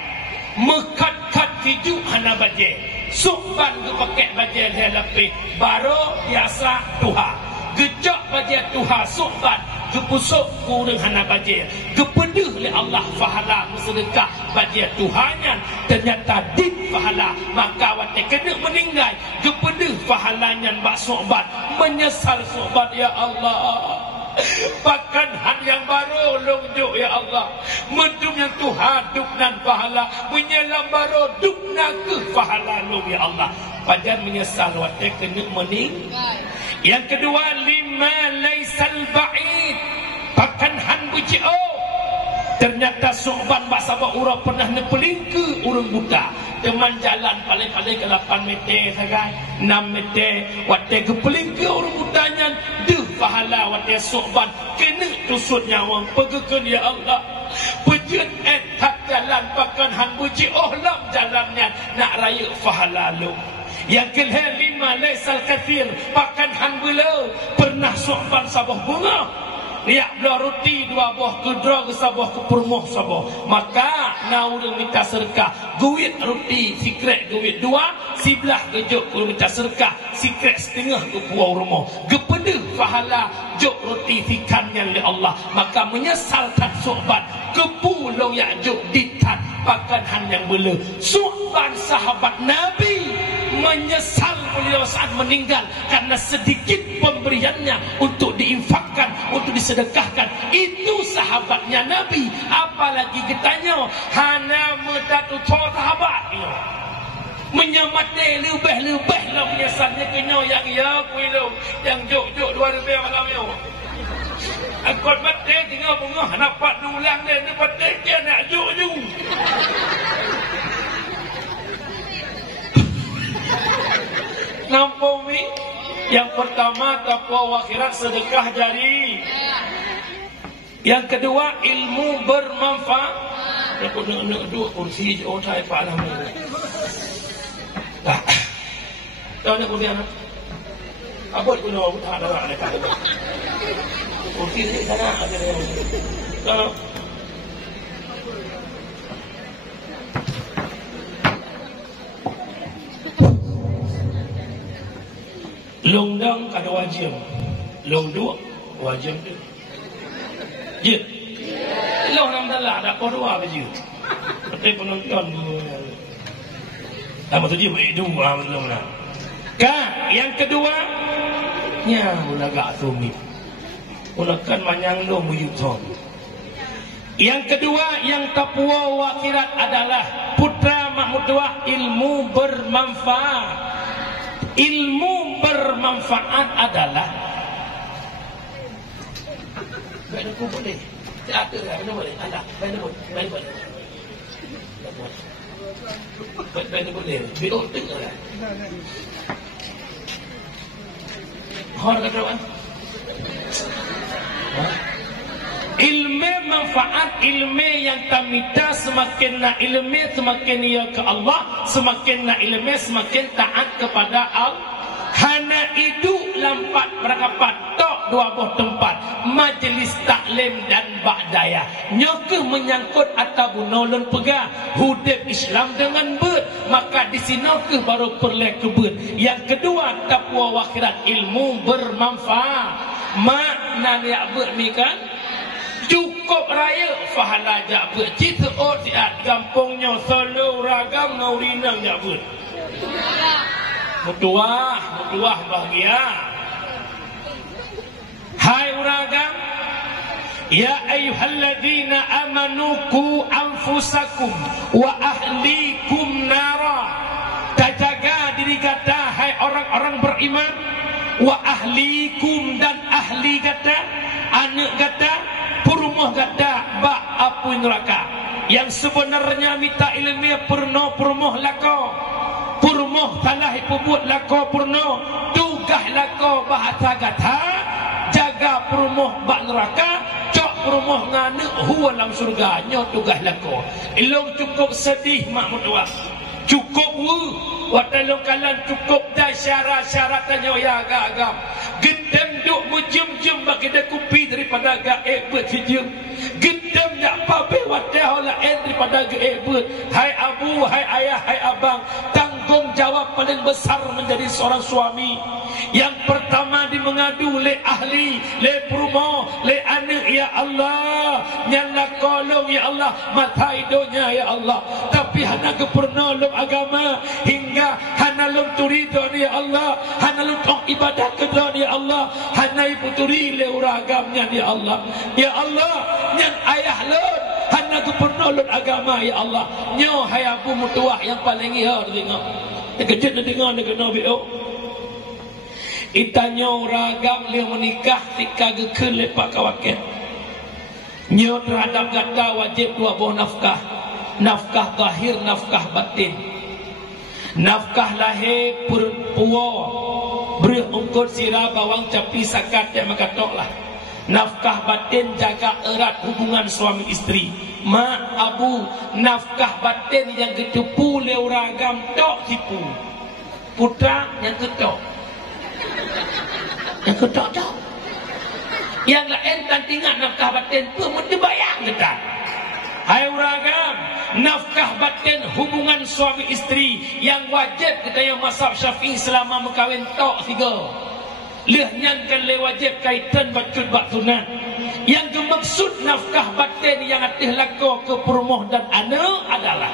Mekat-kat kiju hana baje. Su'ban ke pakai baje dia lebih baru biasa tuha. Gejak baje tuha Su'ban kepusuk kurang hana baje. Kepeduh oleh Allah fahala sedekah baje Tuhannya. Ternyata dit fahala. Maka waktu kena meninggal kepeduh fahalanya Mbak Su'ban. Menyesal Su'ban, ya Allah. Bahkan han yang baru longjuk, ya Allah. Medum yang Tuhan duk nan pahala, menyelam baru duk nak ke pahala long, ya Allah. Pajan menyesal waktu kena meninggal. Yang kedua 5 laisal ba'id. Bahkan han buci ternyata Su'ban basabah urang pernah nepeling ke urang buta. Teman jalan paling-paling ke 8 meter sagai, 6 meter. Waktu kepeling ke urang butanya, deh pahala waktu Su'ban kena tusut nyawa. Pegekan, ya Allah. Pejut tak jalan bahkan han buci lam jalannya nak raya pahala lu. Yang kelihatan 5 laisal kathir. Bahkan han bela pernah Su'ban sabah bunga. Lihat belah roti 2 buah, kedra ke sabah, ke permuh sabah. Maka nak urang minta serkah guit roti sikret guit 2, sebelah kejuk urang minta serkah sikret setengah ke puau rumah. Gepedeh pahala juk roti fikannya oleh Allah. Maka menyesalkan Su'ban ke pulau Ya'juj ditan. Bahkan han yang bela Su'ban sahabat Nabi menyesal beliau saat meninggal karena sedikit pemberiannya untuk diinfakkan, untuk disedekahkan. Itu sahabatnya Nabi. Apalagi kitanya hana metatu sahabat menyamate lebih-lebih lah menyesalnya kena yang ya kuilu yang jok-jok 2,000 malam yo. Akut mati tinggal bunga nampak dulang dia dapat dia nak jok-jok. Nampak mi? Yang pertama takwa akhirat, sedekah jari. Yang kedua ilmu bermanfaat. Aku nak dua kursi je orang saya pahala ni. Tak. Tahu nak kursi anak? Apa tu nak tak ada nak tak. Kursi ni sana ada. Tahu? Longdang kada wajib. Long 2 wajib tu. Je. Long nam dalah ada kodua je. Betul penonton tu. Apa tu dia dua belum lah. Kan yang kedua nya ulaga sumi. Ulakan manyang long buyuton. Yang kedua yang tapua akhirat adalah putra Mahmud Dua ilmu bermanfaat. Ilmu bermanfaat adalah Baik aku boleh. Tak ada lah, mana boleh? Alah, mana boleh? Mana boleh? Mana boleh? Biar tengok lah. Orang kata apa? Ilmu manfaat, ilmu yang tamita, semakin nak ilmu semakin ia ke Allah, semakin nak ilmu semakin taat kepada Allah. Hana itu lampat berakapat tok dua buah tempat majlis taklim dan ba'dayah nyoke menyangkut atau bunolon pegah hudib Islam dengan ber, maka di sini ke baru perlek ke ber. Yang kedua takwa akhirat, ilmu bermanfaat. Makna ni ber ni kan cukup raya fahala jak ber cita tiat gampungnya selalu ragam naurinang jak ber mutuah bahagia. Hai uragam, ya ayyuhalladzina amanu qu anfusakum wa ahlikum nara. Jaga diri kata hai orang-orang beriman, wa ahlikum dan ahli kata, anak kata, purumuh kata, bak apu neraka. Yang sebenarnya minta ilmu purno purumuh lako. Purumuh salah puput lako purno, tugah lako bahasa kata, jaga purumuh bak neraka, cok purumuh ngane huwa dalam surga, nyo tugah lako. Ilong cukup sedih mak mutua. Cukup watalong kalan cukup dah syarat-syaratnya ya agam. Gedem duk mujum-jum bagi dah kupi daripada gaib bertijum. Gedem nak pabe wadah lain daripada gaib. Hai abu, hai ayah, hai abang, tanggung jawab paling besar menjadi seorang suami. Yang pertama di mengadu le ahli, le perumo, le anak ya Allah. Nyala kolong ya Allah, mata hidupnya ya Allah. Tapi hana kepernolong agama hingga hana lum turido ya Allah, hana lum tong ibadah kedon ya Allah, hana ibu turi le uragamnya ya Allah. Ya Allah, nyan ayah lun hana kepernolong agama ya Allah. Nyo hai abu mutuah yang paling iya tengok. Kejut nak dengar nak kena bio. Itanyo ragam le menikah tika gekeun lepak kawaken. Nyo terhadap gata wajib dua buah nafkah. Nafkah zahir, nafkah batin. Nafkah lahir puo beri ungkut sirah bawang capi sakat yang makatok lah. Nafkah batin jaga erat hubungan suami isteri. Mak abu, nafkah batin yang ketupu leuragam tok tipu. Putra yang ketok. Yang ketok tok. Yang lain tantingan nafkah batin tu mesti bayang kita. Hai uragam, nafkah batin hubungan suami isteri yang wajib kita yang mazhab Syafi'i selama berkahwin tok 3. Lehnyankan le wajib kaitan bacut bak sunat. Yang dimaksud nafkah batin yang atih lako ke perumoh dan anak adalah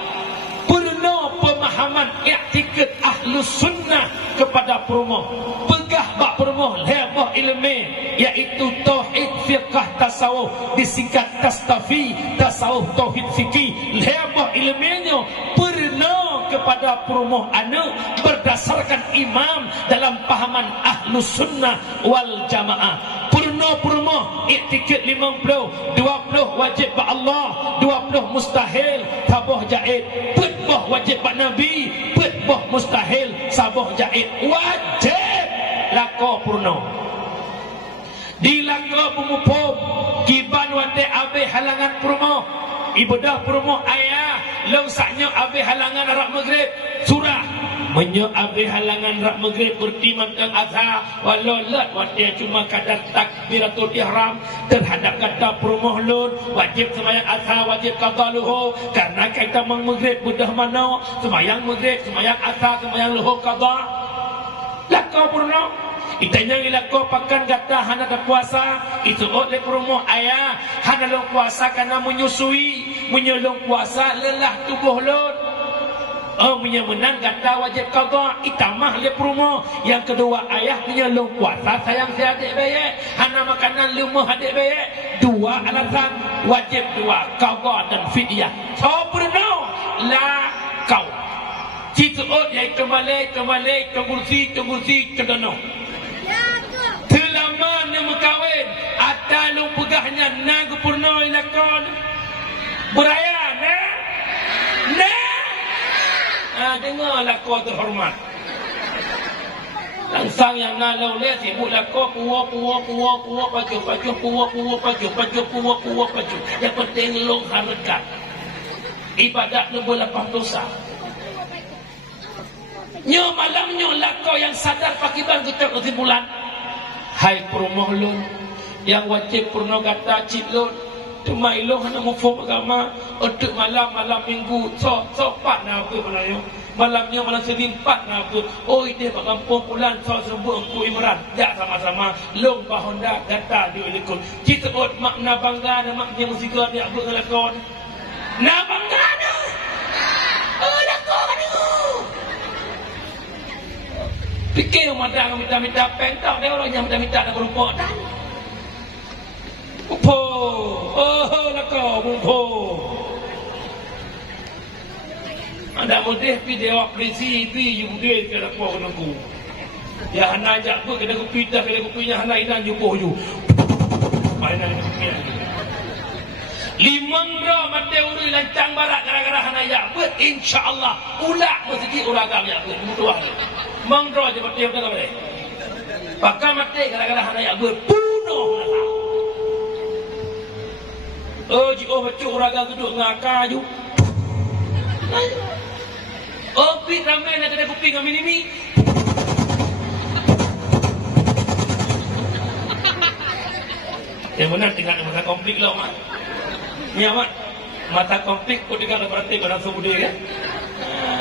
purno pemahaman i'tikad ahlus sunnah kepada perumoh. Pegah bak perumoh lebah ilmu iaitu tauhid fiqh tasawuf, disingkat tastafi, tasawuf tauhid fikih. Lebah ilmunya purno kepada perumoh anak berdasarkan imam dalam pahaman ahlus sunnah wal jamaah. Purno i'tikad 50, 20 wajib ba Allah, 20 mustahil saboh jaid, 40 wajib ba Nabi, 40 mustahil saboh jaid. Wajib lako purno. Di lako pemupum kiban wate abe halangan purmo. Ibadah purmo ayah longsaknya abe halangan arak maghrib surah menyo abe halangan rak maghrib bertiman dan azhar walolat watia cuma kadar takbiratul ihram terhadap kata purmo lun wajib sembahyang azhar, wajib qada luhur karena kita maghrib budah mana sembahyang maghrib, sembahyang azhar, sembahyang luhur qada lako purno. Itanya ilako pakan gata hana tak puasa itu oleh purmo ayah hana long puasa karena menyusui menyolong puasa lelah tubuh lun. Oh menang gata wajib qada itamah le purmo. Yang kedua ayah menyolong puasa sayang si adik bayi hana makanan lumah adik bayi. Dua alasan wajib dua qada dan fidyah. So purno la kau citu iaitu malai tunggusi kedono. Terlama yang berkahwin dalam pegahnya nagu purno ilakon beraya dengarlah kau terhormat. Langsang yang nalau le sibuk lah kau puak paju. Yang penting long harkat. Ibadat lu boleh lapang dosa. Nyo malam nyo lah kau yang sadar pakiban kecok kesimpulan. Hai perumoh lun yang wajib purno kata cik lun. Cuma ilong hanya mufum agama. Untuk malam minggu sopat nak apa pelayu. Malamnya malam Senin 4 nak apa. Oi dia pak kampung pulan sebut Engku Imran. Jak sama-sama long bahonda kata di ulikun. Kita ot makna bangga dan makna musika dia apa ngelakon. Na bangga na. Oh lakon tu. Fikir madang minta pentang dia orang yang minta nak berupa dan. Mumpo, lakau mumpo. Anda modeh pi dewa presi pi yudel ke lakau kenangku. Ya hana ajak pun kena kupita kena kupinya hana inan jupoh ju. Mainan kupinya. Limang ro mate uri lancang barak gara-gara hana ajak pun insya-Allah ulak masjid uragam ya pun mutuah. Mang ro je mate apa boleh. Pakal mate gara-gara hana ajak pun bunuh lah. Oh, jika bacuk raga duduk ngaka ju. Oh, pi ramai nak kena kuping kami ni. Yang benar tinggal mata konflik lah, mak. Ni amat mata konflik kau tinggal berarti pada sumber dia.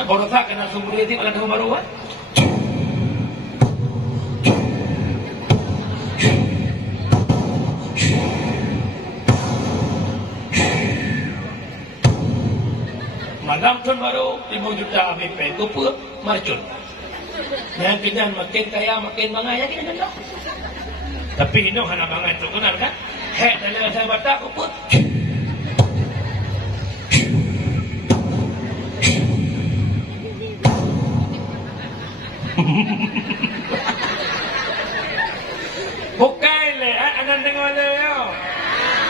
Baru tak kena sumber dia pada tahun baru kan. Malam tahun baru 5 juta BP gupa marcun. Yang kenal makin kaya makin bangai ya kita kenal. Tapi ini hana bangai tu kenal kan? Hek dalam saya batak gupa. Bukan le, anak dengar le yo.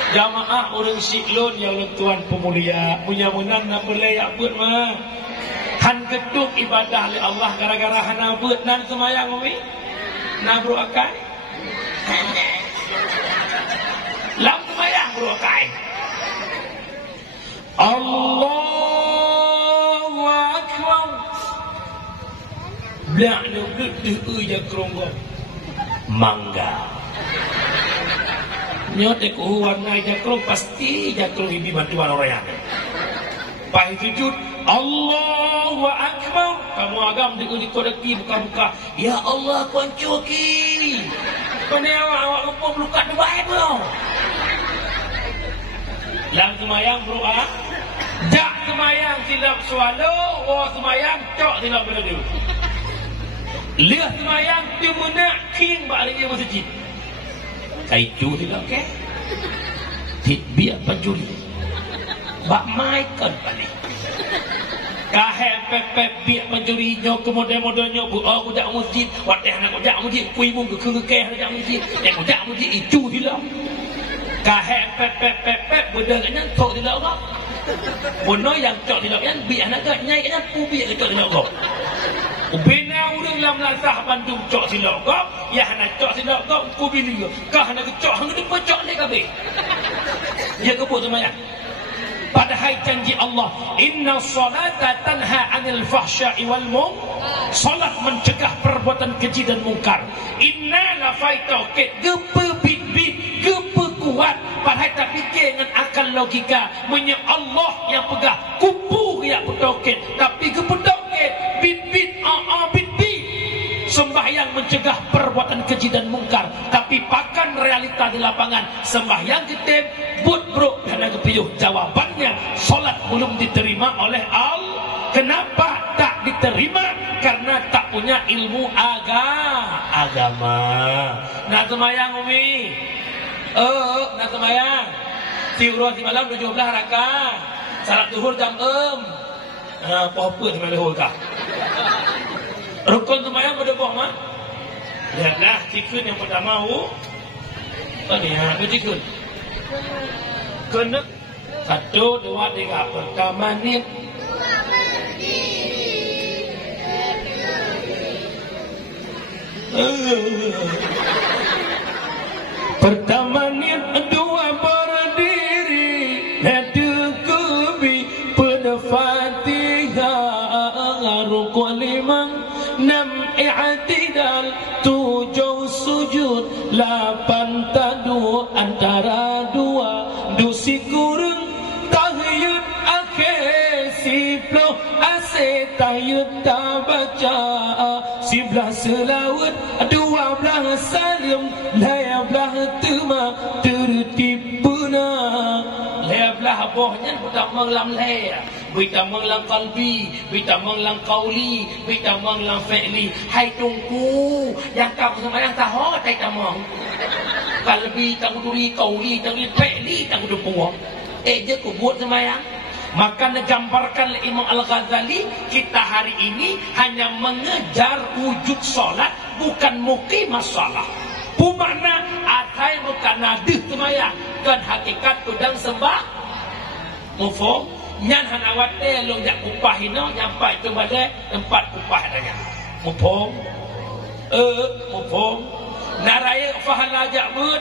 Jamaah orang siklon yang tuan pemulia punya menang nak belayak buat mah. Han ketuk ibadah oleh Allah gara-gara hana buat nan semayang umi. Na bro akai. Lam semayang bro akai. Allahu akbar. Blak de je keronggo. Mangga. Nyotek warna jakrong pasti jakrong ini bantuan orang yang. Pai sujud Allahu akbar. Kamu agam dikodeki buka-buka. Ya Allah koncoki. Kene awak lupa luka baik bro. Lang semayang bro ah. Jak semayang silap swallow, wa semayang cok silap beradu. Lihat semayang tu menak king balik dia masjid. Kaitu tidak ke? Biar penjuri. Bak Michael balik. Kahel pepep biar penjuri nyo kemudian bu oh budak masjid. Wateh anak budak masjid kui mung ke budak masjid. Budak masjid itu tidak. Kahel pepep budaknya tok tidak kok. Bono yang tok tidak kan biar anak nyai kan pu biar tok tidak kok. Bina urang lam lasah Bandung cok silok kau, ya hana cok silok kau, ku bini kau, kau hana kecok, hang tu pecok le kabe. Ya kebut semayang. Padahal janji Allah, Inna salata tanha anil fahsya'i wal munkar. Salat mencegah perbuatan keji dan mungkar. Inna la faitau ke gepe bit gepe kuat. Padahal tak fikir dengan akal logika, menye Allah yang pegah, kupu yang petoket, tapi gepetoket bit sembahyang mencegah perbuatan keji dan mungkar, tapi pakan realita di lapangan sembahyang kita but bro karena kepiyuh. Jawabannya solat belum diterima oleh Allah. Kenapa tak diterima? Karena tak punya ilmu agama. Nak sembahyang umi, nak sembahyang tiura si malam 17 rakaat, salat zuhur jam apa sama zuhur kah? Rukun sembahyang berdoa mah. Lihatlah sikun yang pertama Ini ha, betul kun. Kena satu, dua, tiga. Pertama ni pertama ni dua berdiri Nadukubi pada Fatihah Rukun limang enam i'tidal tujuh sujud lapan tadu antara dua dusi kurung tahyud akhir siploh asyik tahyud tak baca sebelah selawat dua belah salim laya belah tuma tertipuna laya belah bohnya bukan menglam laya berita menglam kalbi berita menglam kauli berita menglam fi'li hai tungku yang kau sembahyang tahu tak tamang kalbi tak duri kauli tak fi'li tak dupuang je ku buat sembahyang. Maka digambarkan oleh Imam Al-Ghazali, kita hari ini hanya mengejar wujud solat, bukan muqimah solat. Pumana atai bukan nadih semaya, kan hakikat tudang sembah. Mufum, nyan hanawate lo jak kupah ino nyampai tu pada tempat kupah danya. Mufum, mufum. Naraya fahala jak mud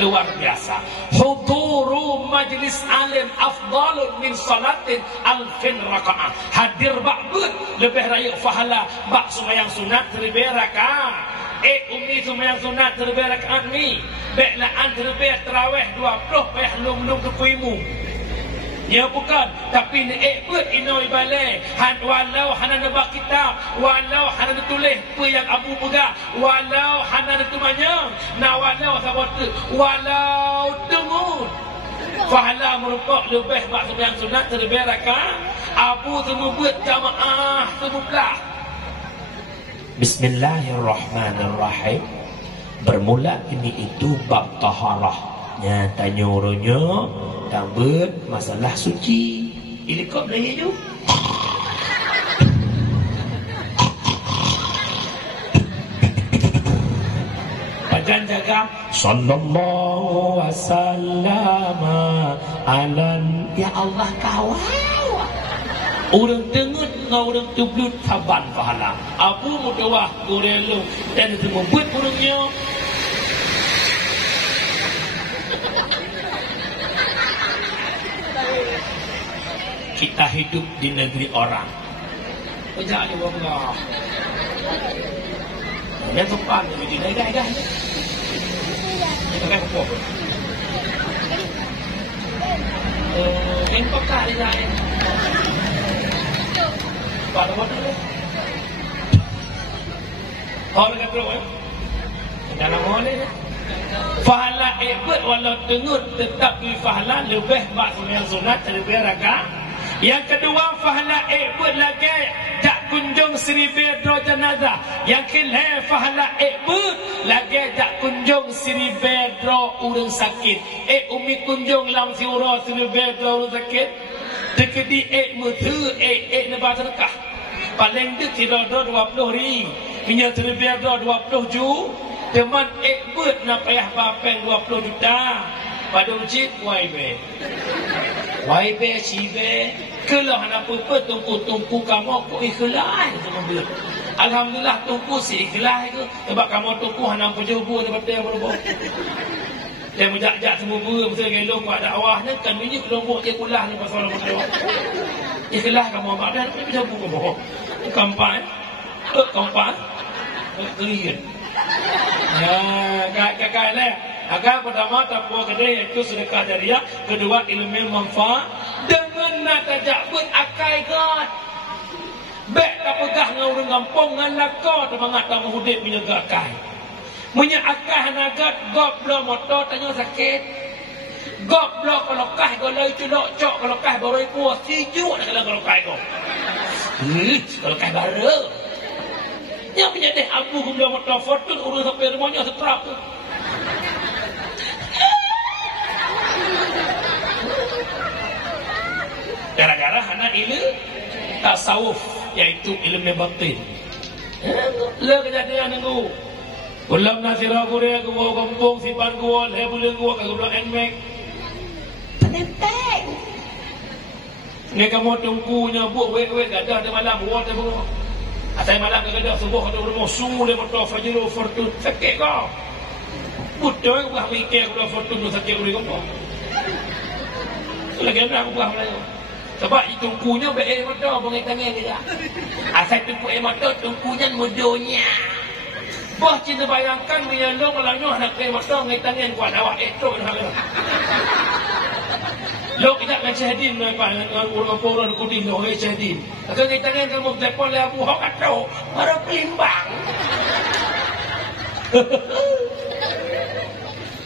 luar biasa. Huduru majlis alim afdalun min salatin alfin rakaat. Hadir ba'bud lebih raya fahala bak sembahyang sunat 1000 rakaat. Umi sembahyang sunat 1000 rakaat ni. Baiklah lebih tarawih 20 payah lum kepuimu. Ya bukan, tapi ni buat inoi balai. Walau hana nebak kitab, walau hana tulis apa yang Abu pegang, walau hana tumanya, na walau sahabat, walau dengut. Pahala merupakan lebih bak sembahyang sunat 1000 rakaat. Abu semua buat jamaah sebelah. Bismillahirrahmanirrahim. Bermula ini itu bab taharah. Tanya orangnya tambah masalah suci. Ilikop lagi tu. Pajan jaga sallallahu wasallam alan ya Allah kawal. Orang dengut ngau orang tublut saban pahala. Abu mudawah kurelu dan semua buat orangnya. Kita hidup di negeri orang. Jangan Allah. Yang tepat ni dah. Kita apa? Engkau kali lain. Pada waktu tu. Orang kata apa? Dalam mana? Pahala ibad walau tengut tetap di pahala lebih bak sembahyang sunat 1000 rakaat. Yang kedua pahala ibad lagi tak kunjung 1000 dro jenazah. Yang kelima pahala ibad lagi tak kunjung 1000 dro orang sakit. Umi kunjung lam siura 1000 dro orang sakit. Tekedi mutu nebah sedekah. Paling tu tidak 20 ri. Punya 1000 dro 20 ju. Teman buat nak payah bapeng 20 juta. Pada uji YB cibe. Kalau hana apa tungku kamu aku ikhlas sama dia. Alhamdulillah tungku si ikhlas itu. Sebab kamu tungku hana apa jauh daripada yang berubah. Dia menjak-jak semua buru mesti gelong buat dakwahnya kan minyak kelompok dia kulah ni pasal orang dakwah. Ikhlas kamu mak dan jauh buru. Kampan. Kampan. Kelian. Kakak lah. Agar pertama tapuah kedai itu sedekah jariah. Kedua ilmu manfaat. Dengan nak tajak pun akai God. Baik tak pegah dengan orang kampung dengan lakar. Temangat tak menghudip punya akai. Punya akai hanagat. Goblok motor tanya sakit. Goblok kalau kah kalau itu cok kalau kah baru kuah. Sijuk nak kalau kah kau. Kalau kah baru. Yang punya deh abu kemudian motor fortun urus sampai rumahnya seterap tu. Gara-gara hana ilmu tasawuf, iaitu ilmu batin. Le kejadian nunggu. Ulam nasi ragu-ragu gua kampung simpan gua boleh gua kagak bilang enmek. Penenteng. Ni kamu tungkunya buat wet gadah di malam buat dia bunga. Asal malam gadah subuh ada rumah sule motor fajru fortun sakit kau. Betul aku mikir aku fortun sakit uri kau. Lagi aku buat mana? Sebab tungkunya baik motor bunga tangan dia. Asal tungku motor tungkunya mudonya. Bah cinta bayangkan menyandung melanyuh nak kaya motor ngai tangan kuat awak itu dah. Lo kita nak syahidin dengan orang-orang kudin lo ngai syahidin. Akan ngai tangan kamu telefon le Abu Hak atau para pelimbang.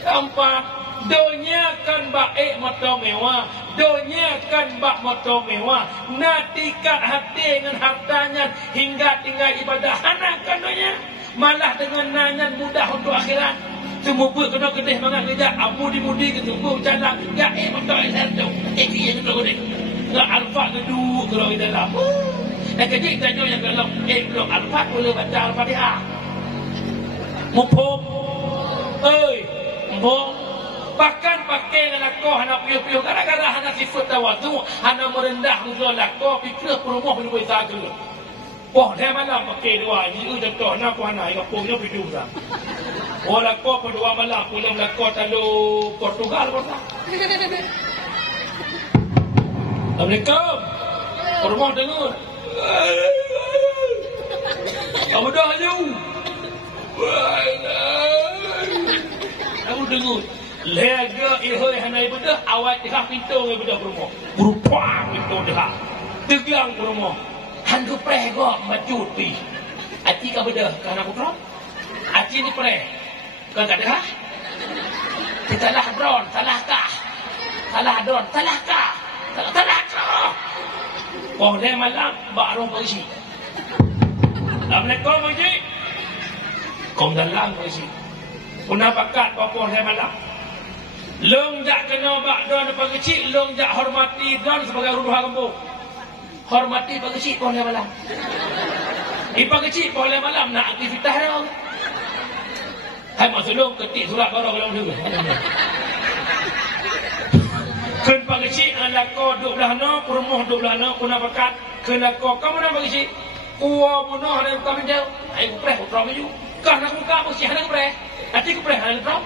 Nampak dunia kan baik motor mewah, dunia kan bak motor mewah. Natikat hati dengan hartanya hingga tinggal ibadah hanakan dunia. Malah dengan nanyan mudah untuk akhirat. Semua pun kena kedih mangat kejap. Mudi-mudi ke tunggu bercanda. Ya betul saya tu. Dia tu kedih. Nak alfa kedua kalau di dalam. Dan kejap tanya yang kalau belum alfa boleh baca Al-Fatihah. Mumpung. Mumpung. Bahkan pakai dengan kau anak piu-piu. Kadang-kadang anak sifat tawadu. Anak merendah musuh kau. Pikir perumah boleh bersaga. Wah, dia malam pakai dua. Ini jatuh nak mana? Ia punya hidup dah. Orang kau berdua malam pulang lakau talu Portugal pun. Assalamualaikum. Rumah dengar. Kamu dah jauh. Kamu dengar. Lega ihoi hanai bedah awak dah pintu ngai bedah rumah. Berupang pintu dah. Tegang rumah. Hantu preh kau macut pi. Ati kau beda kan aku prom. Ati ni preh. Kau tak ada? Kita lah bron, salah kah? Salah don, salah kah? Salah kah? Kau dia malam baru polisi. Assalamualaikum polisi. Kau dalam polisi. Punah bakat kau dia malam. Long jak kena bak don apa kecil, long jak hormati don sebagai rumah kampung. Hormati pagi kecil boleh malam. Pagi kecil boleh malam nak aktivitas dah. Hai masuk long ketik surat baru kalau dulu. Ken pagi kecil anak kau duduk belah no, rumah duduk belah no, kuna bakat kena kau kamu nak pagi kecil. Kuah bunuh ada kami jauh. Ai ku preh utram ju. Kau nak buka mesti ada preh. Nanti ku preh ada utram.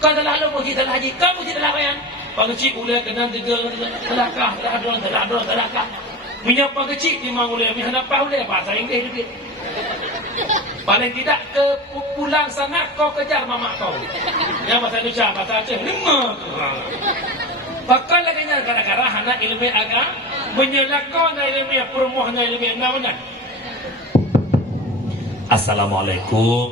Kau dah lalu mesti dah haji. Kau mesti dah bayan. Pangkecik boleh kena tiga telakah, telakah. Minyak pangkecik memang boleh, minyak napah boleh, bahasa Inggeris dia. Paling tidak ke pulang sangat kau kejar mamak kau. Yang bahasa Indonesia, bahasa Aceh, 5. Bahkan lagi nya gara-gara anak ilmu agama menyelakkan ilmu perumuhnya ilmu namanya. Assalamualaikum.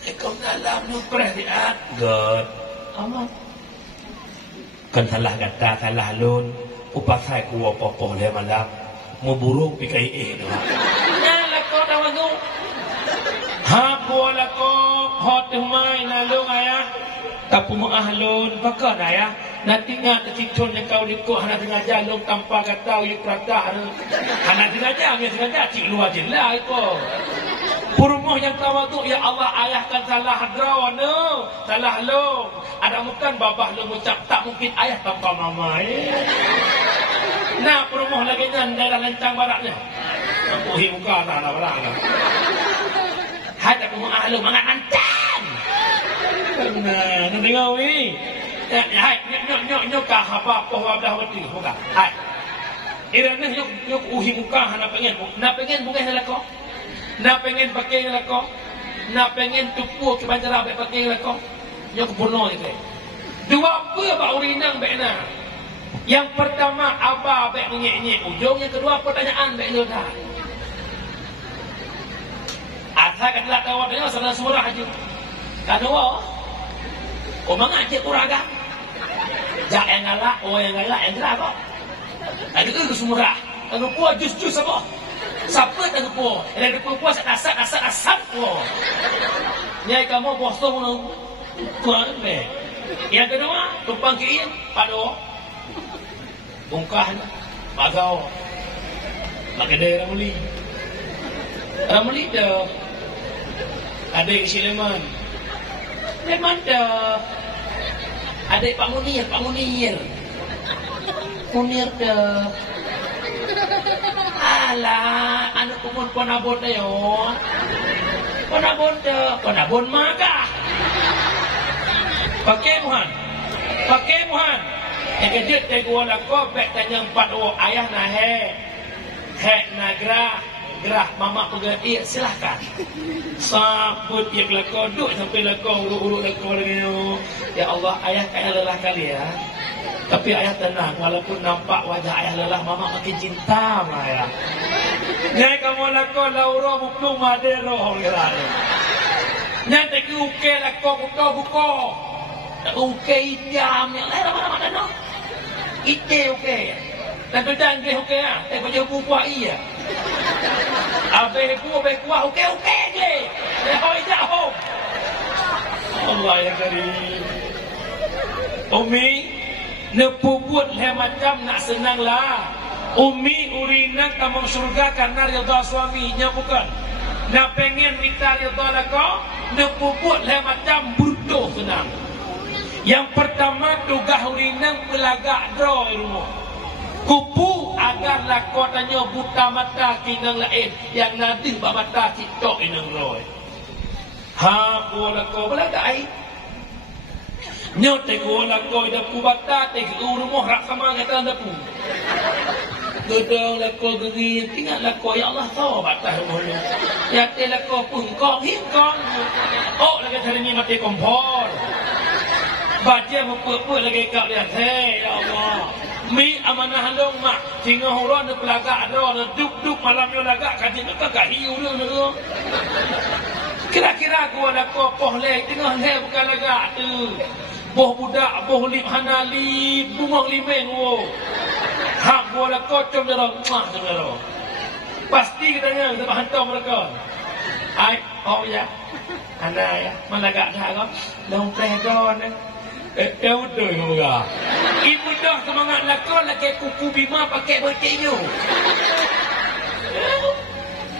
Waalaikumsalam. Nupreh diat. God. Amat. Kan salah kata, salah lun. Upasai kuwa popoh le malam. Muburung pikai doa. Nyala kau tawan tu. Ha kuwa la kau hot mai na lung ayah. Tapu mu ahlun pakan ayah. Nanti ngak kecicun yang kau dikut hana sengaja lung tanpa kata yuk prata. Hana sengaja, hanya sengaja cik luar jelah itu. Purumuh yang tawaduk, ya Allah ayah kan salah draw no, salah lo. Ada bukan babah lo ucap tak mungkin ayah tanpa mama. Nah purumuh lagi nyan daerah lencang baratnya. Puhi muka tanah orang. Hada purumuh ahlu mangat antan. Nah, nanti ngawi. Hai, nyok kah apa wadah wati muka. Hai. Irana nyok uhi muka hana pengen bukan halako. Nak pengen pakai lako, nak pengen tupu ke bandar abek pakai lako, yang bunuh itu. Dua apa bak urinang bekna. Yang pertama abah abek menyek-nyek ujung, yang kedua pertanyaan bek lu dah. Asal kata tahu dengan sana surah aja. Kan wah. Oh mengajak uraga. Jak yang galak, yang galak kok. Ada tu semurah. Kalau puas jus apa? Siapa tak kepo? Ada kepo asap po. Nyai kamu bosong lu. Tuan be. Yang kedua, tumpang kiin pado. Bungkah bagau. Makai dia ramuli. Ramuli dah Adik si Leman. Leman dah. Adik Pak Munir. Munir dah. Alah, anak kumon ponabon dah yo. Ponabon maka. Pakai Muhan. Yang kejut saya gua nak kau pek tanya 4 orang ayah nak hek nak gerah mama pergi silahkan. Sabut dia kelakon duk sampai lakon urut lakon lagi tu. Ya Allah, ayah kaya lelah kali ya. Tapi ayah tenang, walaupun nampak wajah ayah lelah, mama makin cinta sama ayah. Nyai kamu lakon lauro buklung madero orang kira. Nyai tak uke lakon buka. Tak uke jam yang lain mana no. Ite uke. Dan tu jangan ke uke ah. Baju buku iya. Abe kuah uke je. Hoi jauh. Allah ya karim. Umi nepu buat le macam nak senang lah. Umi urina tamang surga karena redha suaminya bukan. Nak pengen minta redha lah kau, nepu buat le macam butuh senang. Yang pertama tugas urina melagak draw rumah. Kupu agar lakon tanya buta mata kinang lain yang nanti bak mata TikTok inang roy. Ha bola ko belagai. Nyote ko lakon da pu bata te rumah rak sama ngata da pu. Gedang lakon geri tinggal lakon ya Allah tahu bata rumah. Ya te lakon pun kong hingkong. Oh lagi hari ni mati kompor. Baca mempunyai lagi kat lihat. Hei ya Allah. Mi amanah long mak tinggal orang nak pelagak ada duk malamnya lagak kaji nak tak hiu dulu. Kira-kira gua nak poh le tengah le bukan lagak tu. Boh budak boh lip hanali bungong limeng wo. Hak gua nak kocom darah mah darah. Pasti katanya kita hantar mereka. Ai, oh ya. Anda ya, mana gak dah kau? Long pregon. Betul juga. Ibu dah semangat lakon lagi kuku bima pakai bertinyu.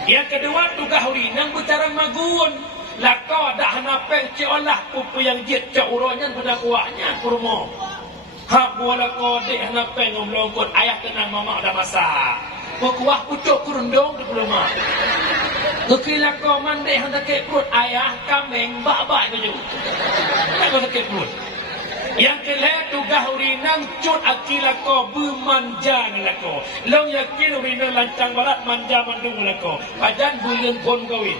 Yang kedua tugas urinang bercara magun. Lakon dah napeng ciolah kupu yang jet cak uronya pada kuahnya kurma. Hak buah lakon dek napeng ngomlongkot ayah tenang mama dah masak. Berkuah pucuk kurundong di rumah. Kekila kau mandai hendak ke perut ayah kambing bak-bak baju. Tak kau sakit perut. Yang kelihatan tugas urinang cut akila ko bermanja ngelako. Long yakin urinang lancang barat manja mandung ngelako. Pajan bulan pun kawin.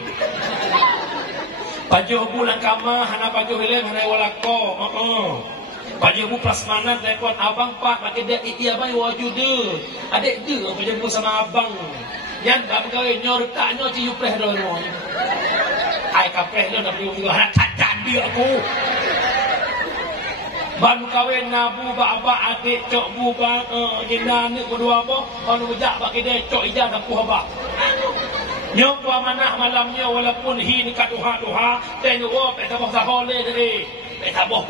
Pajuh bulan kama hana pajuh hilang hana walako. Pajuh bu prasmanan telepon abang pak pakai dia iya abang wajud de. Adik de pajuh bu sama abang. Yang bab kawin nyor tak nyor ciu preh do no. Ai kapreh do nak pergi hana cacat dia aku. Ban kawin nabu bak adik cok bu bang jina ni kedua apa ban ujak bak kedai cok ijah dak puh bak nyok wa manah malamnya walaupun hi dekat duha tengok oh pek tabah sahole tadi pek tabah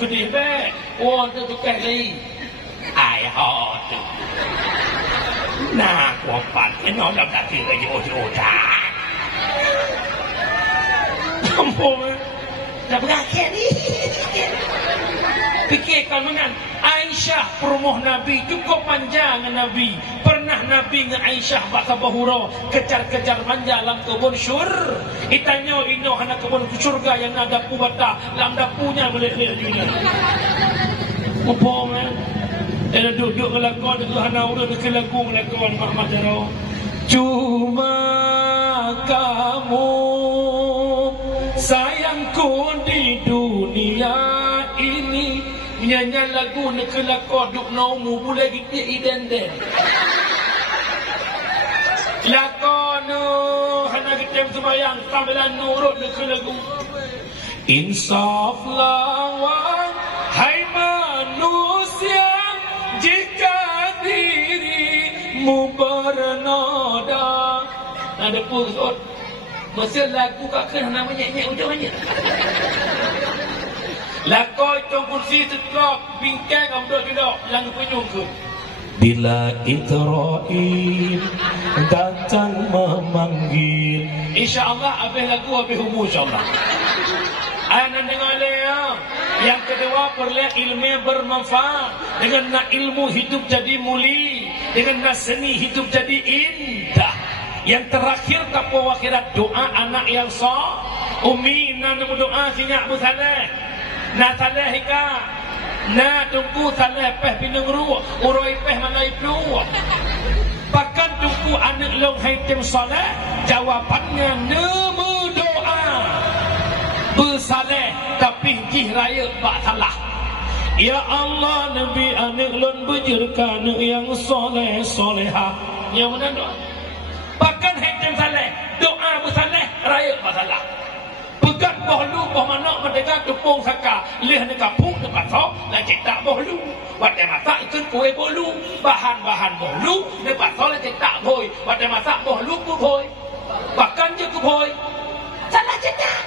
kedih be oh tu tukeh lagi ai ho tu nah kuapat kena dak tak kira je otak kampung dah berakhir ni. Fikirkan dengan Aisyah perumoh Nabi cukup panjang Nabi. Pernah Nabi dengan Aisyah bakal bahura kejar-kejar manja dalam kebun syur. Itanya ino hana kebun surga yang ada kubata dalam dapunya boleh-boleh dunia. Apa ada duduk ngelakon itu hana urut ke lagu ngelakon Muhammad Jaro. Cuma kamu sayangku di dunia ini. Nyanyi lagu nak kelakon duk naumu boleh gigit idenden. Lakon hana kita sembahyang sambilan nurut nak lagu. Insaflah wahai manusia jika dirimu bernoda. Ada pusat. Masa lagu kat kena nama nyek-nyek ujung-ujung. Lakoi tong kursi setrok bingkai ngam dok judok lang penyung ke. bila Israel datang memanggil. InsyaAllah habis lagu habis umur insyaAllah. Anak dengar dia. Yang kedua perlihat ilmu yang bermanfaat. Dengan nak ilmu hidup jadi muli. Dengan nak seni hidup jadi indah. Yang terakhir tapu akhirat doa anak yang sah. Umi nak doa sinyak bersalah. Nak salah hika. Nak tunggu salah peh pinang ruh. Uroi peh mana itu. Bahkan tunggu anak long haitim salah. Jawapannya nemu doa. Bersalah tapi jih raya bak salah. Ya Allah Nabi anak lon bejurkan yang soleh solehah. Yang mana doa? Bahkan haitim salah doa bersalah raya bak salah. Pegat bohlu boh mana mendengar tupung saka leh ne kapung ne pasok la cetak bohlu. Waktu masak ikut kue bohlu, bahan-bahan bohlu ne pasok la cetak boy. Waktu masak bohlu ku boy. Bahkan je ku boy. Salah cetak.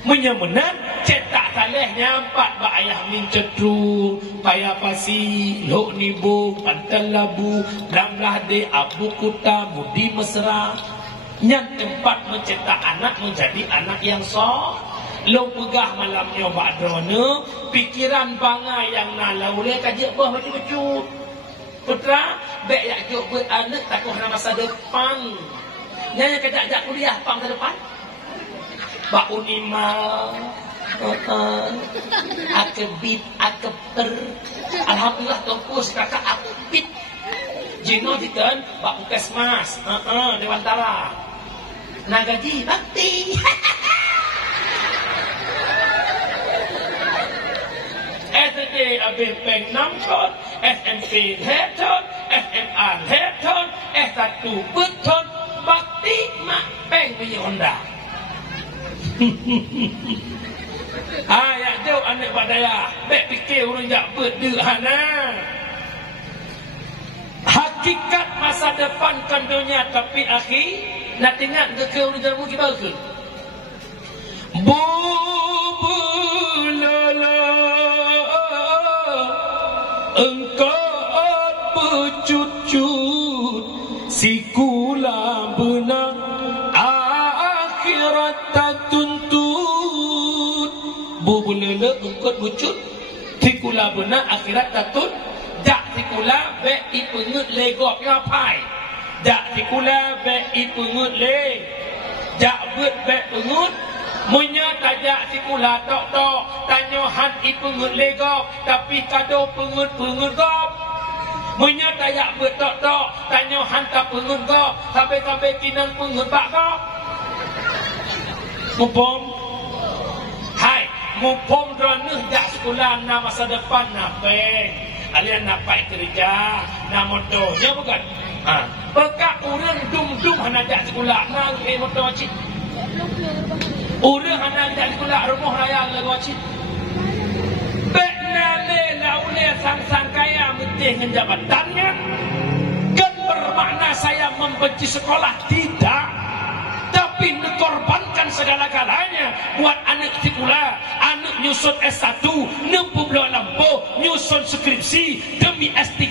Menyemenan cetak salehnya 4 bak ayah min cetru payah pasi lok nibu pantal labu damlah de abu kuta mudi mesra yang tempat mencetak anak menjadi anak yang sah. Lo pegah malamnya ba'drona pikiran bangga yang nalau le kajak bah betul-betul putra baik yak juk buat anak takut nak masa depan nyanya kajak kuliah pang ke depan Pak Unimal akebit akeper alhamdulillah tongkus kakak akebit jino dikan Pak Puskesmas Dewantara nah gaji bakti SD Abih Peng 6 ton SMP Heton SMA Heton S1 Beton bakti mak Peng punya Honda. Ayat jauh anak badaya baik fikir orang jak berdehana. Hakikat masa depan kan dunia tapi akhir nak tengok ke orang jamu kita ke bubulala engkau bercucut sikula benar akhirat tak tuntut bubulala engkau bercut sikula benar akhirat tak tuntut jak sikula baik ipengut legop ngapai jak sikula baik ipengut le jak bet baik pengut munya tajak sikula tok tanyo han ipengut legop tapi kado pengut gop munya tajak bet tok tanyo han tak pengut gop sampai kinang pengut bak gop mupom hai mupom drone jak sikula na masa depan nape kalian napai kerja na motonya bukan bekak urang dum hana jak sekolah na motor cik urang hana jak sekolah rumah raya lagu cik beknale laule sang kaya mentih dengan jabatannya kan bermakna saya membenci sekolah tidak tapi dikorbankan segala-galanya buat anak sekolah, anak nyusun S1, nempuh belah lampu, nyusun skripsi demi S3,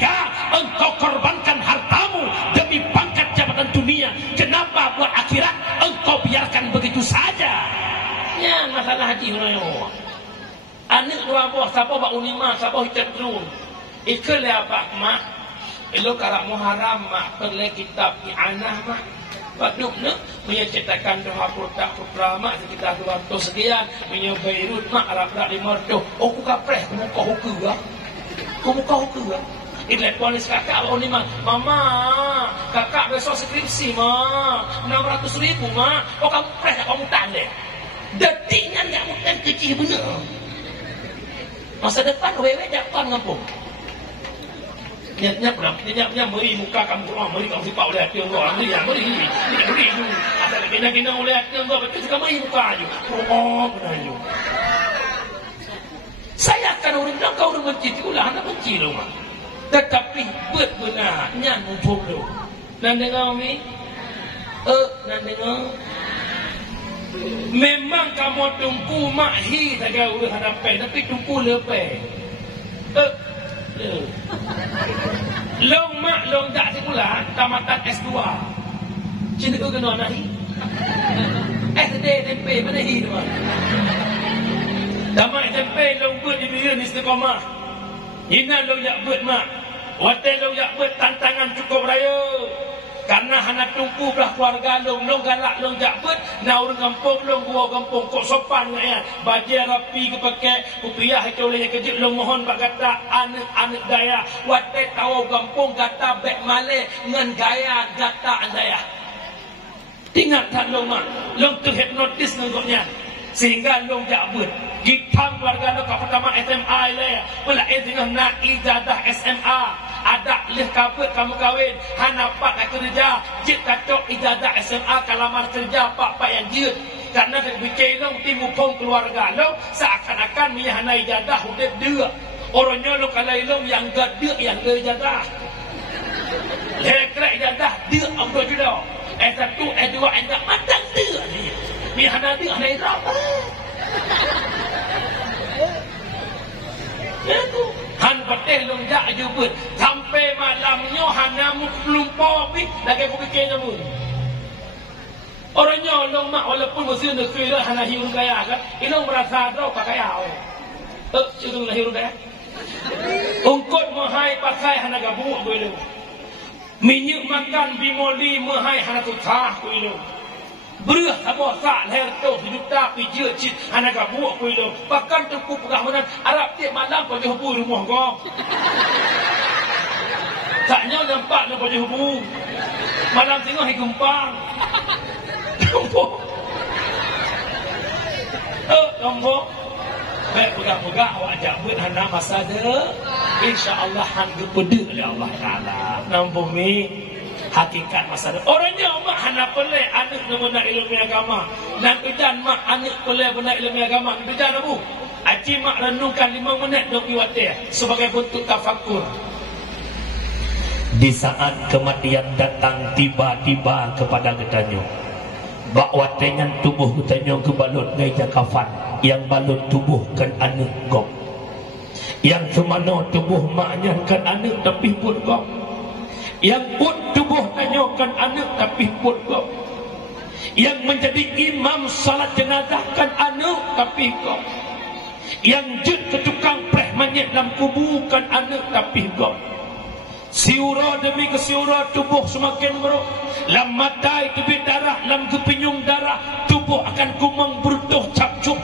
engkau korbankan hartamu demi pangkat jabatan dunia. Kenapa buat akhirat engkau biarkan begitu saja? Ya masalah haji royo. Anak dua buah siapa bak unima, siapa hitam terun. Ikut le apa mak? Elo kalau Muharram mak perle kitab i'anah mak. Waktu ni, punya cetakan doa putra mak sekitar 200 sekian, punya Beirut mak Arab-Arab 500. Oh, aku kapreh, aku muka hukum lah. Aku muka hukum lah. Ini polis kakak awak ni mak. Mama, kakak besok skripsi mak. 600,000 mak. Oh, kamu preh, kamu tanda. Detiknya kamu kan kecil benar. Masa depan, wewe dapat ngapung. Nyap meri muka kamu keluar meri kamu sipak oleh hati Allah meri tu asal kena oleh hati Allah betul suka meri muka je benar je saya akan orang bilang kau orang benci ulah anda benci lah mak tetapi benarnya mumpung tu nak dengar ni nak dengar memang kamu tumpu makhi saja ulah hadapan tapi tumpu lepas Long mak long dak sekolah tamatan S2. Cinta kau kena nahi. SD tempe mana hi tu. Tamat tempe long buat di biar istiqamah. Ina long yak buat mak. Watai long yak buat tantangan cukup raya. Karena anak tumpu belah keluarga long galak long jak buat naur kampung long gua kampung kok sopan ya. Baju rapi ke pakai rupiah itu oleh kejut long mohon bak kata anak daya. Watai tahu kampung kata bek male ngan gaya kata andaya. Tinggal tak long mak long terhipnotis ngoknya sehingga long jak buat kita keluarga long kat pertama SMA ile pula tengah nak ijazah SMA ada leh kabut kamu kahwin hana pak nak kerja jit katok ijazah SMA kalamar kerja pak yang jit karena fikir long timu pong keluarga long seakan-akan mi hana ijazah hudep dia orangnya long kalai long yang gad dia yang ijazah lekra ijazah dia amdo judo S1 S2 endak matang dia ni mi hana dia hana irama itu han pateh long jak jubut sampai malamnya hana melumpa pi lagi aku fikir namun orangnya long mak walaupun mesti negeri dah hana hiu gaya kan ilong merasa dah pakai au itu lah hiu gaya ungkut mahai pakai hana gabu aku ilong minyak makan bimoli mahai hana tutah aku ilong beruh sama sak leher tu hidup tak pijak cit anak gabu aku ilong bahkan tepuk pengamanan Arab tiap malam pada hubu rumah kau taknya nampak pada hubu malam tengok hai gumpang nombor baik pegang-pegang awak ajak buat hana masa dia insyaAllah hangga pedih oleh Allah Ta'ala nombor ni hakikat masa depan. Orangnya mak hana pelai anak nak ilmu agama. Dan kejan mak anak pelai benar ilmu agama. Kejan abu. Aci mak renungkan 5 minit dok iwatih sebagai bentuk tafakur. Di saat kematian datang tiba-tiba kepada ketanyo. Bak watengan tubuh ketanyo kebalut geja kafan yang balut tubuhkan anak gok. Yang kemana tubuh maknya kan anak tapi pun gok. Yang pun tubuh tanyakan anak tapi pun kau yang menjadi imam salat jenazah kan anak tapi kau yang jut ke tukang preh manyet dalam kubu kan anak tapi kau siura demi kesiura tubuh semakin meruk lam matai tebit darah lam kepinyung darah tubuh akan kumang bertuh capcuk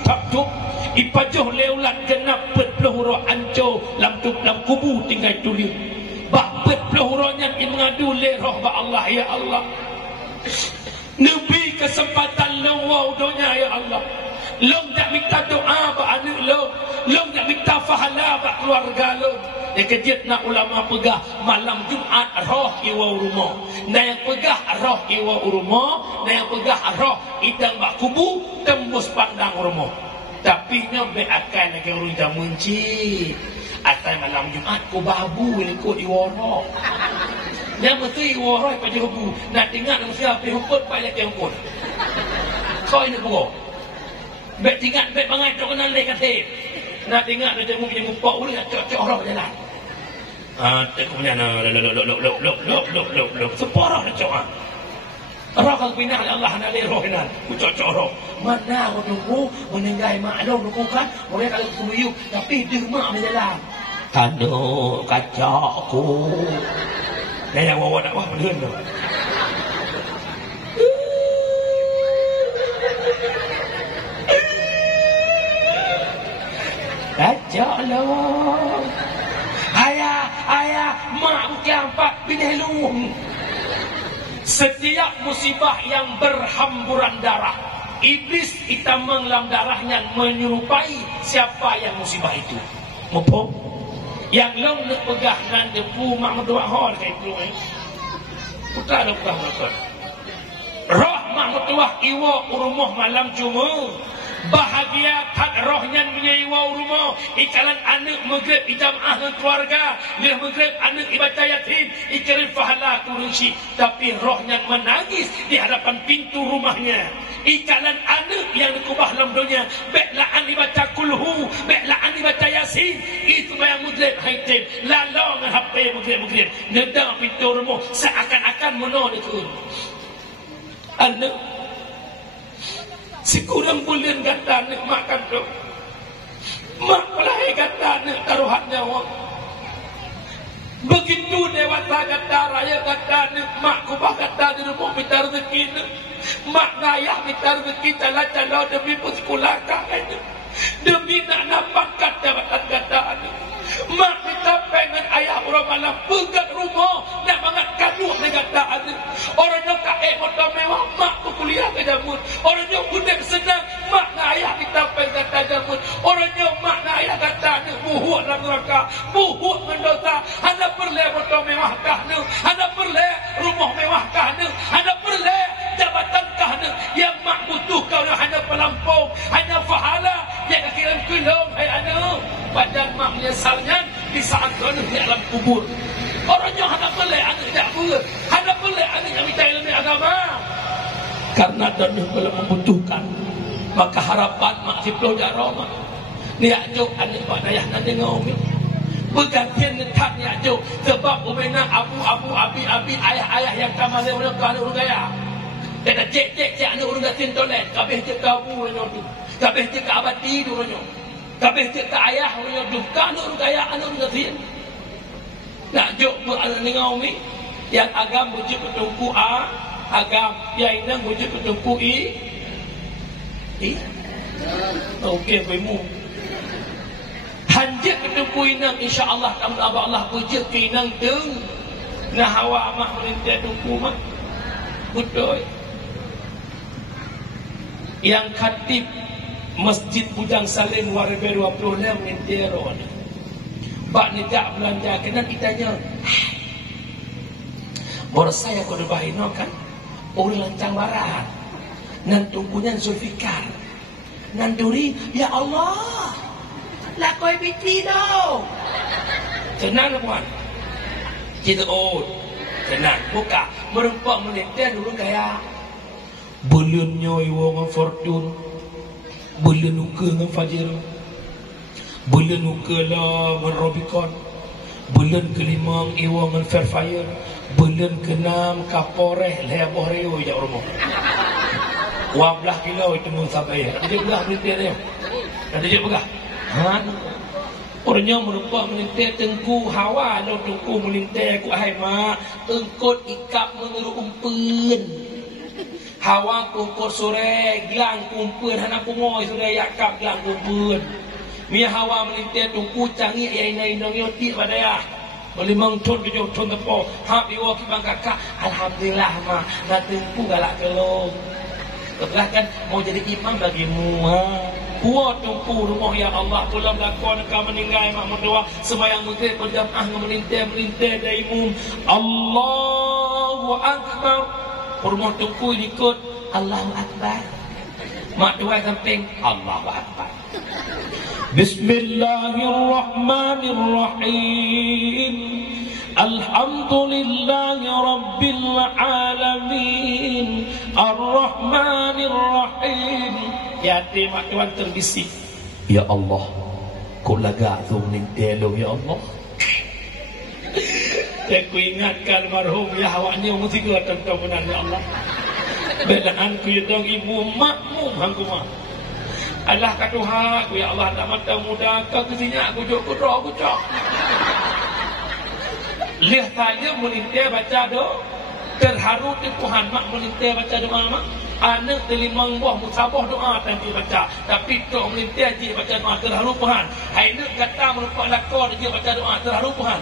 ipajuh leulat genap petluhuro anco lam kubu tinggal tulis Bapak pelahuranya mengadu lerah ba Allah ya Allah. Nabi kesempatan long dunia ya Allah. Long tak minta doa ba anak long. Long tak minta fahala ba keluarga long. Dia kejit nak ulama pegah malam Jumaat roh iwa rumah. Nah yang pegah roh iwa rumah, nah yang pegah roh idang ba kubu tembus pandang rumah. Tapi nya be akan ke urang jamunci. Atas malam Jumaat ku babu ikut iwara. Dia mesti iwara pada hubu. Nak tinggal mesti api hukut pada tempur. Kau ini pukul. Bek tinggal bek bangai tak kenal leh kata. Nak tinggal dia jamu punya muka boleh nak cok orang berjalan. Tak punya lok separah nak cok. Roh kang pindah Allah nak leh roh nan. Ku cok roh. Mana aku nunggu meninggai maklum nunggu kan. Boleh kalau semuyuk tapi di rumah berjalan. Aduh, kacau aku. Yang wawa nak wah berdua tu. Kacau lah. Ayah, mak bukan empat bini lung. Setiap musibah yang berhamburan darah, iblis hitam menglam darahnya menyerupai siapa yang musibah itu. Mumpung yang long nak pegah nan depu mak mendoa hol kai tu putra dah pegah mereka roh mak mendoa iwa urumah malam cuma bahagia tak rohnya punya iwa urumah ikalan anak maghrib ijamah keluarga dia maghrib anak ibadah yatim ikirin pahala kurusi tapi rohnya menangis di hadapan pintu rumahnya ikalan anak yang dikubah dalam dunia bek la'an dibaca kulhu bek la'an dibaca yasin sin itu yang mudlib haitim lalau dengan HP mudlib nedang pintu rumah seakan-akan menolak itu anda sekurang bulan kata nak makan tu mak pelai kata nak taruhan nyawa begitu dewasa kata raya kata nak mak kubah kata di rumah minta rezeki nak mak ngayah minta rezeki cala-cala demi sekolah kan demi nak dapatkan jabatan kata nak mak minta pengen ayah orang malam pegat rumah nak bangat kaduh negara ada orang yang kaek motor mewah mak tu kuliah ke jamun orang yang budak senang mak nak ayah minta pengen kata jamun orang yang mak nak ayah kata ni buhuk dalam neraka buhuk mendosa anda perlu motor mewah kah ni anda perlu rumah mewah kah ni anda perlu jabatan kah ni yang mak butuh kau hanya pelampung hanya fahala yang kirim kulung hai anu badan mak menyesalnya di saat kau di alam kubur orang yang hendak pelai anak tak boleh hendak pelai anak yang minta ilmu agama karena dia belum membutuhkan maka harapan mak ciplo jarah mak ni ajuk anak pak dayah nanti ngomong bergantian letak ni ajuk sebab umena abu abi ayah yang kamar dia orang kalau orang gaya dia cek anak orang gatin toilet kabeh cek kabu orang tu kabeh cek abadi tu orang kabeh cek ayah orang tu kan orang gaya anak orang gatin nak jok anak ni ngaumi yang agam wujud petungku a agam yang inang wujud petungku i okey bemu hanjat petungku inang insyaallah taala Allah wujud ke inang teng nah hawa mak melintas tungku mak betul yang khatib Masjid Bujang Salim Warbe 26 Mentero Pak ni tak belanja kena ditanya baru saya kau bahino kan orang lancang barat nan tungkunya Zulfikar nan duri ya Allah lah kau biti dong tenang puan kita tenang buka merempak menitah dulu kayak belum nyoy wong fortune belum nuka dengan fajir bulan ukala menrobikon bulan kelima iwang dengan fairfire bulan keenam kaporeh leboh reo ya rumah 12 kilo itu mun sampai ada je belah melintir dia ada je begah orangnya merupakan melintir tengku hawa lo tengku melintir ku hai mak engkot ikap mengeru umpen hawa ku sore gelang kumpen anak pungoy sore yakap gelang kumpen Mia hawa melintir tungku canggih yang inai yoti pada ya. Melimang ton kejo ton tepo. Ha biwa ki bang kakak. Alhamdulillah mah. Na tungku galak kelong. Setelah kan mau jadi imam bagimu. Kuat tungku rumah ya Allah. Tulang lakon kau meninggal mak berdoa sembahyang maghrib berjamaah melintir dari imam. Allahu Akbar. Rumah tungku ikut Allahu Akbar. Mak doa samping Allahu Akbar. Bismillahirrahmanirrahim. Alhamdulillahi Rabbil Alamin. Ar-Rahmanirrahim. Ya mak tuan terbisik. Ya Allah, kau laga tu menintelo ya Allah. Aku ingatkan marhum ya awaknya mesti kau tentang ya Allah. Belaan ku yudang ibu makmum hangku mah. Allah katuha ku ya Allah tak mata muda kau kesinya aku jok kudro aku cok. Lihat saja melintir baca doa terharu di Tuhan mak melintir baca doa mak. Anak telimang buah musabah doa nanti baca. Tapi tok melintir dia baca doa terharu Tuhan. Hai nak kata merupakan lakon dia baca doa terharu Tuhan.